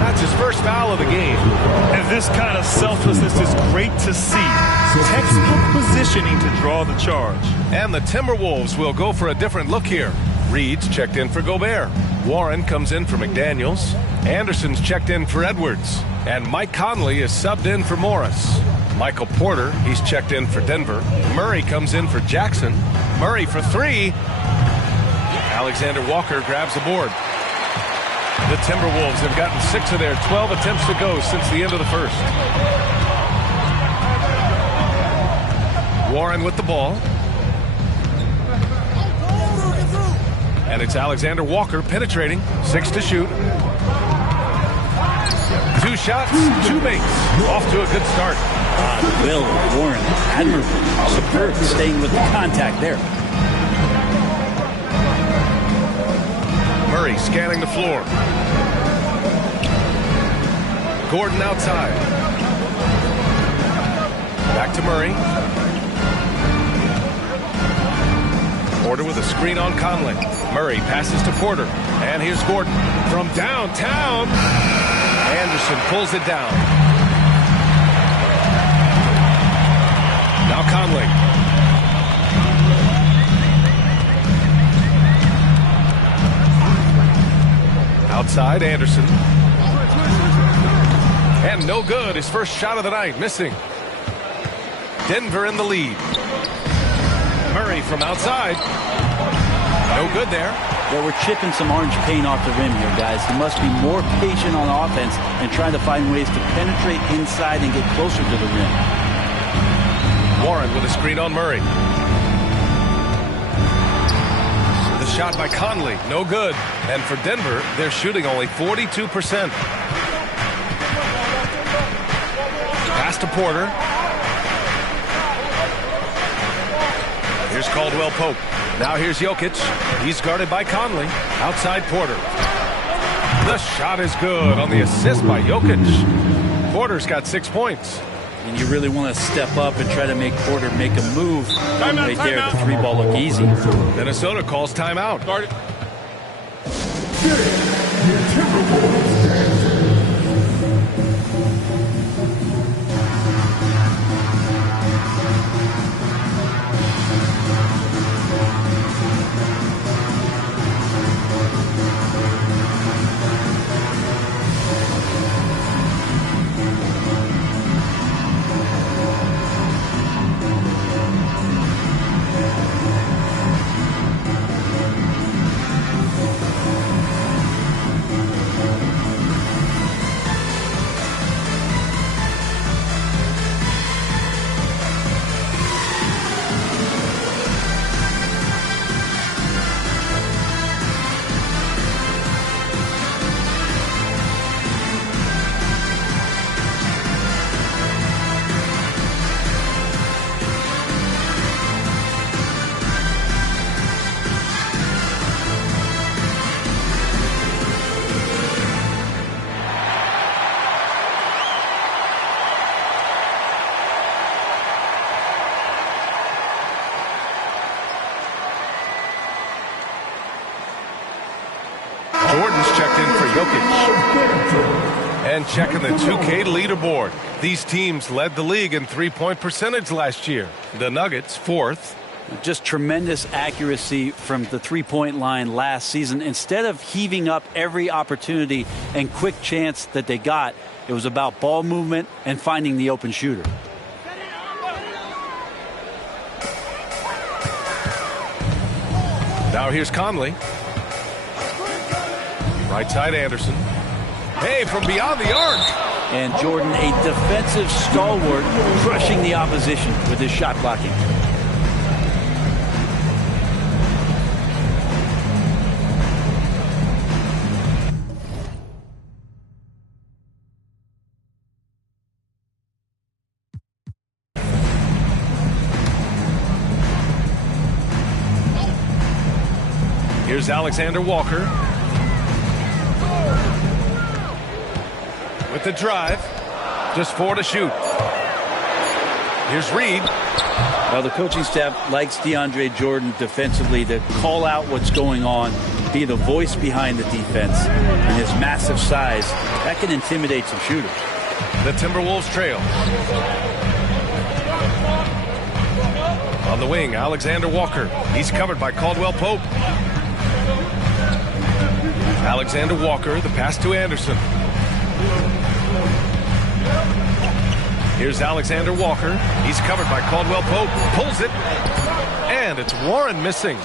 That's his first foul of the game. And this kind of selflessness is great to see. Textbook positioning to draw the charge. And the Timberwolves will go for a different look here. Reed's checked in for Gobert. Warren comes in for McDaniels. Anderson's checked in for Edwards. And Mike Conley is subbed in for Morris. Michael Porter, he's checked in for Denver. Murray comes in for Jackson. Murray for 3. Alexander Walker grabs the board. The Timberwolves have gotten 6 of their 12 attempts to go since the end of the first. Warren with the ball. And it's Alexander Walker penetrating. 6 to shoot. 2 shots, 2 makes. Off to a good start. Will Warren, admirable, superb, staying with the contact there. Murray scanning the floor. Gordon outside. Back to Murray. Porter with a screen on Conley. Murray passes to Porter. And here's Gordon from downtown. Anderson pulls it down. Now Conley. Outside Anderson. And no good. His first shot of the night. Missing. Denver in the lead. Murray from outside. No good there. Well, we're chipping some orange paint off the rim here, guys. He must be more patient on offense and trying to find ways to penetrate inside and get closer to the rim. Warren with a screen on Murray. The shot by Conley, no good. And for Denver, they're shooting only 42%. Pass to Porter. Here's Caldwell Pope. Now here's Jokic. He's guarded by Conley. Outside Porter. The shot is good on the assist by Jokic. Porter's got 6 points. And you really want to step up and try to make Porter make a move. Right there, the 3-ball look easy. Minnesota calls timeout. Guard it. Jordan's checked in for Jokic. And checking the 2K leaderboard. These teams led the league in three-point percentage last year. The Nuggets, 4th. Just tremendous accuracy from the three-point line last season. Instead of heaving up every opportunity and quick chance that they got, it was about ball movement and finding the open shooter. Now here's Conley. Right side Anderson. Hey, from beyond the arc. And Jordan, a defensive stalwart, crushing the opposition with his shot blocking. Here's Alexander Walker. With the drive. Just 4 to shoot. Here's Reed. Well, the coaching staff likes DeAndre Jordan defensively to call out what's going on, be the voice behind the defense, and his massive size. That can intimidate some shooters. The Timberwolves trail. On the wing, Alexander Walker. He's covered by Caldwell Pope. Alexander Walker, the pass to Anderson. Here's Alexander Walker. He's covered by Caldwell Pope. Pulls it. And it's Warren missing.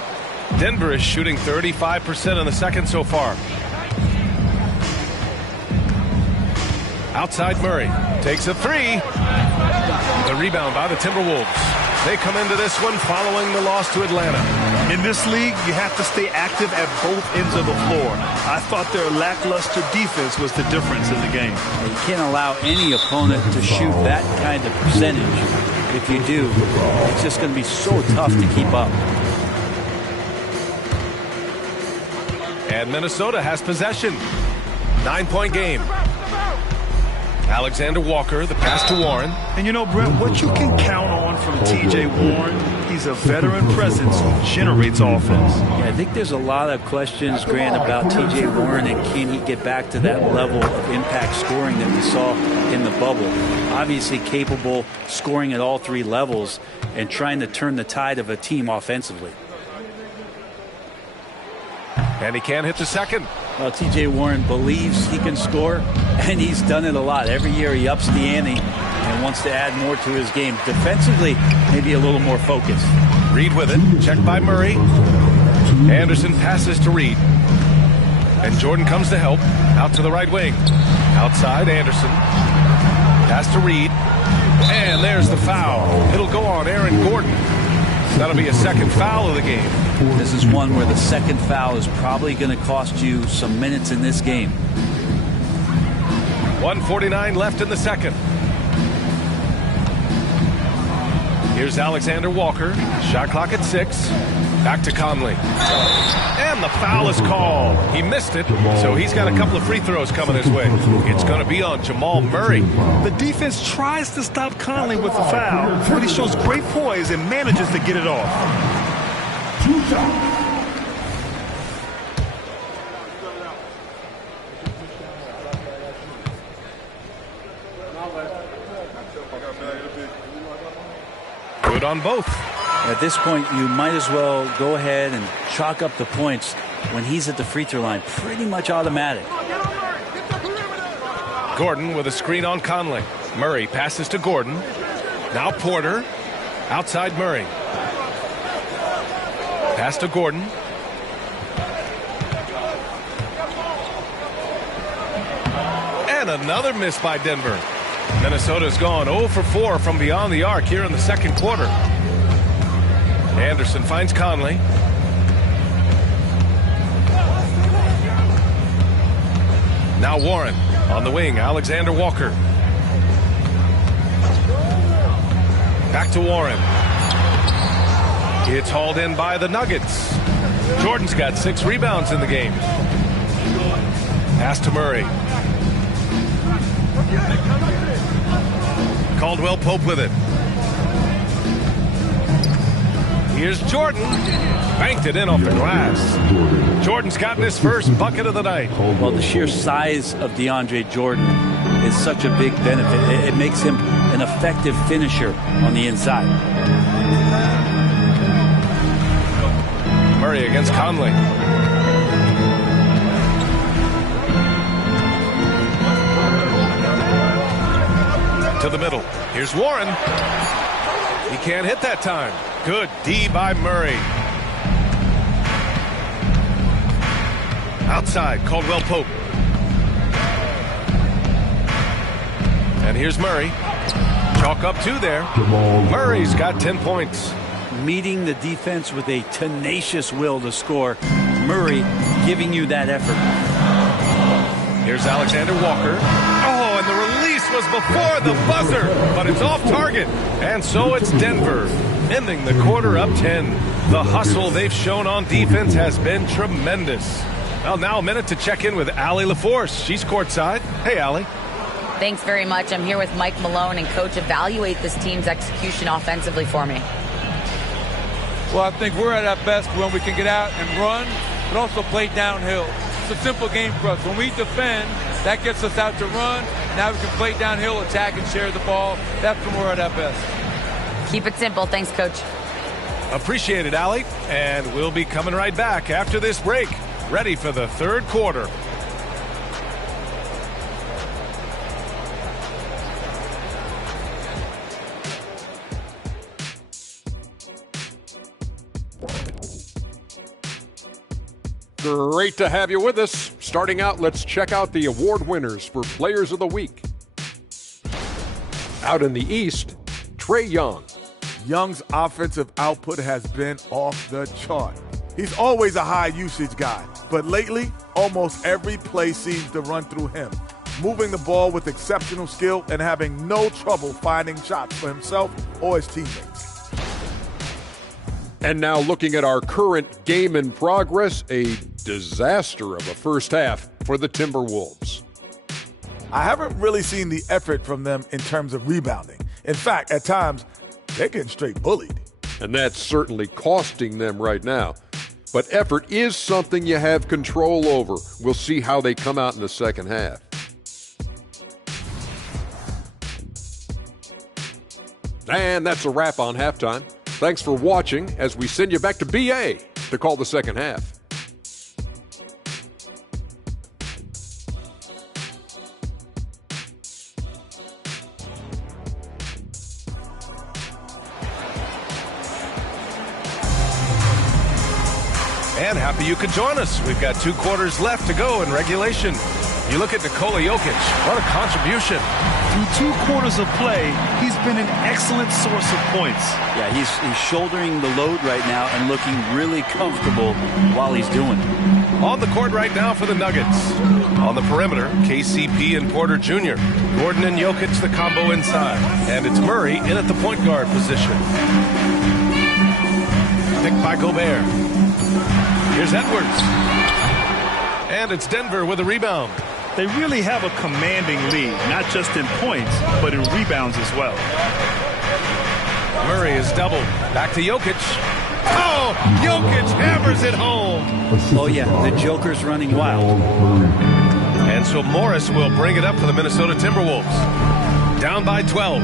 Denver is shooting 35% in the second so far. Outside Murray. Takes a 3. The rebound by the Timberwolves. They come into this one following the loss to Atlanta. In this league, you have to stay active at both ends of the floor. I thought their lackluster defense was the difference in the game. You can't allow any opponent to shoot that kind of percentage. If you do, it's just going to be so tough to keep up. And Minnesota has possession. 9-point game. Alexander Walker, the pass to Warren. And you know, Brett, what you can count on from T.J. Warren, he's a veteran presence who generates offense. Yeah, I think there's a lot of questions, Grant, about T.J. Warren and can he get back to that level of impact scoring that we saw in the bubble. Obviously capable scoring at all 3 levels and trying to turn the tide of a team offensively. And he can't hit the second. Well, T.J. Warren believes he can score, and he's done it a lot. Every year he ups the ante and wants to add more to his game. Defensively, maybe a little more focus. Reed with it. Checked by Murray. Anderson passes to Reed. And Jordan comes to help. Out to the right wing. Outside, Anderson. Pass to Reed. And there's the foul. It'll go on Aaron Gordon. That'll be a second foul of the game. This is one where the second foul is probably going to cost you some minutes in this game. 1:49 left in the second. Here's Alexander Walker. Shot clock at 6. Back to Conley. And the foul is called. He missed it, so he's got a couple of free throws coming his way. It's going to be on Jamal Murray. The defense tries to stop Conley with the foul, but he shows great poise and manages to get it off. Good on both. At this point, you might as well go ahead and chalk up the points when he's at the free throw line. Pretty much automatic. Gordon with a screen on Conley. Murray passes to Gordon. Now Porter. Outside Murray. Pass to Gordon. And another miss by Denver. Minnesota's gone 0 for 4 from beyond the arc here in the second quarter. Anderson finds Conley. Now Warren on the wing. Alexander Walker. Back to Warren. It's hauled in by the Nuggets. Jordan's got 6 rebounds in the game. Pass to Murray. Caldwell Pope with it. Here's Jordan. Banked it in off the glass. Jordan's gotten his first bucket of the night. Well, the sheer size of DeAndre Jordan is such a big benefit. It makes him an effective finisher on the inside. Murray against Conley. To the middle. Here's Warren. He can't hit that time. Good D by Murray. Outside, Caldwell Pope. And here's Murray. Chalk up 2 there. Murray's got 10 points. Meeting the defense with a tenacious will to score. Murray giving you that effort. Here's Alexander Walker. Oh, and the release was before the buzzer, but it's off target. And so it's Denver, ending the quarter up 10. The hustle they've shown on defense has been tremendous. Well, now a minute to check in with Allie LaForce. She's courtside. Hey, Allie. Thanks very much. I'm here with Mike Malone, and Coach, evaluate this team's execution offensively for me. Well, I think we're at our best when we can get out and run, but also play downhill. It's a simple game for us. When we defend, that gets us out to run. Now we can play downhill, attack, and share the ball. That's when we're at our best. Keep it simple. Thanks, Coach. Appreciate it, Allie. And we'll be coming right back after this break. Ready for the third quarter. Great to have you with us. Starting out, let's check out the award winners for Players of the Week. Out in the East, Trae Young. Young's offensive output has been off the chart. He's always a high usage guy, but lately, almost every play seems to run through him, moving the ball with exceptional skill and having no trouble finding shots for himself or his teammates. And now looking at our current game in progress, a disaster of a first half for the Timberwolves. I haven't really seen the effort from them in terms of rebounding. In fact, at times, they're getting straight bullied. And that's certainly costing them right now. But effort is something you have control over. We'll see how they come out in the second half. And that's a wrap on halftime. Thanks for watching as we send you back to BA to call the second half. And happy you could join us. We've got 2 quarters left to go in regulation. You look at Nikola Jokic, what a contribution. Through 2 quarters of play, he's been an excellent source of points. Yeah, he's shouldering the load right now and looking really comfortable while he's doing it. On the court right now for the Nuggets. On the perimeter, KCP and Porter Jr. Gordon and Jokic, the combo inside. And it's Murray in at the point guard position. Picked by Gobert. Here's Edwards. And it's Denver with a rebound. They really have a commanding lead, not just in points, but in rebounds as well. Murray is doubled. Back to Jokic. Oh, Jokic hammers it home. Oh, yeah, the Joker's running wild. And so Morris will bring it up for the Minnesota Timberwolves. Down by 12.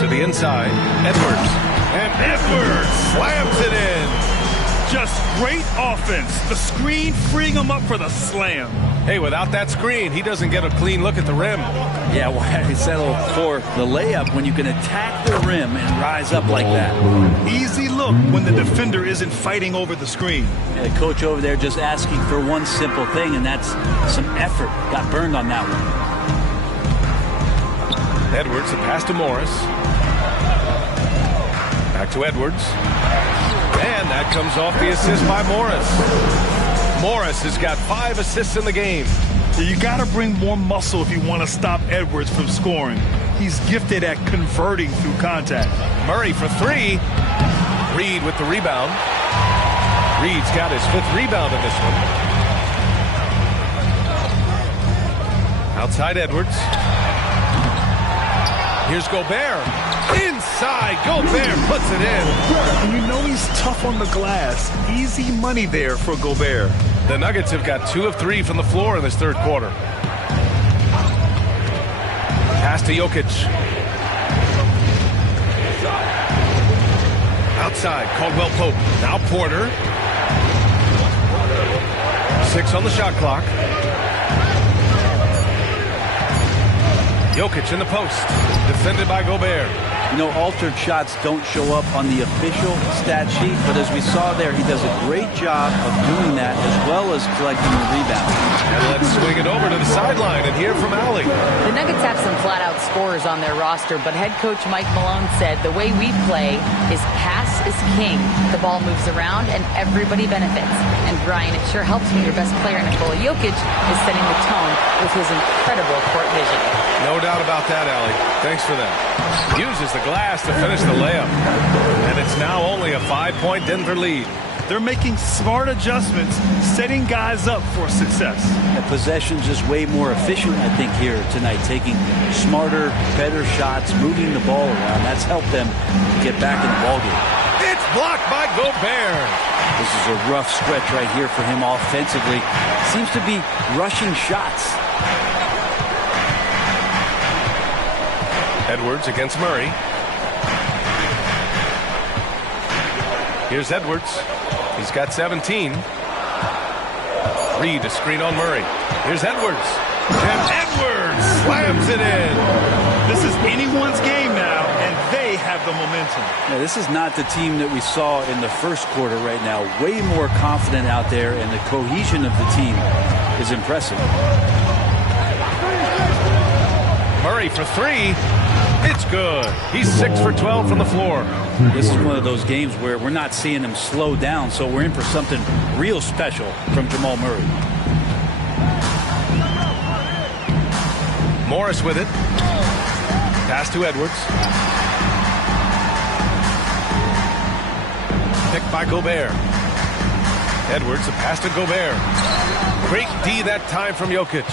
To the inside, Edwards. And Edwards slams it in. Just great offense. The screen freeing him up for the slam. Hey, without that screen, he doesn't get a clean look at the rim. Yeah, why settle for the layup when you can attack the rim and rise up like that? Easy look when the defender isn't fighting over the screen. Yeah, the coach over there just asking for one simple thing, and that's some effort. Got burned on that one. Edwards, a pass to Morris. Back to Edwards. And that comes off the assist by Morris. Morris has got 5 assists in the game. You got to bring more muscle if you want to stop Edwards from scoring. He's gifted at converting through contact. Murray for 3. Reed with the rebound. Reed's got his 5th rebound in this one. Outside Edwards. Here's Gobert. Inside, Gobert puts it in. And you know he's tough on the glass. Easy money there for Gobert. The Nuggets have got 2 of 3 from the floor in this third quarter. Pass to Jokic. Outside, Caldwell Pope. Now Porter. 6 on the shot clock. Jokic in the post. Defended by Gobert. You know, altered shots don't show up on the official stat sheet, but as we saw there, he does a great job of doing that as well as collecting the rebound. And let's swing it over to the sideline and hear from Allie. The Nuggets have some flat-out scorers on their roster, but head coach Mike Malone said the way we play is pass is king. The ball moves around and everybody benefits. And Brian, it sure helps when your best player, Nikola Jokic, is setting the tone with his incredible court vision. No doubt about that, Allie. Thanks for that. Uses the glass to finish the layup. And it's now only a 5-point Denver lead. They're making smart adjustments, setting guys up for success. The possession's just way more efficient, I think, here tonight. Taking smarter, better shots, moving the ball around. That's helped them get back in the ballgame. It's blocked by Gobert. This is a rough stretch right here for him offensively. Seems to be rushing shots. Edwards against Murray. Here's Edwards. He's got 17. Reed, a screen on Murray. Here's Edwards. And Edwards slams it in. This is anyone's game now, and they have the momentum. Yeah, this is not the team that we saw in the first quarter right now. Way more confident out there, and the cohesion of the team is impressive. Murray for 3. It's good. He's 6 for 12 from the floor. This is one of those games where we're not seeing him slow down, so we're in for something real special from Jamal Murray. Morris with it. Pass to Edwards. Picked by Gobert. Edwards, a pass to Gobert. Great D that time from Jokic.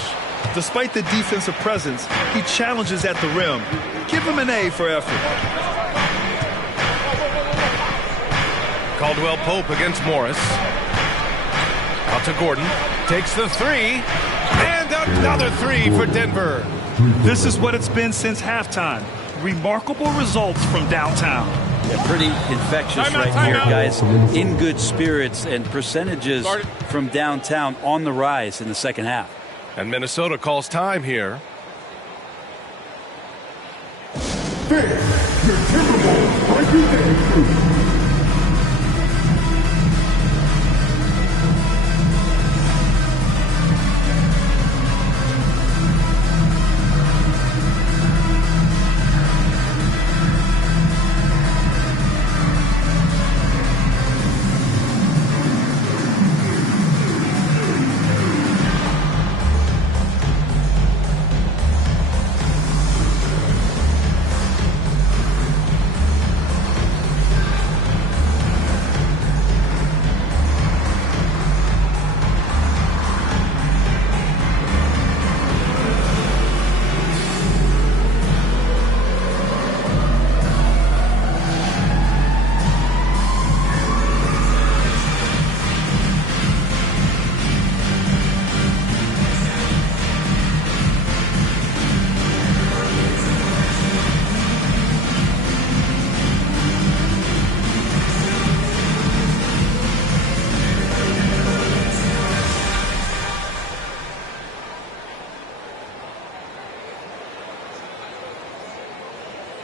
Despite the defensive presence, he challenges at the rim. Give him an A for effort. Caldwell Pope against Morris. Out to Gordon. Takes the 3. And another 3 for Denver. This is what it's been since halftime. Remarkable results from downtown. Yeah, pretty infectious right here, guys. In good spirits and percentages from downtown on the rise in the second half. And Minnesota calls time here. Your Timberwolves breaking through.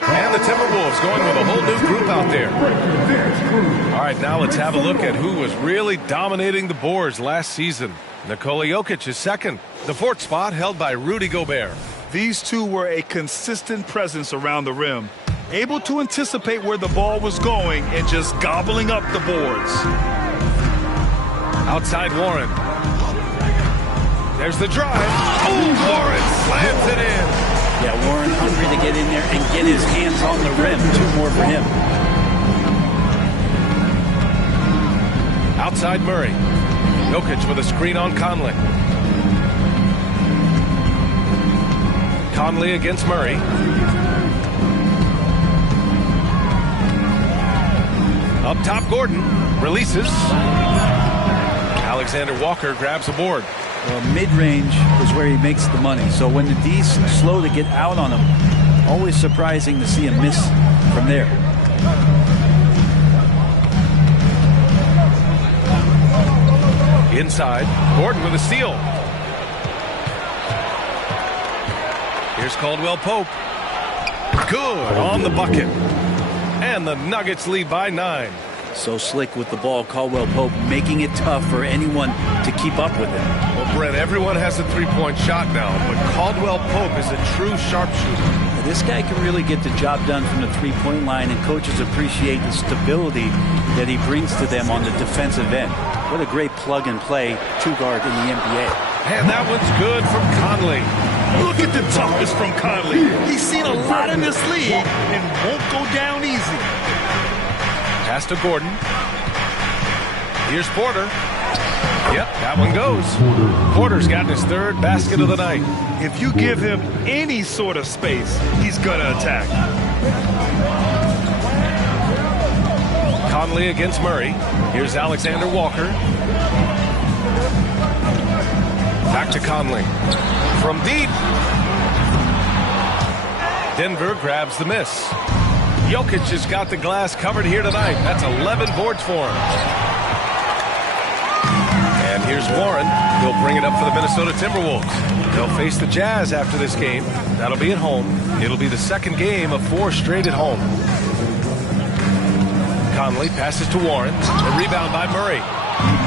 And the Timberwolves going with a whole new group out there. All right, now let's have a look at who was really dominating the boards last season. Nikola Jokic is second. The fourth spot held by Rudy Gobert. These two were a consistent presence around the rim, able to anticipate where the ball was going and just gobbling up the boards. Outside Warren. There's the drive. Oh, Warren slams it in. Yeah, Warren hungry to get in there and get his hands on the rim. 2 more for him. Outside Murray. Jokic with a screen on Conley. Conley against Murray. Up top, Gordon releases. Alexander Walker grabs a board. Well, mid-range is where he makes the money. So when the D's slow to get out on him, always surprising to see him miss from there. Inside, Gordon with a steal. Here's Caldwell Pope. Good on the bucket. And the Nuggets lead by 9. So slick with the ball, Caldwell Pope, making it tough for anyone to keep up with him. Well, Brent, everyone has a three-point shot now, but Caldwell Pope is a true sharpshooter. This guy can really get the job done from the three-point line, and coaches appreciate the stability that he brings to them on the defensive end. What a great plug-and-play two-guard in the NBA. And that one's good from Conley. Look at the toughness from Conley. He's seen a lot in this league and won't go down easy. Pass to Gordon. Here's Porter. Yep, that one goes. Porter's gotten his 3rd basket of the night. If you give him any sort of space, he's gonna attack. Conley against Murray. Here's Alexander Walker. Back to Conley. From deep. Denver grabs the miss. Jokic has got the glass covered here tonight. That's 11 boards for him. And here's Warren. He'll bring it up for the Minnesota Timberwolves. They'll face the Jazz after this game. That'll be at home. It'll be the 2nd game of 4 straight at home. Conley passes to Warren. A rebound by Murray.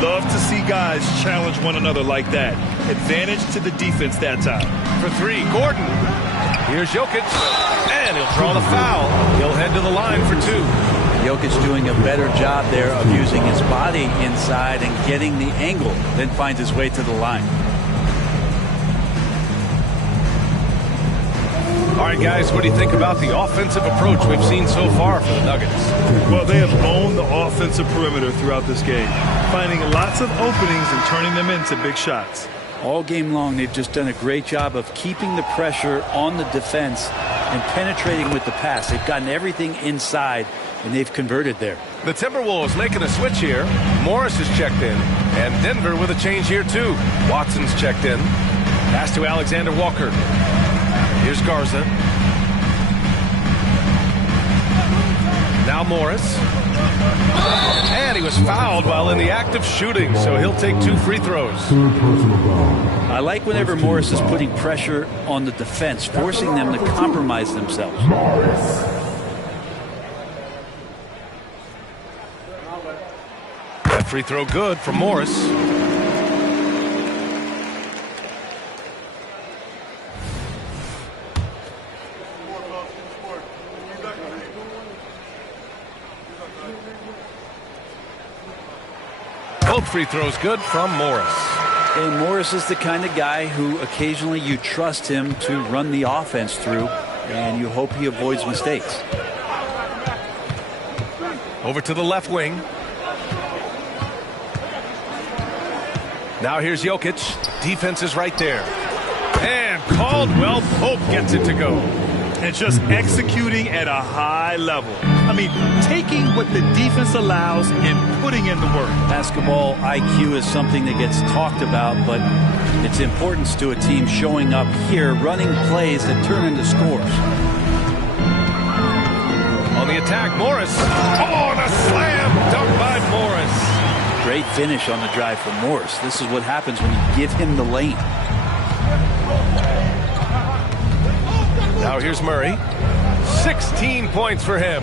Love to see guys challenge one another like that. Advantage to the defense that time. For 3, Gordon. Here's Jokic. And he'll draw the foul. He'll head to the line for 2. Jokic doing a better job there of using his body inside and getting the angle, then finds his way to the line. All right, guys, what do you think about the offensive approach we've seen so far for the Nuggets? Well, they have owned the offensive perimeter throughout this game, finding lots of openings and turning them into big shots. All game long, they've just done a great job of keeping the pressure on the defense and penetrating with the pass. They've gotten everything inside, and they've converted there. The Timberwolves making a switch here. Morris is checked in, and Denver with a change here, too. Watson's checked in. Pass to Alexander Walker. Here's Garza. Now Morris. And he was fouled while in the act of shooting, so he'll take 2 free throws. I like whenever Morris is putting pressure on the defense, forcing them to compromise themselves. That free throw good for Morris. Both free throws good from Morris. And Morris is the kind of guy who occasionally you trust him to run the offense through, and you hope he avoids mistakes. Over to the left wing. Now here's Jokic. Defense is right there. And Caldwell Pope gets it to go. And just executing at a high level. I mean, taking what the defense allows and putting in the work. Basketball IQ is something that gets talked about, but its importance to a team showing up here, running plays that turn into scores. On the attack, Morris. Oh, and a slam dunk by Morris. Great finish on the drive from Morris. This is what happens when you give him the lane. Now here's Murray. 16 points for him.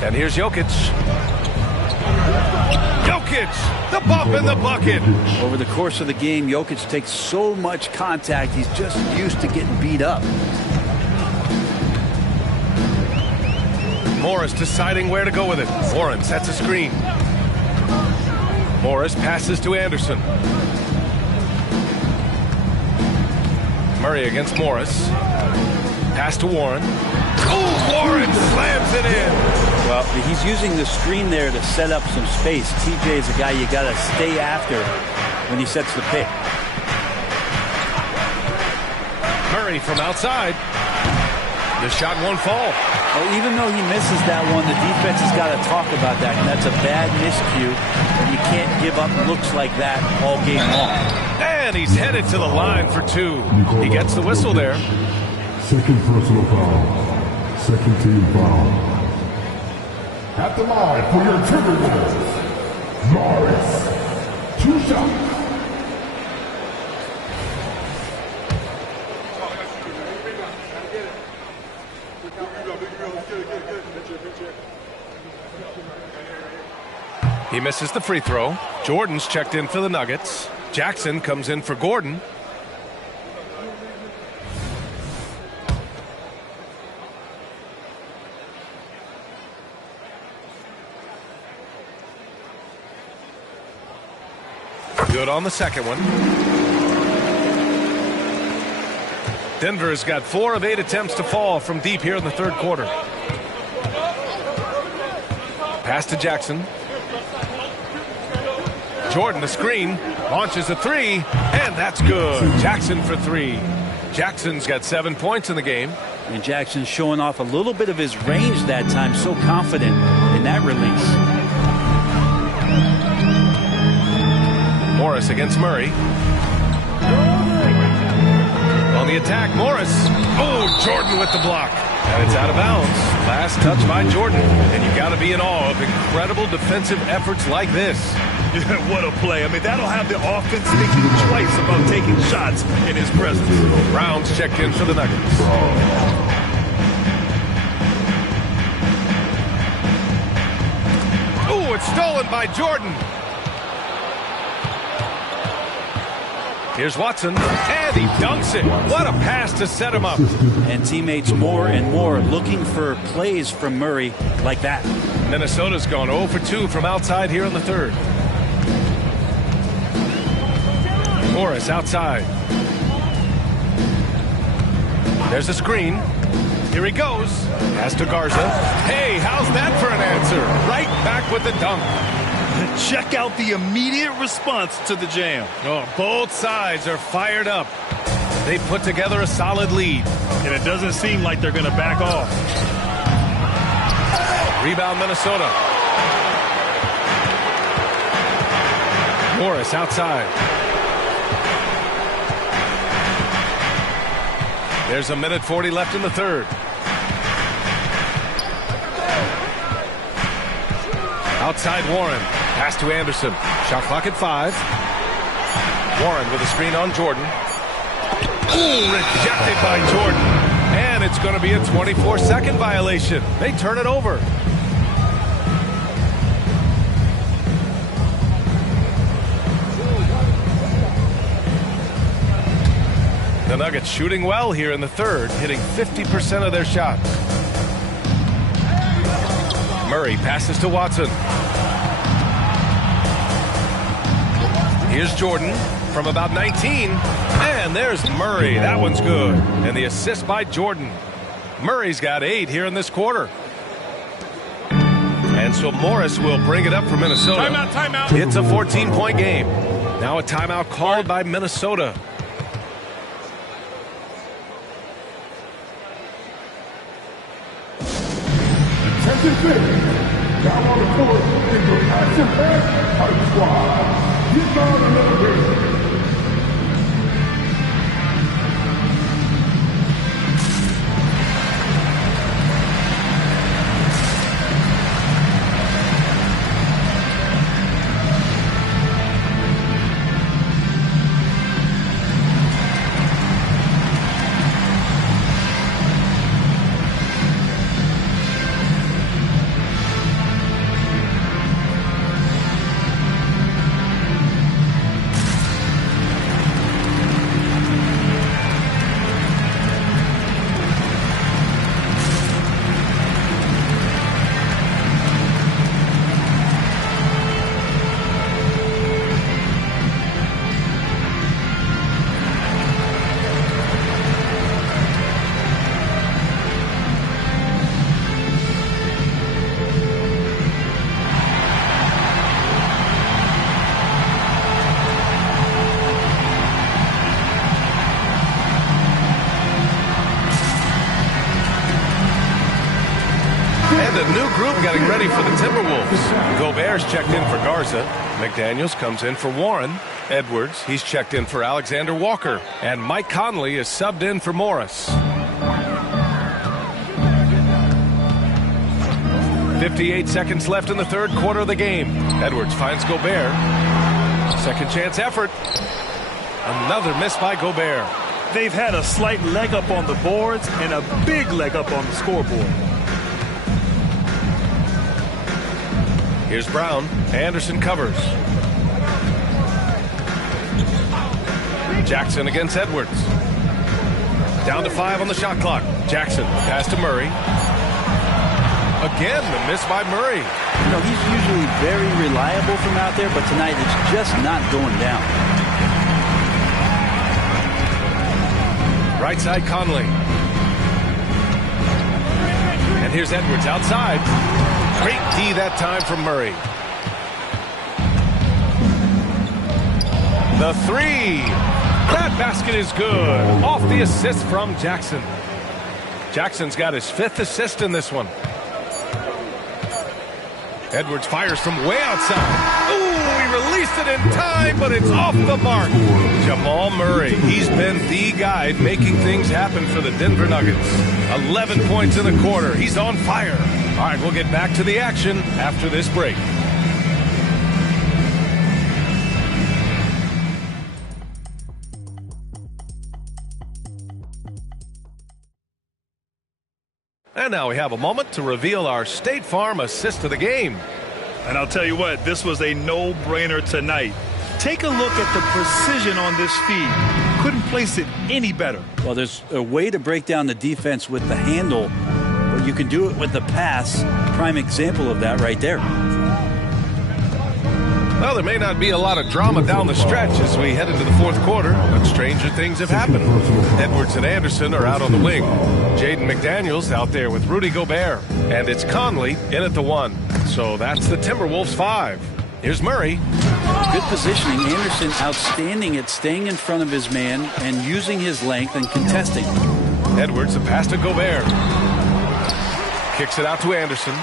And here's Jokic. Jokic, the bump in the bucket. Over the course of the game, Jokic takes so much contact, he's just used to getting beat up. Morris deciding where to go with it. Warren sets a screen. Morris passes to Anderson. Murray against Morris. Pass to Warren. Oh, Warren slams it in. Well, he's using the screen there to set up some space. TJ is a guy you got to stay after when he sets the pick. Murray from outside. The shot won't fall. Well, even though he misses that one, the defense has got to talk about that. And that's a bad miscue. You can't give up looks like that all game long. And he's headed to the line for 2. He gets the whistle there. Second personal foul. Second team foul. At the line for your Timberwolves, Morris. 2 shots. He misses the free throw. Jordan's checked in for the Nuggets. Jackson comes in for Gordon. Good on the second one. Denver has got 4 of 8 attempts to fall from deep here in the third quarter. Pass to Jackson. Jordan, the screen, launches a 3, and that's good. Jackson for 3. Jackson's got 7 points in the game. And Jackson's showing off a little bit of his range that time, so confident in that release. Morris against Murray. On the attack, Morris. Oh, Jordan with the block. And it's out of bounds. Last touch by Jordan. And you got to be in awe of incredible defensive efforts like this. What a play. I mean, that'll have the offense thinking twice about taking shots in his presence. Brown's checked in for the Nuggets. Oh, it's stolen by Jordan. Here's Watson, and he dunks it. What a pass to set him up. And teammates more and more looking for plays from Murray like that. Minnesota's gone 0 for 2 from outside here in the third. Morris outside. There's a screen. Here he goes. Pass to Garza. Hey, how's that for an answer? Right back with the dunk. Check out the immediate response to the jam. Oh, both sides are fired up. They put together a solid lead. And it doesn't seem like they're going to back off. Rebound Minnesota. Morris outside. There's a minute 40 left in the third. Outside Warren. Pass to Anderson. Shot clock at 5. Warren with a screen on Jordan. Ooh, rejected by Jordan. And it's going to be a 24-second violation. They turn it over. The Nuggets shooting well here in the third, hitting 50% of their shots. Murray passes to Watson. Here's Jordan from about 19. And there's Murray. That one's good. And the assist by Jordan. Murray's got 8 here in this quarter. And so Morris will bring it up for Minnesota. Timeout, timeout. It's a 14-point game. Now a timeout called by Minnesota. Now on the court is your action-packed Hype Squad. Get down a little bit. And a new group getting ready for the Timberwolves. Gobert's checked in for Garza. McDaniels comes in for Warren. Edwards, he's checked in for Alexander Walker. And Mike Conley is subbed in for Morris. 58 seconds left in the third quarter of the game. Edwards finds Gobert. Second chance effort. Another miss by Gobert. They've had a slight leg up on the boards and a big leg up on the scoreboard. Here's Brown. Anderson covers. Jackson against Edwards. Down to 5 on the shot clock. Jackson pass to Murray. Again, the miss by Murray. You know, he's usually very reliable from out there, but tonight it's just not going down. Right side Conley. And here's Edwards outside. Great D that time from Murray. The three. That basket is good. Off the assist from Jackson. Jackson's got his 5th assist in this one. Edwards fires from way outside. Ooh, he released it in time, but it's off the mark. Jamal Murray, he's been the guy making things happen for the Denver Nuggets. 11 points in the quarter. He's on fire. All right, we'll get back to the action after this break. And now we have a moment to reveal our State Farm assist of the game. And I'll tell you what, this was a no-brainer tonight. Take a look at the precision on this feed. Couldn't place it any better. Well, there's a way to break down the defense with the handle, but you can do it with the pass. Prime example of that right there. Well, there may not be a lot of drama down the stretch as we head into the fourth quarter, but stranger things have happened. Edwards and Anderson are out on the wing. Jaden McDaniels out there with Rudy Gobert. And it's Conley in at the 1. So that's the Timberwolves 5. Here's Murray. Good positioning. Anderson outstanding at staying in front of his man and using his length and contesting. Edwards, the pass to Gobert. Kicks it out to Anderson.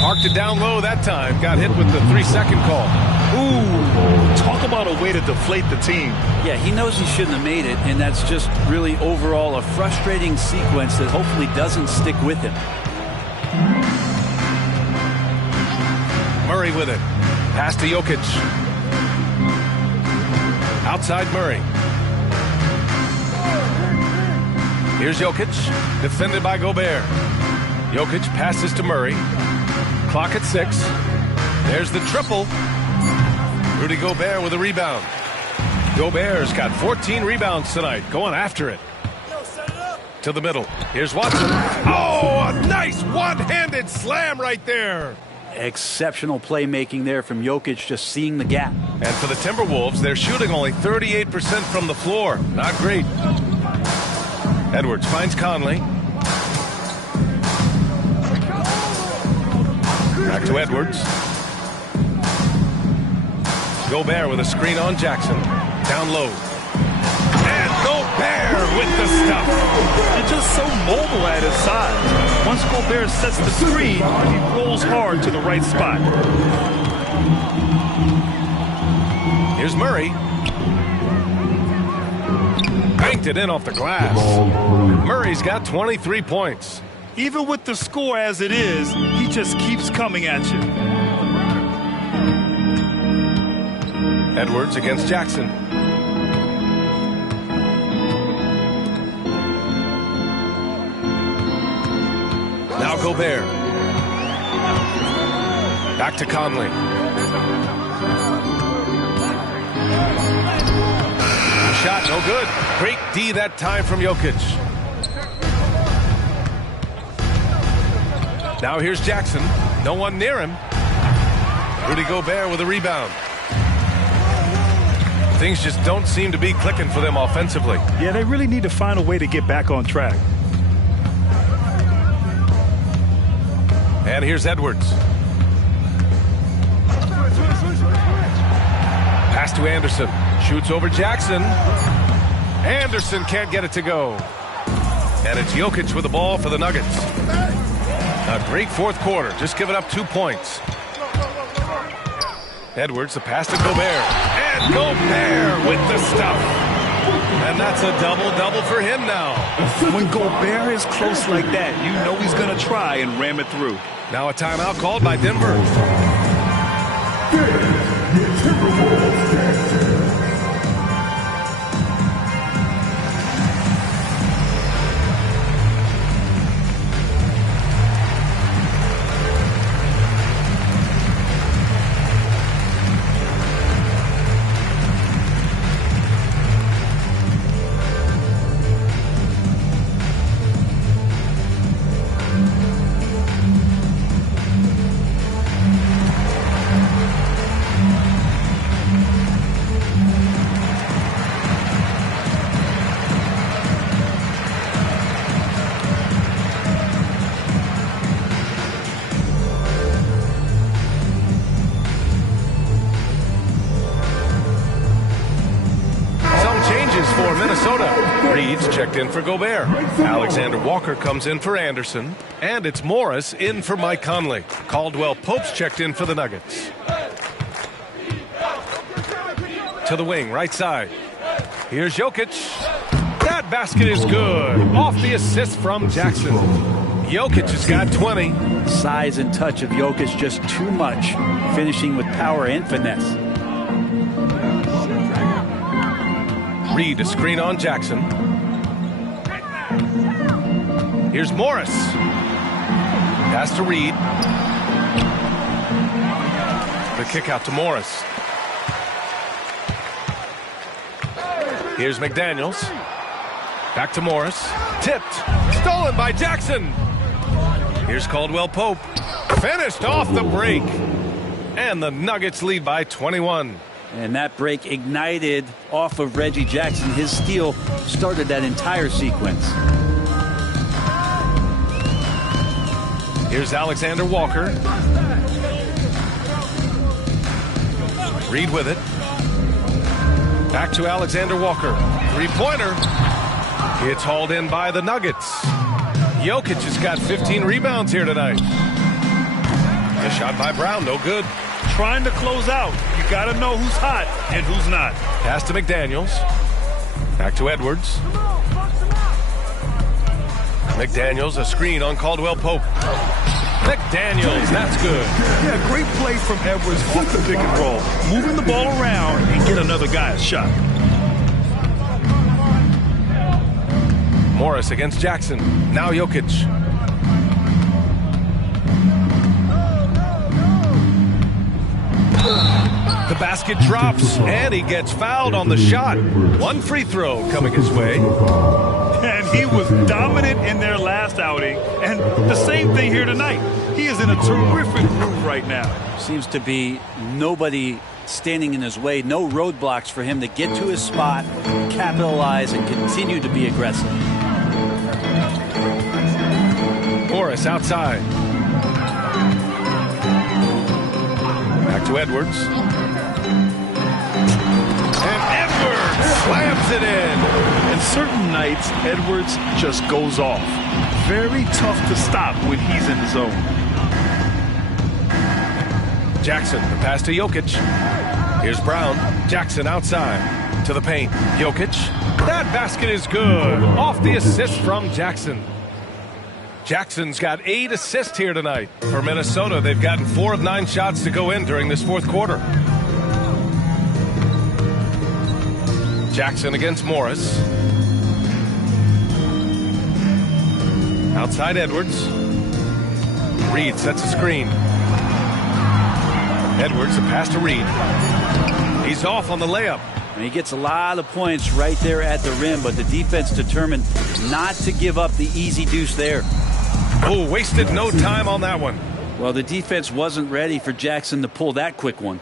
Parked it down low that time. Got hit with the 3-second call. Ooh, talk about a way to deflate the team. Yeah, he knows he shouldn't have made it, and that's just really overall a frustrating sequence that hopefully doesn't stick with him. Murray with it. Pass to Jokic. Outside Murray. Here's Jokic. Defended by Gobert. Jokic passes to Murray. Clock at 6. There's the triple. Rudy Gobert with a rebound. Gobert's got 14 rebounds tonight. Going after it. To the middle. Here's Watson. Oh, a nice one-handed slam right there. Exceptional playmaking there from Jokic, just seeing the gap. And for the Timberwolves, they're shooting only 38% from the floor. Not great. Edwards finds Conley. Back to Edwards. Gobert with a screen on Jackson. Down low. And Gobert with the stuff. And just so mobile at his side. Once Gobert sets the screen, he rolls hard to the right spot. Here's Murray. Banked it in off the glass. Murray's got 23 points. Even with the score as it is, he just keeps coming at you. Edwards against Jackson. Now Gobert. Back to Conley. Shot no good. Great D that time from Jokic. Now here's Jackson. No one near him. Rudy Gobert with a rebound. Things just don't seem to be clicking for them offensively. Yeah, they really need to find a way to get back on track. And here's Edwards. Pass to Anderson. Shoots over Jackson. Anderson can't get it to go. And it's Jokic with the ball for the Nuggets. A great fourth quarter, just giving up 2 points. Edwards, the pass to Gobert. And Gobert with the stuff. And that's a double-double for him now. When Gobert is close like that, you know he's going to try and ram it through. Now a timeout called by Denver. For Minnesota. Reed's checked in for Gobert. Alexander Walker comes in for Anderson. And it's Morris in for Mike Conley. Caldwell Pope's checked in for the Nuggets. To the wing, right side. Here's Jokic. That basket is good. Off the assist from Jackson. Jokic has got 20. Size and touch of Jokic just too much. Finishing with power and finesse. Reed, a screen on Jackson. Here's Morris. Pass to Reed. The kick out to Morris. Here's McDaniels. Back to Morris. Tipped. Stolen by Jackson. Here's Caldwell Pope. Finished off the break. And the Nuggets lead by 21. And that break ignited off of Reggie Jackson. His steal started that entire sequence. Here's Alexander Walker. Reed with it. Back to Alexander Walker. Three-pointer. It's hauled in by the Nuggets. Jokic has got 15 rebounds here tonight. A shot by Brown, no good. Trying to close out. You got to know who's hot and who's not. Pass to McDaniels. Back to Edwards. McDaniels, a screen on Caldwell Pope. McDaniels, that's good. Yeah, great play from Edwards off the pick and roll. Moving the ball around and get another guy a shot. Morris against Jackson. Now Jokic. The basket drops, and he gets fouled on the shot. One free throw coming his way. And he was dominant in their last outing, and the same thing here tonight. He is in a terrific groove right now. Seems to be nobody standing in his way, no roadblocks for him to get to his spot, capitalize, and continue to be aggressive. Morris outside. Back to Edwards. And Edwards slams it in. And certain nights, Edwards just goes off. Very tough to stop when he's in the zone. Jackson, the pass to Jokic. Here's Brown. Jackson outside to the paint. Jokic. That basket is good. Off the assist from Jackson. Jackson's got 8 assists here tonight. For Minnesota, they've gotten 4 of 9 shots to go in during this fourth quarter. Jackson against Morris. Outside Edwards. Reed sets a screen. Edwards, the pass to Reed. He's off on the layup. And he gets a lot of points right there at the rim, but the defense determined not to give up the easy deuce there. Oh, wasted no time on that one. Well, the defense wasn't ready for Jackson to pull that quick one.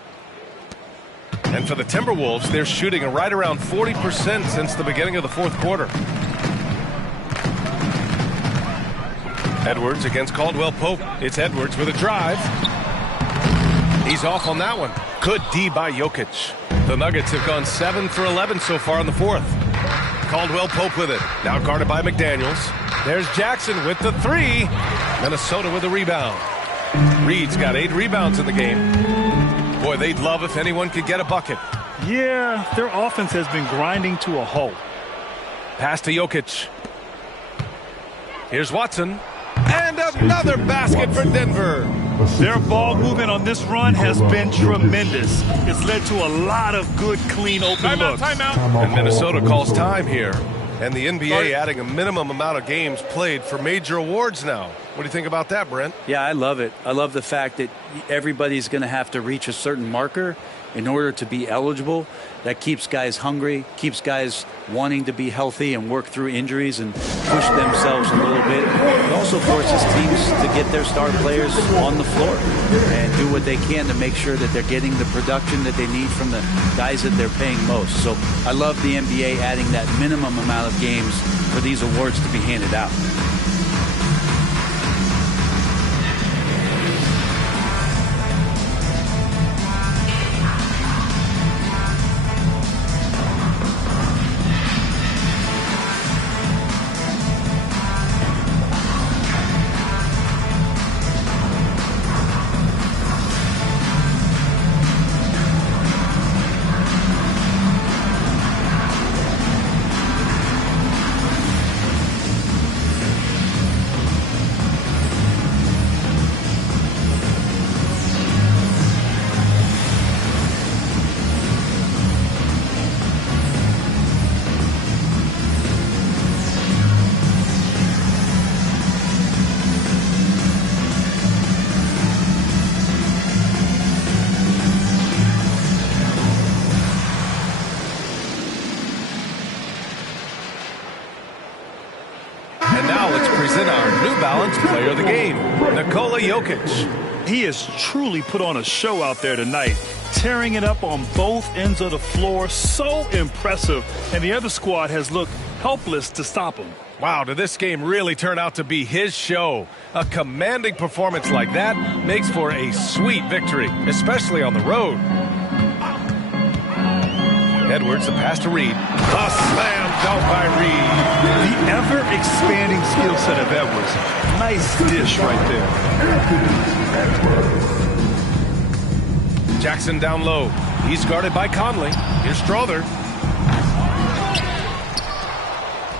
And for the Timberwolves, they're shooting right around 40% since the beginning of the fourth quarter. Edwards against Caldwell Pope. It's Edwards with a drive. He's off on that one. Good D by Jokic. The Nuggets have gone 7 for 11 so far in the fourth. Caldwell Pope with it. Now guarded by McDaniels. There's Jackson with the three. Minnesota with a rebound. Reed's got 8 rebounds in the game. Boy, they'd love if anyone could get a bucket. Yeah, their offense has been grinding to a halt. Pass to Jokic. Here's Watson. And another basket for Denver. Their ball movement on this run has been tremendous. It's led to a lot of good, clean, open looks. And Minnesota calls time here. And the NBA adding a minimum amount of games played for major awards now. What do you think about that, Brent? Yeah, I love it. I love the fact that everybody's going to have to reach a certain marker in order to be eligible. That keeps guys hungry, keeps guys wanting to be healthy and work through injuries and push themselves a little bit. It also forces teams to get their star players on the floor and do what they can to make sure that they're getting the production that they need from the guys that they're paying most. So I love the NBA adding that minimum amount of games for these awards to be handed out. Player of the game, Nikola Jokic. He has truly put on a show out there tonight, tearing it up on both ends of the floor. So impressive, and the other squad has looked helpless to stop him. Wow, did this game really turn out to be his show? A commanding performance like that makes for a sweet victory, especially on the road. Edwards, the pass to Reed. A slam dunk by Reed. The ever-expanding skill set of Edwards. Nice dish right there. Jackson down low. He's guarded by Conley. Here's Strother.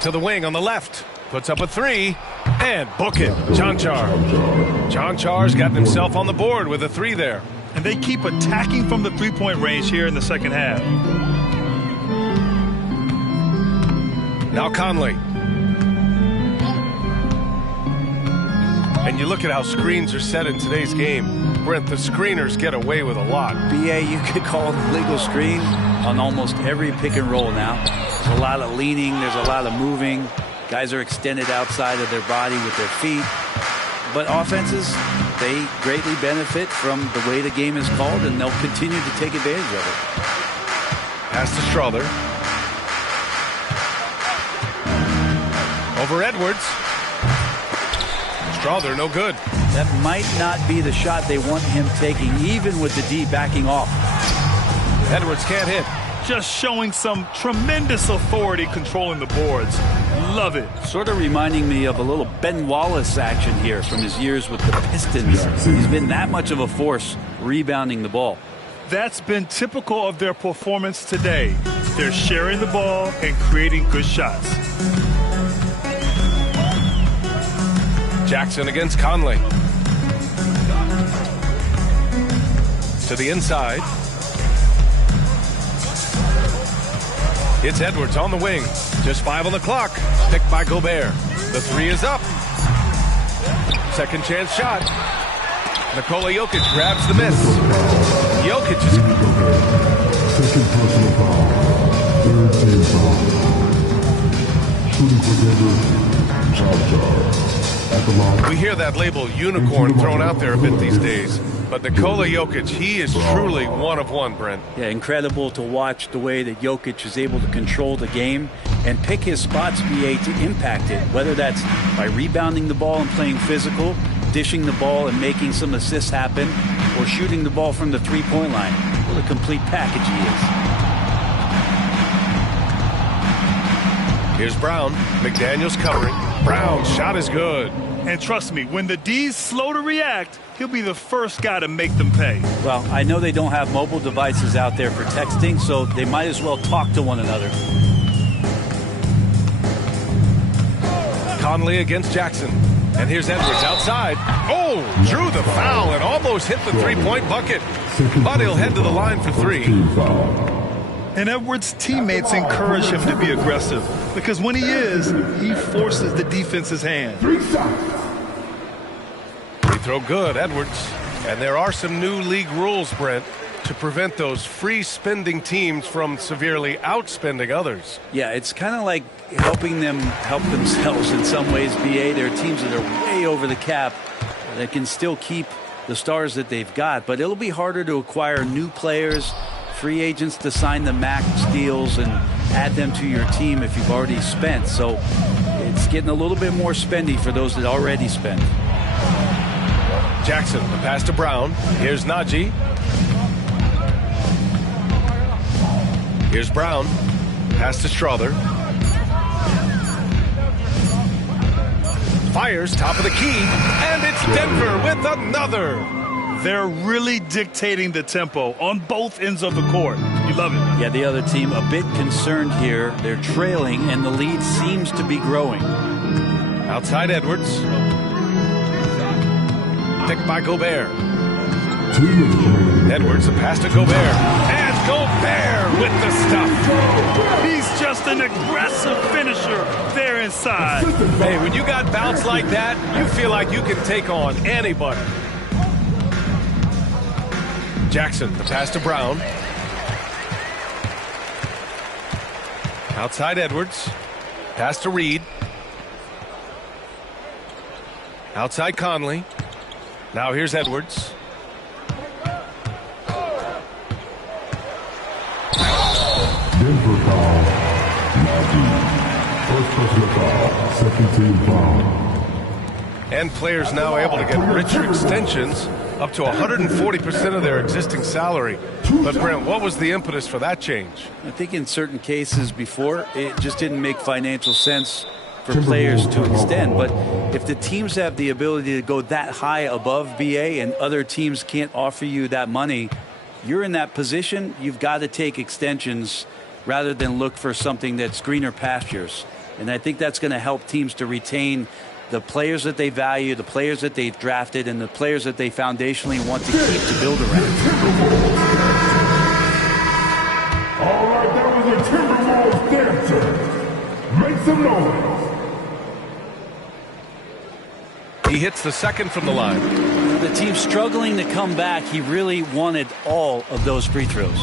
To the wing on the left. Puts up a three. And book it. Cancar. Cancar's gotten himself on the board with a three there. And they keep attacking from the three-point range here in the second half. Now Conley. And you look at how screens are set in today's game. Brent, the screeners get away with a lot. BA, you could call it a legal screen on almost every pick and roll now. There's a lot of leaning. There's a lot of moving. Guys are extended outside of their body with their feet. But offenses, they greatly benefit from the way the game is called, and they'll continue to take advantage of it. Pass to Strother. Over Edwards. Strother, no good. That might not be the shot they want him taking, even with the D backing off. Edwards can't hit. Just showing some tremendous authority controlling the boards. Love it. Sort of reminding me of a little Ben Wallace action here from his years with the Pistons. He's been that much of a force rebounding the ball. That's been typical of their performance today. They're sharing the ball and creating good shots. Jackson against Conley. To the inside. It's Edwards on the wing. Just 5 on the clock. Picked by Gobert. The three is up. Second chance shot. Nikola Jokic grabs the miss. Jokic is... Second personal foul. Third team foul. Shooting for Denver. Cancar. We hear that label unicorn thrown out there a bit these days. But Nikola Jokic, he is truly one of one, Brent. Yeah, incredible to watch the way that Jokic is able to control the game and pick his spots, BA, to impact it, whether that's by rebounding the ball and playing physical, dishing the ball and making some assists happen, or shooting the ball from the three-point line. What a complete package he is. Here's Brown. McDaniels covering. Brown's shot is good. And trust me, when the D's slow to react, he'll be the first guy to make them pay. Well, I know they don't have mobile devices out there for texting, so they might as well talk to one another. Conley against Jackson. And here's Edwards outside. Oh, drew the foul and almost hit the three-point bucket. But he'll head to the line for three. And Edwards' teammates encourage him to be aggressive because when he is, he forces the defense's hand. Free throw good, Edwards. And there are some new league rules, Brent, to prevent those free-spending teams from severely outspending others. Yeah, it's kind of like helping them help themselves in some ways, BA. There are teams that are way over the cap that can still keep the stars that they've got, but it'll be harder to acquire new players, free agents to sign the max deals and add them to your team if you've already spent. So it's getting a little bit more spendy for those that already spent. Jackson, the pass to Brown. Here's Najee. Here's Brown. Pass to Strother. Fires top of the key, and it's Denver with another. They're really dictating the tempo on both ends of the court. You love it. Yeah, the other team a bit concerned here. They're trailing, and the lead seems to be growing. Outside Edwards. Picked by Gobert. Edwards, a pass to Gobert. And Gobert with the stuff. He's just an aggressive finisher there inside. Hey, when you got bounce like that, you feel like you can take on anybody. Jackson, the pass to Brown. Outside Edwards. Pass to Reed. Outside Conley. Now here's Edwards. Denver foul. First personal foul. Second team foul. And players now able to get richer extensions up to 140% of their existing salary. But Brent, what was the impetus for that change? I think in certain cases before, it just didn't make financial sense for players to extend. But if the teams have the ability to go that high above BA and other teams can't offer you that money, you're in that position, you've got to take extensions rather than look for something that's greener pastures. And I think that's going to help teams to retain the players that they value, the players that they've drafted, and the players that they foundationally want to keep to build around. All right, that was a Timberwolves dancer. Make some noise. He hits the second from the line. The team struggling to come back. He really wanted all of those free throws.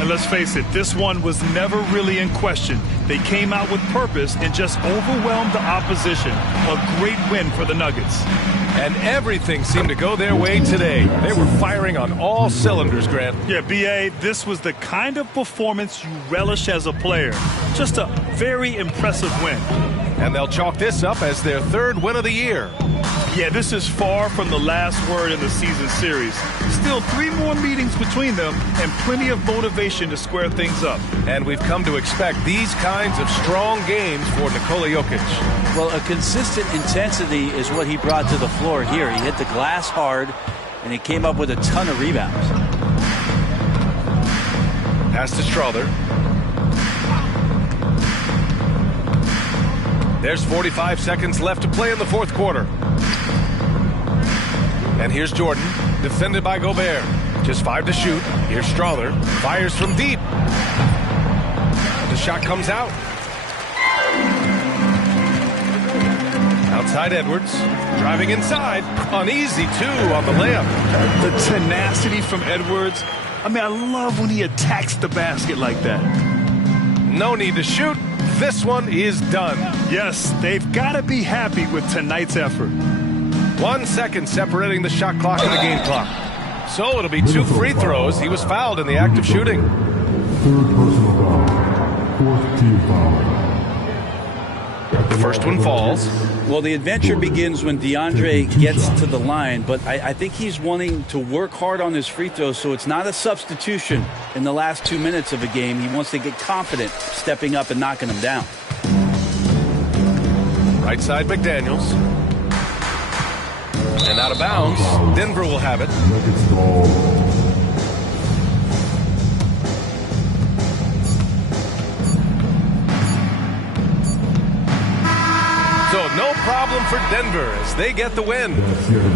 And let's face it, this one was never really in question. They came out with purpose and just overwhelmed the opposition. A great win for the Nuggets. And everything seemed to go their way today. They were firing on all cylinders, Grant. Yeah, B.A., this was the kind of performance you relish as a player. Just a very impressive win. And they'll chalk this up as their third win of the year. Yeah, this is far from the last word in the season series. Still 3 more meetings between them and plenty of motivation to square things up. And we've come to expect these kinds of strong games for Nikola Jokic. Well, a consistent intensity is what he brought to the floor here. He hit the glass hard, and he came up with a ton of rebounds. Pass to Strother. There's 45 seconds left to play in the fourth quarter. And here's Jordan, defended by Gobert. Just 5 to shoot. Here's Strother. Fires from deep. The shot comes out. Outside Edwards. Driving inside. Uneasy, too, on the layup. The tenacity from Edwards. I mean, I love when he attacks the basket like that. No need to shoot. This one is done. Yes, they've got to be happy with tonight's effort. 1 second separating the shot clock and the game clock. So it'll be 2 free throws. He was fouled in the act of shooting. Third personal foul. Fourth team foul. The first one falls. Well, the adventure begins when DeAndre gets to the line, but I think he's wanting to work hard on his free throws, so it's not a substitution in the last 2 minutes of a game. He wants to get confident stepping up and knocking them down. Right side McDaniels. And out of bounds. Denver will have it. So no problem for Denver as they get the win.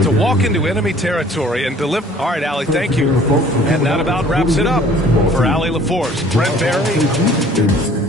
To walk into enemy territory and deliver. All right, Allie, thank you. And that about wraps it up. For Allie LaForce, Brent Barry.